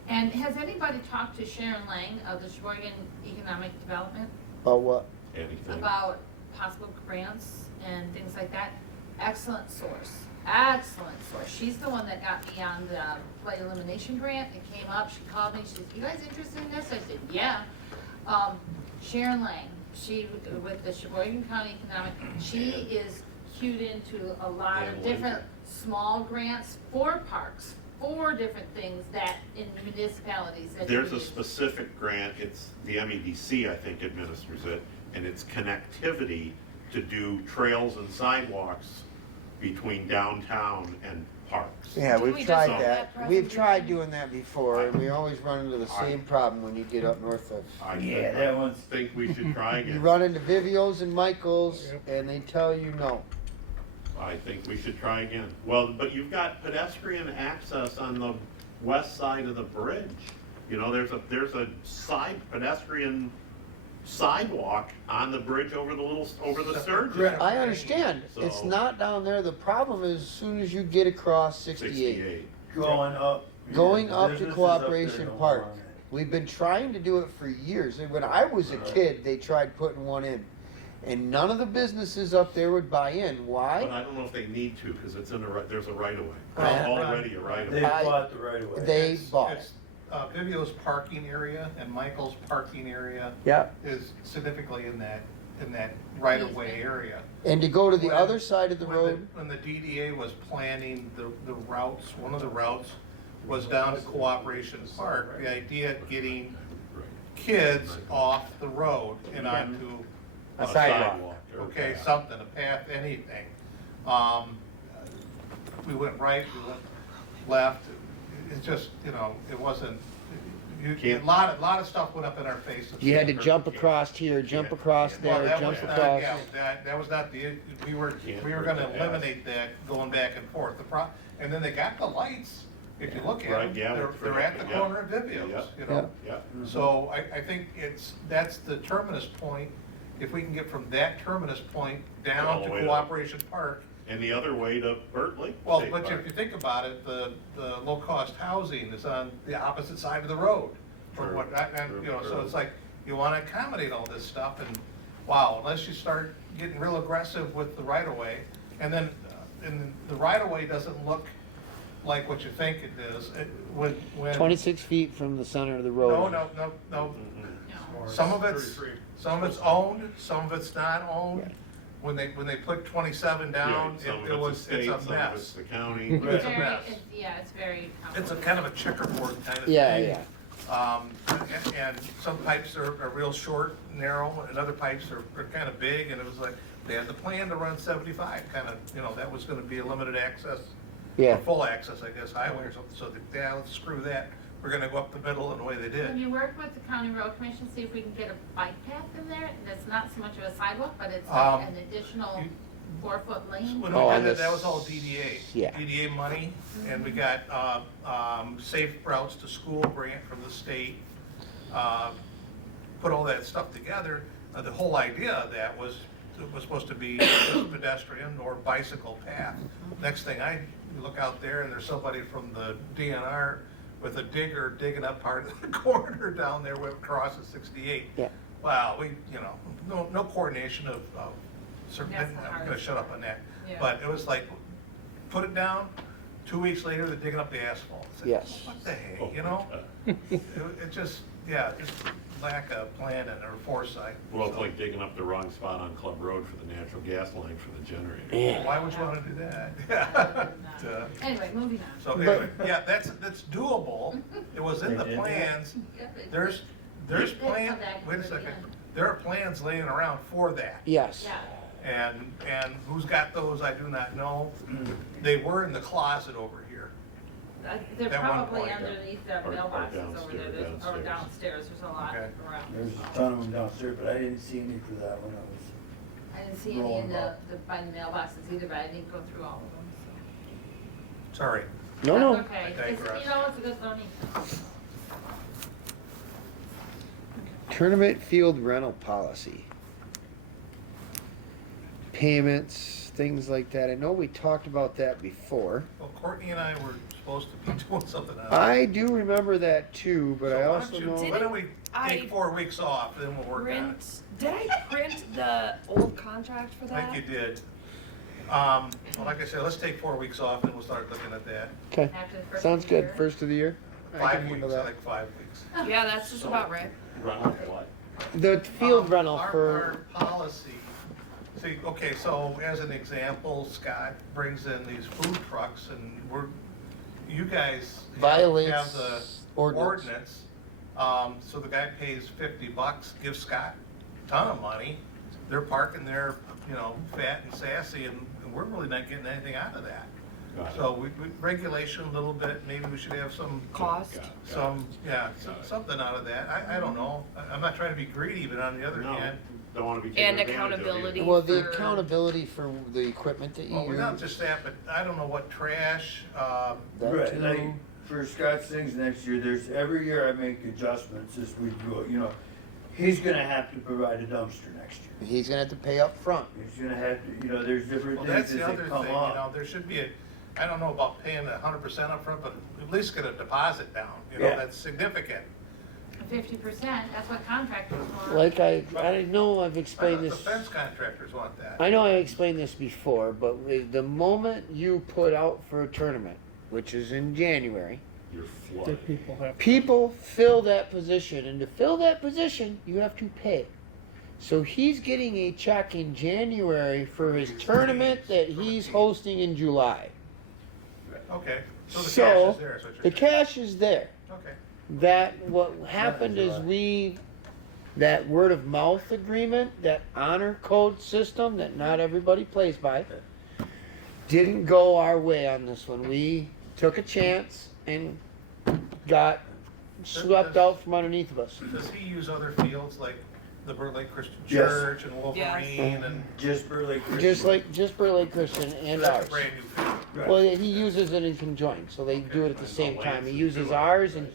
And has anybody talked to Sharon Lang of the Sheboygan Economic Development But what? Anything? about possible grants and things like that? Excellent source, excellent source. She's the one that got me on the flood elimination grant. It came up, she called me, she said, you guys interested in this? I said, yeah. Sharon Lang, she, with the Sheboygan County Economic, she is cued into a lot of And different Lincoln. small grants for parks, for different things that in municipalities that. There's you a use. specific grant, it's the MEDC, I think, administers it, and it's connectivity to do trails and sidewalks between downtown and parks. Yeah, Didn't we we've just tried do that. that We've tried presentation? doing that before, and we always run into the same problem when you get up north of. I Yeah, that one's, think we should try You again. run into Vivio's and Michael's, and they tell you no. I think we should try again. Well, but you've got pedestrian access on the west side of the bridge. You know, there's a side pedestrian sidewalk on the bridge over the Sturgeon. I understand, it's So- not down there, the problem is as soon as you get across 68. 68. going up. Going yeah, up to businesses up Cooperation there don't Park. want it. We've been trying to do it for years, and when I was a kid, they tried putting one in. And none of the businesses up there would buy in, But why? I don't know if they need to, because it's there's a right of way. Right. Already a right of They way. bought the right of way. They It's- bought it. it's, Vivio's parking area and Michael's parking area Yeah, is significantly in that right-of-way area. and to go to the When- other side of the road, When the DDA was planning the routes, one of the routes was down to Cooperation Park. The idea of getting kids off the road and onto, a sidewalk. or okay, path. something, a path, anything. We went right, we went left, it just, it wasn't, a Can't- lot of stuff went up in our faces. You had to jump across here, jump across Well, there, that jump was not, across. yeah, that was not the, we were gonna eliminate that going back and forth. And then they got the lights, if you look at Right, them, yeah, they're at the yeah. corner of Vivio's, Yeah. Yeah. So I think that's the terminus point. If we can get from that terminus point down All to the way to- Cooperation Park. And the other way to Berkeley. Well, State but Park. if you think about it, the low-cost housing is on the opposite side of the road. From True. what, so True. it's like, you wanna accommodate all this stuff, and wow, unless you start getting real aggressive with the right-of-way, and then the right-of-way doesn't look like what you think it is, when. 26 feet from the center of the No, road. no. No. Some of it's owned, some of it's not owned. Yeah. When they put 27 Yeah, down, some of it was, the it's state, a some of it's mess. the county. It's a Very- mess. it's very. It's a kind of a checkerboard kind of thing. Yeah, yeah. And some pipes are real short, narrow, and other pipes are kind of big, and it was like, they had the plan to run 75, kind of, that was gonna be a limited access, Yeah, or full access, I guess, highway or something, so they, yeah, let's screw that. We're gonna go up the middle, and the way they Can did. you work with the county road commission, see if we can get a bike path in there? That's not so much of a sidewalk, but it's like an additional you- 4-foot lane. When Oh, we and did that this- was all DDA. yeah. DDA money, and we got, Safe Routes to School grant from the state. Put all that stuff together, the whole idea of that was, it was supposed to be just pedestrian or bicycle path. Next thing you look out there and there's somebody from the DNR with a digger digging up part of the corner down there where it crosses 68. Yeah. Wow, no coordination of certain, That's the I'm gonna hardest shut up on that. Yeah. But it was like, put it down, 2 weeks later, they're digging up the asphalt. It's like, Yes. What the heck, Oh, you know? my God. It just, yeah, just lack of planning or foresight. Well, it's So, like digging up the wrong spot on Club Road for the natural gas line for the generator. Yeah. Why would you wanna do that? Anyway, moving on. So anyway, yeah, that's doable. It was in the They did that? plans. Yep, it- There's They did plan, come back wait a with it second. again. There are plans laying around for that. Yes. Yeah, And who's got those, I do not know. They were in the closet over here. they're At one probably point, underneath the or mailboxes over there, downstairs, or downstairs, there's a lot Okay. around. There's a ton of them downstairs, but I didn't see any for that one. I didn't see any in by the mailboxes either, but I didn't go through all of them, so. Sorry. No, no. That's okay, I it's, digress. you know, it's a good learning. Tournament field rental policy. Payments, things like that. I know we talked about that before. Well, Courtney and I were supposed to be doing something on it. I do remember that too, but So I why also don't you- know. Why don't we I take 4 weeks off, then we'll work on it. Print, did I print the old contract for I that? think you did. Well, like I said, let's take 4 weeks off and we'll start looking at that. Okay, After the first sounds of the good. year. First of the year. I 5 can weeks, handle I that. like 5 weeks. Yeah, that's just about right. Run off what? The field rental Our for, policy, see, okay, so as an example, Scott brings in these food trucks and you guys have Violates the ordinance. ordinance. So the guy pays $50, gives Scott a ton of money. They're parking there, you know, fat and sassy, and we're really not getting anything out of that. Got it. So we regulation a little bit, maybe we should have some Cost. Got it. something out of that. I don't know. I'm not trying to be greedy, but on the other No, hand, don't wanna be taken And advantage of either. accountability. well, the for- accountability for the equipment that you well, not use. just that, but I don't know what trash, That Right, too. like, for Scott's things next year, every year I make adjustments as we do it, you know. He's gonna have to provide a dumpster next year. He's gonna have to pay up front. He's gonna have to, you know, there's different well, things that's as the they other come thing, you know, up. there should be I don't know about paying 100% upfront, but at least get a deposit down, you know, Yeah. that's significant. 50%, that's what contractors want. Like I know I've explained The this. fence contractors want that. I know I explained this before, but the moment you put out for a tournament, which is in January, You're The flooded. people have. people fill that position, and to fill that position, you have to pay. So he's getting a check in January for his tournament that he's hosting in July. Okay, so the So, cash is there, is what you're the saying. cash is there. Okay, That what happened is July. that word of mouth agreement, that honor code system that not everybody plays by, didn't go our way on this one. We took a chance and got swept out from underneath of us. does he use other fields like the Burley Christian Yes. Church and Wolverine and? Just Burley Christian. Just Burley Christian and That's ours. a brand new field. Right. Well, he uses it in conjoint, so they do it at the same time. He uses ours, and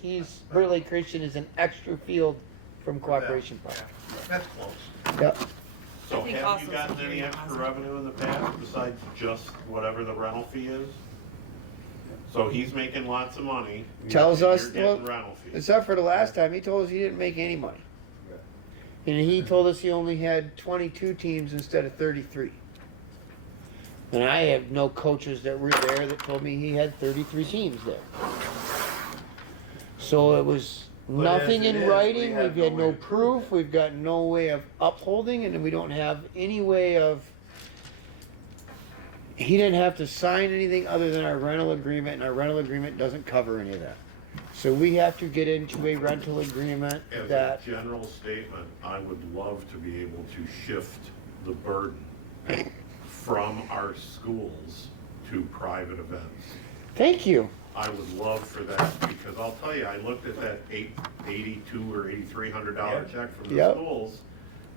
Burley Christian is an extra field from Cooperation Park. Yeah, that's close. Yep. So I think have also you gotten some any very extra positive. revenue in the past besides just whatever the rental fee is? So he's making lots of money. Tells and us, you're getting well, rental fees. except for the last time, he told us he didn't make any money. And he told us he only had 22 teams instead of 33. And I have no coaches that were there that told me he had 33 teams there. So it was But nothing as it in is, we writing, have we've had no way no to prove proof, we've got no way of upholding, and we don't have any way of. He didn't have to sign anything other than our rental agreement, and our rental agreement doesn't cover any of that. So we have to get into a rental agreement As a that, general statement, I would love to be able to shift the burden from our schools to private events. thank you. I would love for that, because I'll tell you, I looked at that $82 or $8,300 check from the Yep. schools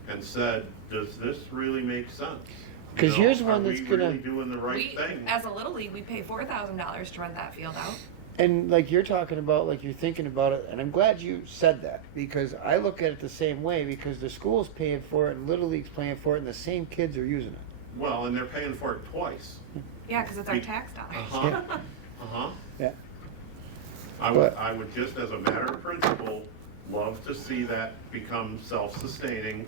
and said, does this really make sense? 'Cause You know, here's one that's Are we gonna- really doing the right We, thing? as a little league, we pay $4,000 to rent that field out. And like you're talking about, like you're thinking about it, and I'm glad you said that, because I look at it the same way, because the school's paying for it and Little League's paying for it, and the same kids are using it. Well, and they're paying for it twice. Yeah, because it's our Be- tax dollars. Uh-huh, uh-huh. Yeah. I But- would just, as a matter of principle, love to see that become self-sustaining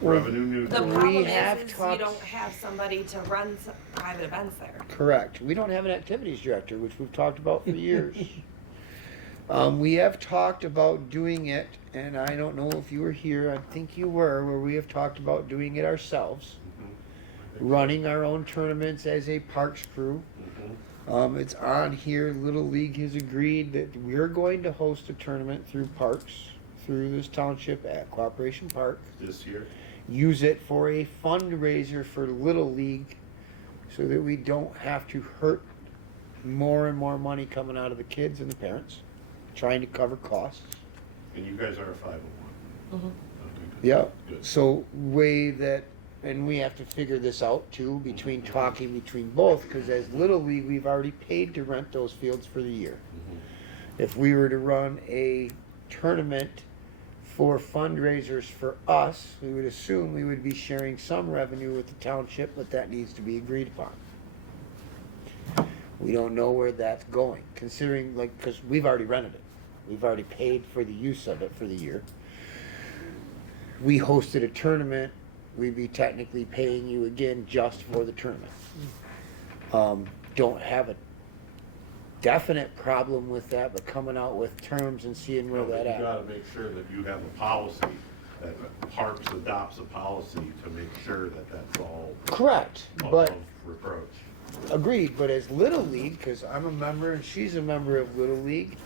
revenue The neutral. problem have is you talked- don't have somebody to run private events there. Correct. We don't have an activities director, which we've talked about for years. We have talked about doing it, and I don't know if you were here, I think you were, where we have talked about doing it ourselves, running our own tournaments as a parks crew. It's on here, Little League has agreed that we're going to host a tournament through parks, through this township at Cooperation Park. This year, Use it for a fundraiser for Little League so that we don't have to hurt more and more money coming out of the kids and the parents, trying to cover costs. and you guys are a 501. Mhm. Okay, Yeah. good. So way that, and we have to figure this out too, between talking between both, because as Little League, we've already paid to rent those fields for the year. Mhm. If we were to run a tournament for fundraisers for us, we would assume we would be sharing some revenue with the township, but that needs to be agreed upon. We don't know where that's going, considering, like, because we've already rented it. We've already paid for the use of it for the year. We hosted a tournament, we'd be technically paying you again just for the tournament. Don't have a definite problem with that, but coming out with terms and seeing where No, but that you at. gotta make sure that you have a policy, that Parks adopts a policy to make sure that that's all Correct, above but reproach. agreed, but as Little League, because I'm a member and she's a member of Little League,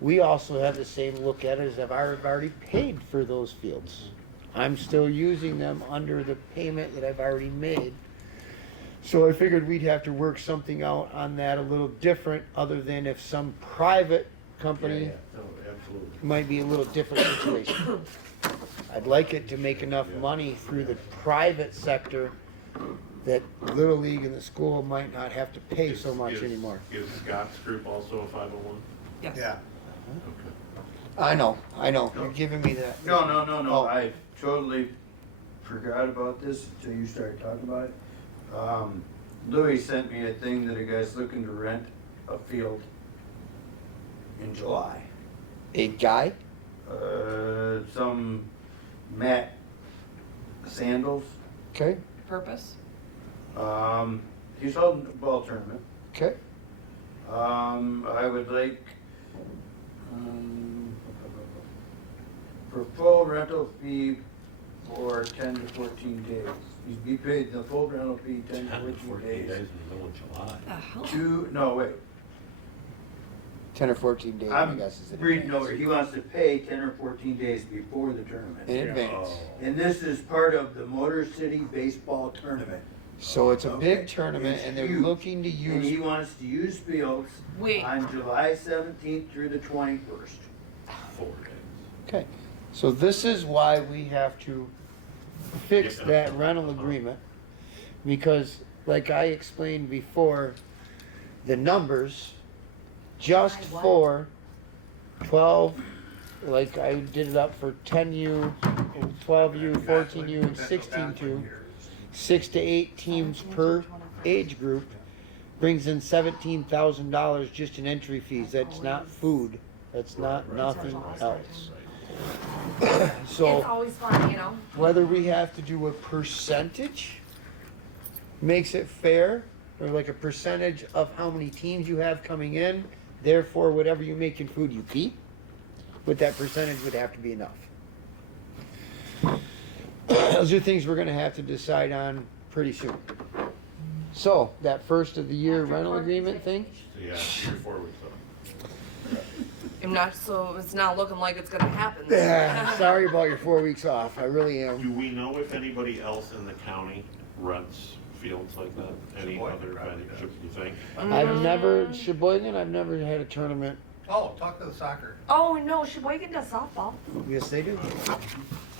we also have the same look at it as if I've already paid for those fields. I'm still using them under the payment that I've already made. So I figured we'd have to work something out on that a little different, other than if some private company Yeah, no, absolutely. might be a little different situation. I'd like it to make enough money through the private sector that Little League and the school might not have to pay so much anymore. Is Scott's group also a 501? Yes. Yeah. Okay. I know, you're giving me that. No, Oh. I totally forgot about this until you started talking about it. Louis sent me a thing that a guy's looking to rent a field in July. A guy? Some Matt Sandals. Okay, Purpose? He's holding a ball tournament. okay. I would like, for full rental fee for 10 to 14 days. He'd be paid the full rental fee 10 to 14 days. in the middle of July. The hell? No, wait, 10 or 14 days, I I'm guess is in reading advance. over, he wants to pay 10 or 14 days before the tournament. In advance. Oh. And this is part of the Motor City Baseball Tournament. So it's a big Okay. tournament It's and they're huge. looking to And he use, wants to use fields Wait. on July 17th through the 21st. 4 days. okay. So this is why we have to fix that rental agreement. Because like I explained before, the numbers just What? for 12, like I did it up for 10U, 12U, 14U, and 16U. 6 to 8 teams per age group brings in $17,000 just in entry fees. That's not food. That's not nothing else. It's So always fun, you know? whether we have to do a percentage makes it fair, or like a percentage of how many teams you have coming in, therefore whatever you make in food you keep, but that percentage would have to be enough. Those are things we're gonna have to decide on pretty soon. So, that first of the year rental agreement thing, So yeah, you're 4 weeks off. It's not looking like it's gonna happen. sorry about your 4 weeks off, I really am. Do we know if anybody else in the county rents fields like that? Any Sheboygan other probably vendor, does. you think? I've never, Sheboygan, I've never had a tournament. Oh, talk to the soccer. Oh, no, Sheboygan does softball. Yes, they do.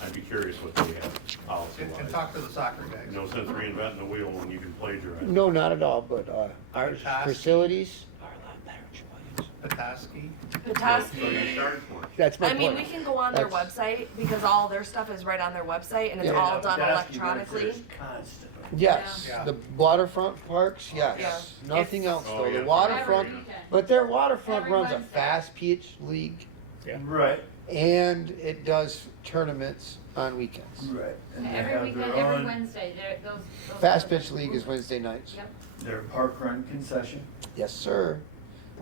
I'd be curious what they have policy And wise. talk to the soccer guys. No sense reinventing the wheel when you can plagiarize. No, not at all, but, our Fantastic. facilities are a lot better in Sheboygan. Petoskey. So you Petoskey. charge more. That's my I mean, point. we can go on their That's- website because all their stuff is right on their website and it's Yeah. all done Petoskey electronically. benefits constantly. Yes, Yeah. the waterfront parks, Yeah. yes. Nothing else Oh, though. yeah. The waterfront, Every weekend. but their waterfront Every runs a Wednesday. fast pitch league. Yeah. Right, and it does tournaments on weekends. right. And they Every have weekend, their every own- Wednesday, those. Fast Pitch League is Wednesday nights. Yep. Their park run concession. Yes, sir.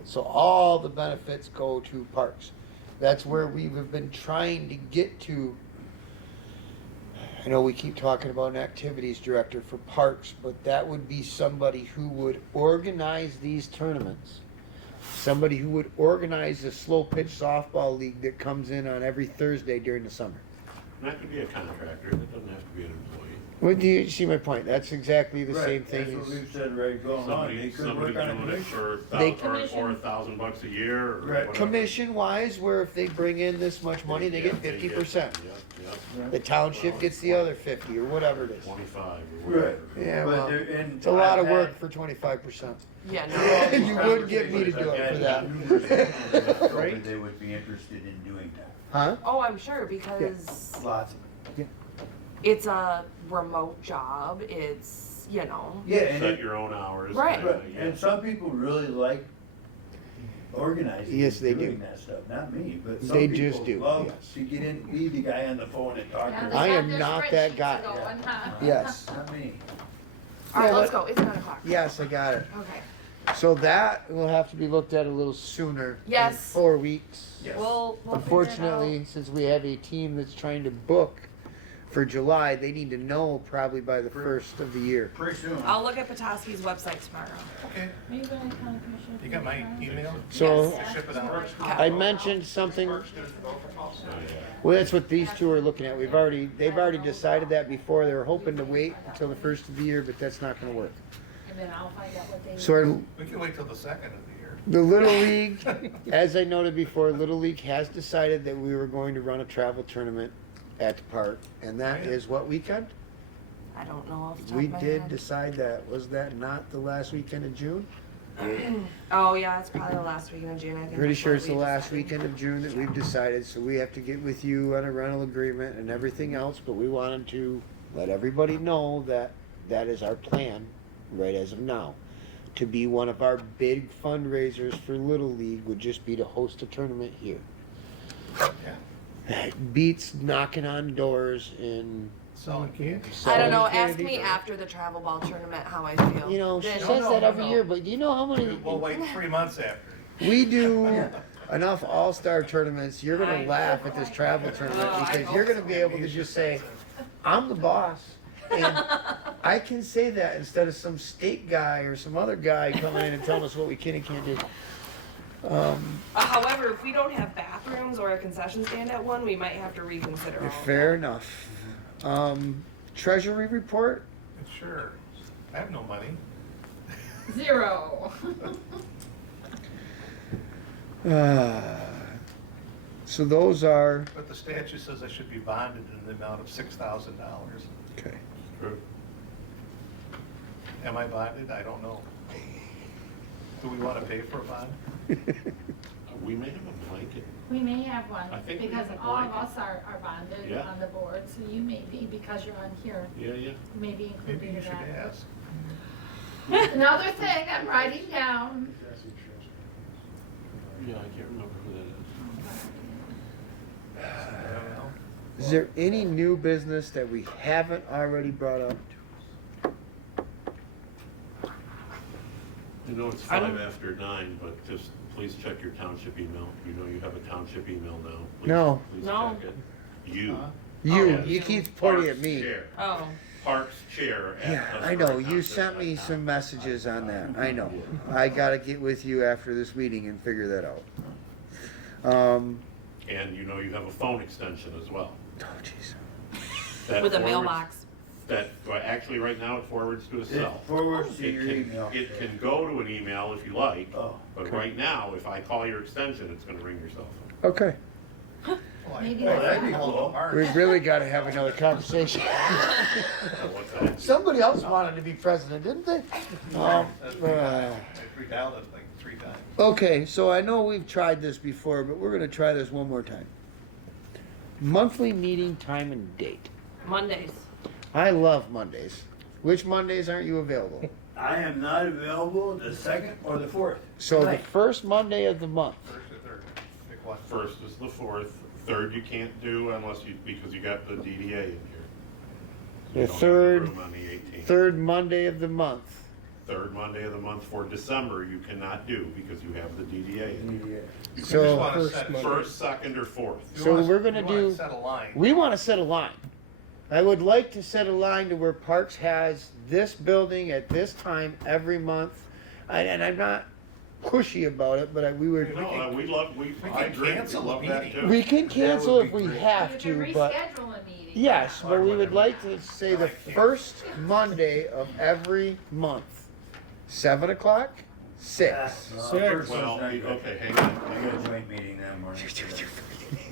So all the benefits go to parks. That's where we have been trying to get to. I know we keep talking about an activities director for parks, but that would be somebody who would organize these tournaments. Somebody who would organize a slow pitch softball league that comes in on every Thursday during the summer. That could be a contractor, that doesn't have to be an employee. Well, do you see my point? That's exactly the same Right, thing that's what as, we've said right going on. They could Somebody work on a doing it commission. for They- or $1,000 a year or Right. whatever. commission wise, where if they bring in this much money, they get Yeah, 50%. Yep, Right. The township gets the other 50 or whatever it is. 25 or Right. whatever. Yeah, But well, there- and it's a lot of I've work had- for 25%. Yeah, Yeah, no. you would get me to do it for that. Right? Right. They would be interested in doing that. Huh? Oh, I'm sure, because Lots of it. it's a remote job, it's, you know. Yeah, and Set it- your own hours. Right. kinda, Right, yeah. and some people really like organizing. Yes, they and doing do. that stuff. Not me, but some They people just do, love yes. to get in, be the guy on the phone and talk Yeah, to they them. I got am their not that spreadsheets guy. going, huh? Yes. Not me. All right, Yeah, let's but- go, it's 9:00. Yes, I got it. Okay. So that will have to be looked at a little sooner. than Yes. 4 weeks. Yes. We'll figure it out. Unfortunately, since we have a team that's trying to book for July, they need to know probably by the first of the year. Pretty soon. I'll look at Petoskey's website tomorrow. Okay, Are you going to county commission? you got my email? So Yes. Ship it out. I mentioned something. Oh, yeah. Well, that's what these two are looking at. They've already decided that before. They were hoping to wait until the first of the year, but that's not going to work. And then I'll find out what they. So our, We can wait till the second of the year. the Little League, as I noted before, Little League has decided that we were going to run a travel tournament at the park, and that is what weekend? I don't know off the top We of my did head. decide that. Was that not the last weekend of June? Oh, yeah, it's probably the last weekend of June, I think. Pretty that's sure what it's the we last decided. weekend of June that we've decided, so we have to get with you on a rental agreement and everything else, but we wanted to let everybody know that that is our plan, right as of now. To be one of our big fundraisers for Little League would just be to host a tournament here. It beats knocking on doors and, Selling candy. I don't know, selling ask candy. me after the travel ball tournament how I feel. You know, she Then- says that every no. year, but do you know how many? We'll wait 3 months after. We do enough all-star tournaments, you're gonna I- laugh at this travel tournament Oh, I because hope you're gonna so. be able to just say, I'm the boss. And I can say that instead of some state guy or some other guy coming in and telling us what we can and can't do. However, if we don't have bathrooms or a concession stand at one, we might have to reconsider all of Fair enough. Treasury report? Sure. I have no money. 0. So those are, But the statute says I should be bonded in the amount of $6,000. okay. True. Am I bonded? I don't know. Do we want to pay for a bond? We may have a blanket. We may have one, I think we because have a all of blanket. us are bonded Yeah. on the board, so you may be, because you're on here, Yeah, yeah. you may be included Maybe in you should that. ask. Another thing I'm writing down, Yeah, I can't remember who that is. I don't know. Is there any new business that we haven't already brought up? I know it's I don't- 9:05, but just please check your township email. You know you have a township email now. Please- No. Please No. check it. You. You, Yes. you keep pointing at Parks me. Chair. Oh, Parks Chair. at Yeah, I know. Tuscarora You sent me Township.com. some messages on that. I know. I gotta get with you after this meeting and figure that out. And you know you have a phone extension as well. Oh, jeez. That with a forwards- mailbox. That, well, actually, right now, it forwards to a It cell. forwards to It your can, email. it can go to an email if you like, Oh, but okay. right now, if I call your extension, it's gonna ring your cell phone. Okay. Well, I- Maybe well, that's- that'd be cool. We've really gotta have another conversation. What's that? Somebody else wanted to be president, didn't they? I redialed it like 3 times. Okay, so I know we've tried this before, but we're gonna try this one more time. Monthly meeting time and date. Mondays. I love Mondays. Which Mondays aren't you available? I am not available the 2nd or the 4th. So the Right. first Monday of the month. First or third. Pick What? First is the 4th, 3rd you can't do unless you, because you got the DDA in here. So you The don't have third- room on the 18th. Third Monday of the month. Third Monday of the month for December you cannot do because you have the DDA in here. You just So- wanna First set- Monday. First, second, or 4th. you So wanna- we're gonna you wanna do- set a line. We want to set a line. I would like to set a line to where Parks has this building at this time every month. And I'm not pushy about it, but we would, No, can- we can I agree, we cancel a love that meeting. too. we can cancel would if be we great. have You can to, but reschedule a meeting. yes, Or but we would whatever. like to say the first Monday of every month, 7 o'clock, 6. First Well, one's not good. okay, hang on. I got a joint meeting that morning.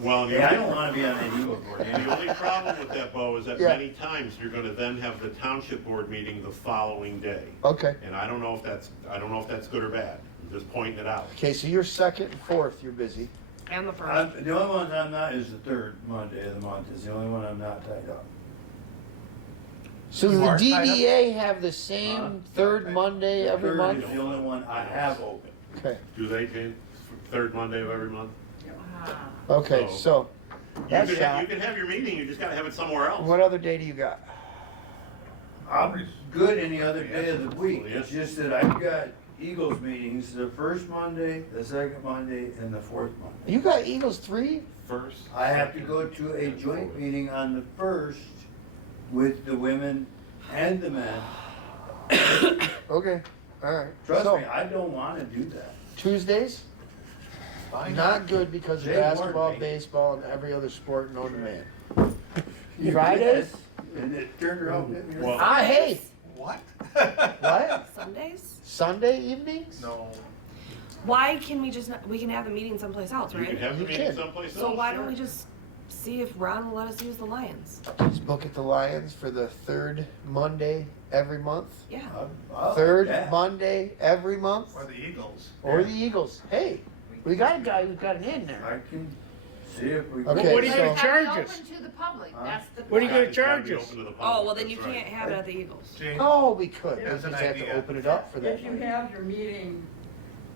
Well, Hey, I don't wanna be on that Eagle board. and the only problem with that, Bo, is that Yeah. many times you're gonna then have the township board meeting the following day. Okay. And I don't know if that's good or bad. I'm just pointing it out. Okay, so you're 2nd and 4th, you're busy. And the first. The only one I'm not is the third Monday of the month, is the only one I'm not tied up. So You the are tied up? DDA have the same third Monday every Third month? is the only one I have open. Okay, Do they, Jane? Third Monday of every month? okay, so, that's You shot. can have your meeting, you just gotta have it somewhere else. What other day do you got? I'm good any other day of the week, Yeah. it's just that I've got Eagles meetings the first Monday, the second Monday, and the fourth Monday. You got Eagles 3? First. I have to go to a joint meeting on the first with the women and the men. Okay, alright. Trust So, me, I don't wanna do that. Tuesdays? Fine. Not good because of Jay warned basketball, me. baseball, and every other sport known to man. Fridays? And it turned around and hit me. Well- Ah, hey, What? what? Sundays? Sunday evenings? No. Why can we just not, we can have the meeting someplace else, You can right? have the You meeting can. someplace else. So why don't we just see if Ron will let us use the Lions? Just book at the Lions for the third Monday every month. Yeah. I like Third that. Monday every month. Or the Eagles. Or the Eagles. Hey, we got a guy who's got an in there. I can see if we. Okay, What are you so- gonna But charge it's us? open to the public, that's the point. What are you gonna It's gotta charge be us? open to the public, Oh, well then you that's right. can't have it at the Eagles. Jane, Oh, we could. We Yeah, just that's have an to idea. open it up for that. If you have your meeting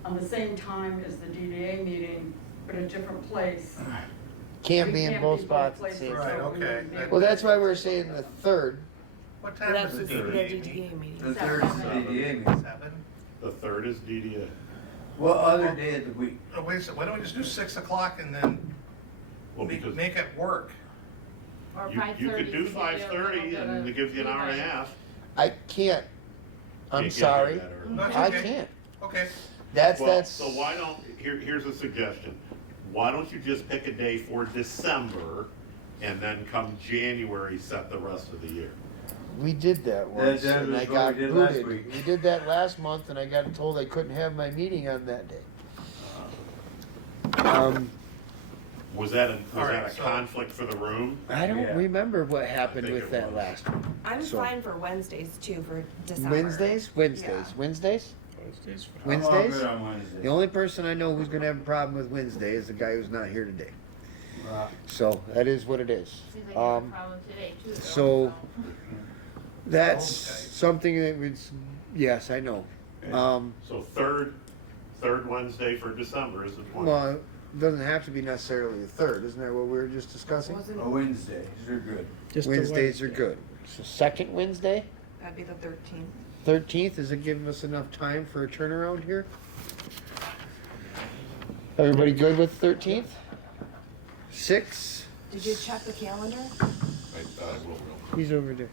on the same time as the DDA meeting, but a different place. Can't you be in both spots at the places, same Right, time. so we okay. maybe- Well, that's why we're saying the third. what Well, time that's is the the DDA DDA meeting? meeting. The third is the DDA meeting. 7? The third is DDA. What other day of the week? Oh, wait a second, why don't we just do 6 o'clock and then Well, because make it work? Or you 5:30 could do to give you a 5:30 little bit and of it gives you an hour and a leeway. half. I can't. I'm Can't get sorry. that early. That's I okay. can't. Okay. That's. So why don't, here's a suggestion. Why don't you just pick a day for December and then come January, set the rest of the year? We did that once that and was I what got we did last booted. week. We did that last month and I got told I couldn't have my meeting on that day. Was that a Alright, so- conflict for the room? I don't Yeah. remember what happened think with it that was. last one. I'm So- fine for Wednesdays too, for December. Wednesdays? Wednesdays? Wednesdays? Wednesday's fine. I'm all Wednesdays? good on Wednesday. The only person I know who's gonna have a problem with Wednesday is the guy who's not here today. So that is what it is. Seems like you have a Um, problem today too, though, so- That's Okay. something that was, yes, I know. So third Wednesday for December is the 20th. Well, it doesn't have to be necessarily the third, isn't that what we were just discussing? Wasn't, A Wednesday, they're good. Just a Wednesdays are Wednesday. good. So second Wednesday, that'd be the 13th. 13th, is it giving us enough time for a turnaround here? Everybody good with 13th? 6? Did you check the calendar? I will. He's over there.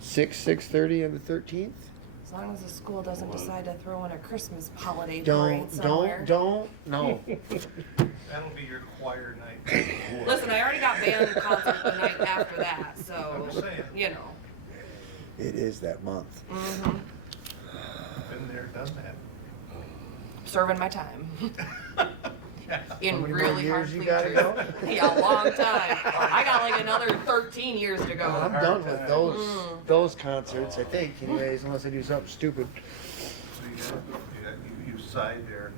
Six, 6:30 on the 13th? As long as the school doesn't decide to throw in a Christmas holiday parade Don't, somewhere. no. That'll be your choir night. Listen, I already got band concert the night after that, I'm so, just saying, you know. It is that month. hmm been there, done that. Serving my time. In How many more really years hard you bleachers. gotta Yeah, a long time. I got like another 13 years to I'm go. done with Mm. those concerts, I think, anyways, unless I do something stupid. So you side there.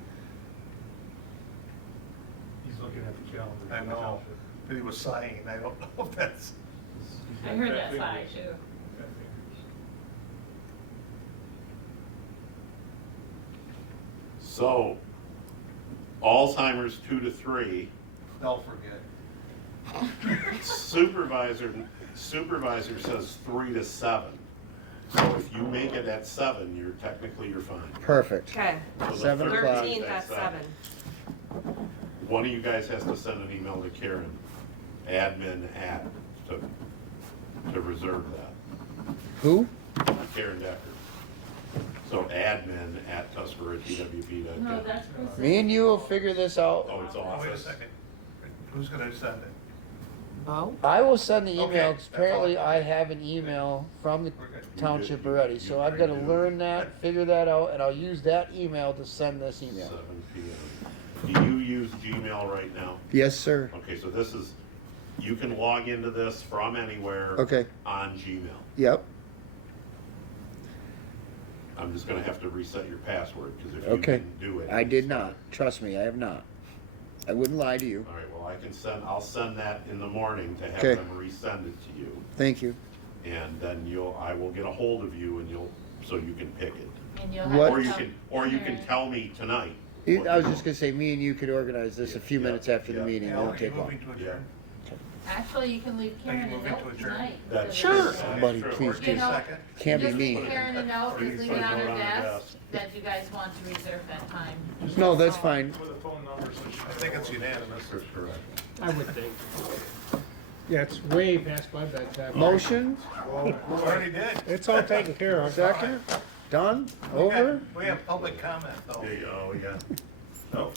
He's looking at the calendar. I know, but he was sighing, I don't know if that's, I heard that sigh too. So, Alzheimer's 2 to 3, Don't forget. supervisor says 3 to 7. So if you make it at 7, you're fine. Perfect. Okay, So the 7 o'clock. 13th at 7. One of you guys has to send an email to Karen, admin at, to reserve that. Who? Karen Decker. So admin at tuscaroratwp.gov. No, that's Chris. Me and you will figure this out. Oh, it's Oh, wait a office. second. Who's gonna send it? Bo? I will send the email, Okay, 'cause apparently that's all. I have an email from the We're good. township You already, did. so You I've gotta did. learn that, figure that out, and I'll use that email to send this email. 7 p.m. Do you use Gmail right now? Yes, sir. Okay, so this is, you can log into this from anywhere Okay, on Gmail. yep, I'm just gonna have to reset your password, because if you okay. didn't do it. I did not, trust me, I have not. I wouldn't lie to you. All right, well, I'll send that in the morning to have Okay. them resend it to you. Thank you. And then I will get a hold of you and so you can pick it. And you'll What- have to Or you tell can Karen. tell me tonight. I was just gonna say, me and you could organize this a few Yeah, minutes after the yeah. meeting, it Al, are won't you take long. moving to adjourn? Actually, you can leave Are you Karen a moving note to adjourn? tonight. That's Sure. Somebody True. please Or do. You know, second? Can't be Just me. leave Karen a note, Please just leave it put on a her note on her desk, desk. that you guys want to reserve that time. No, that's fine. With a phone number, so she. I think it's unanimous. That's correct. I would think. Yeah, it's way past my bedtime. Motion, We already did. It's all taken care of. second, done, We got- over? We have public comment though. There you go, we got, oh,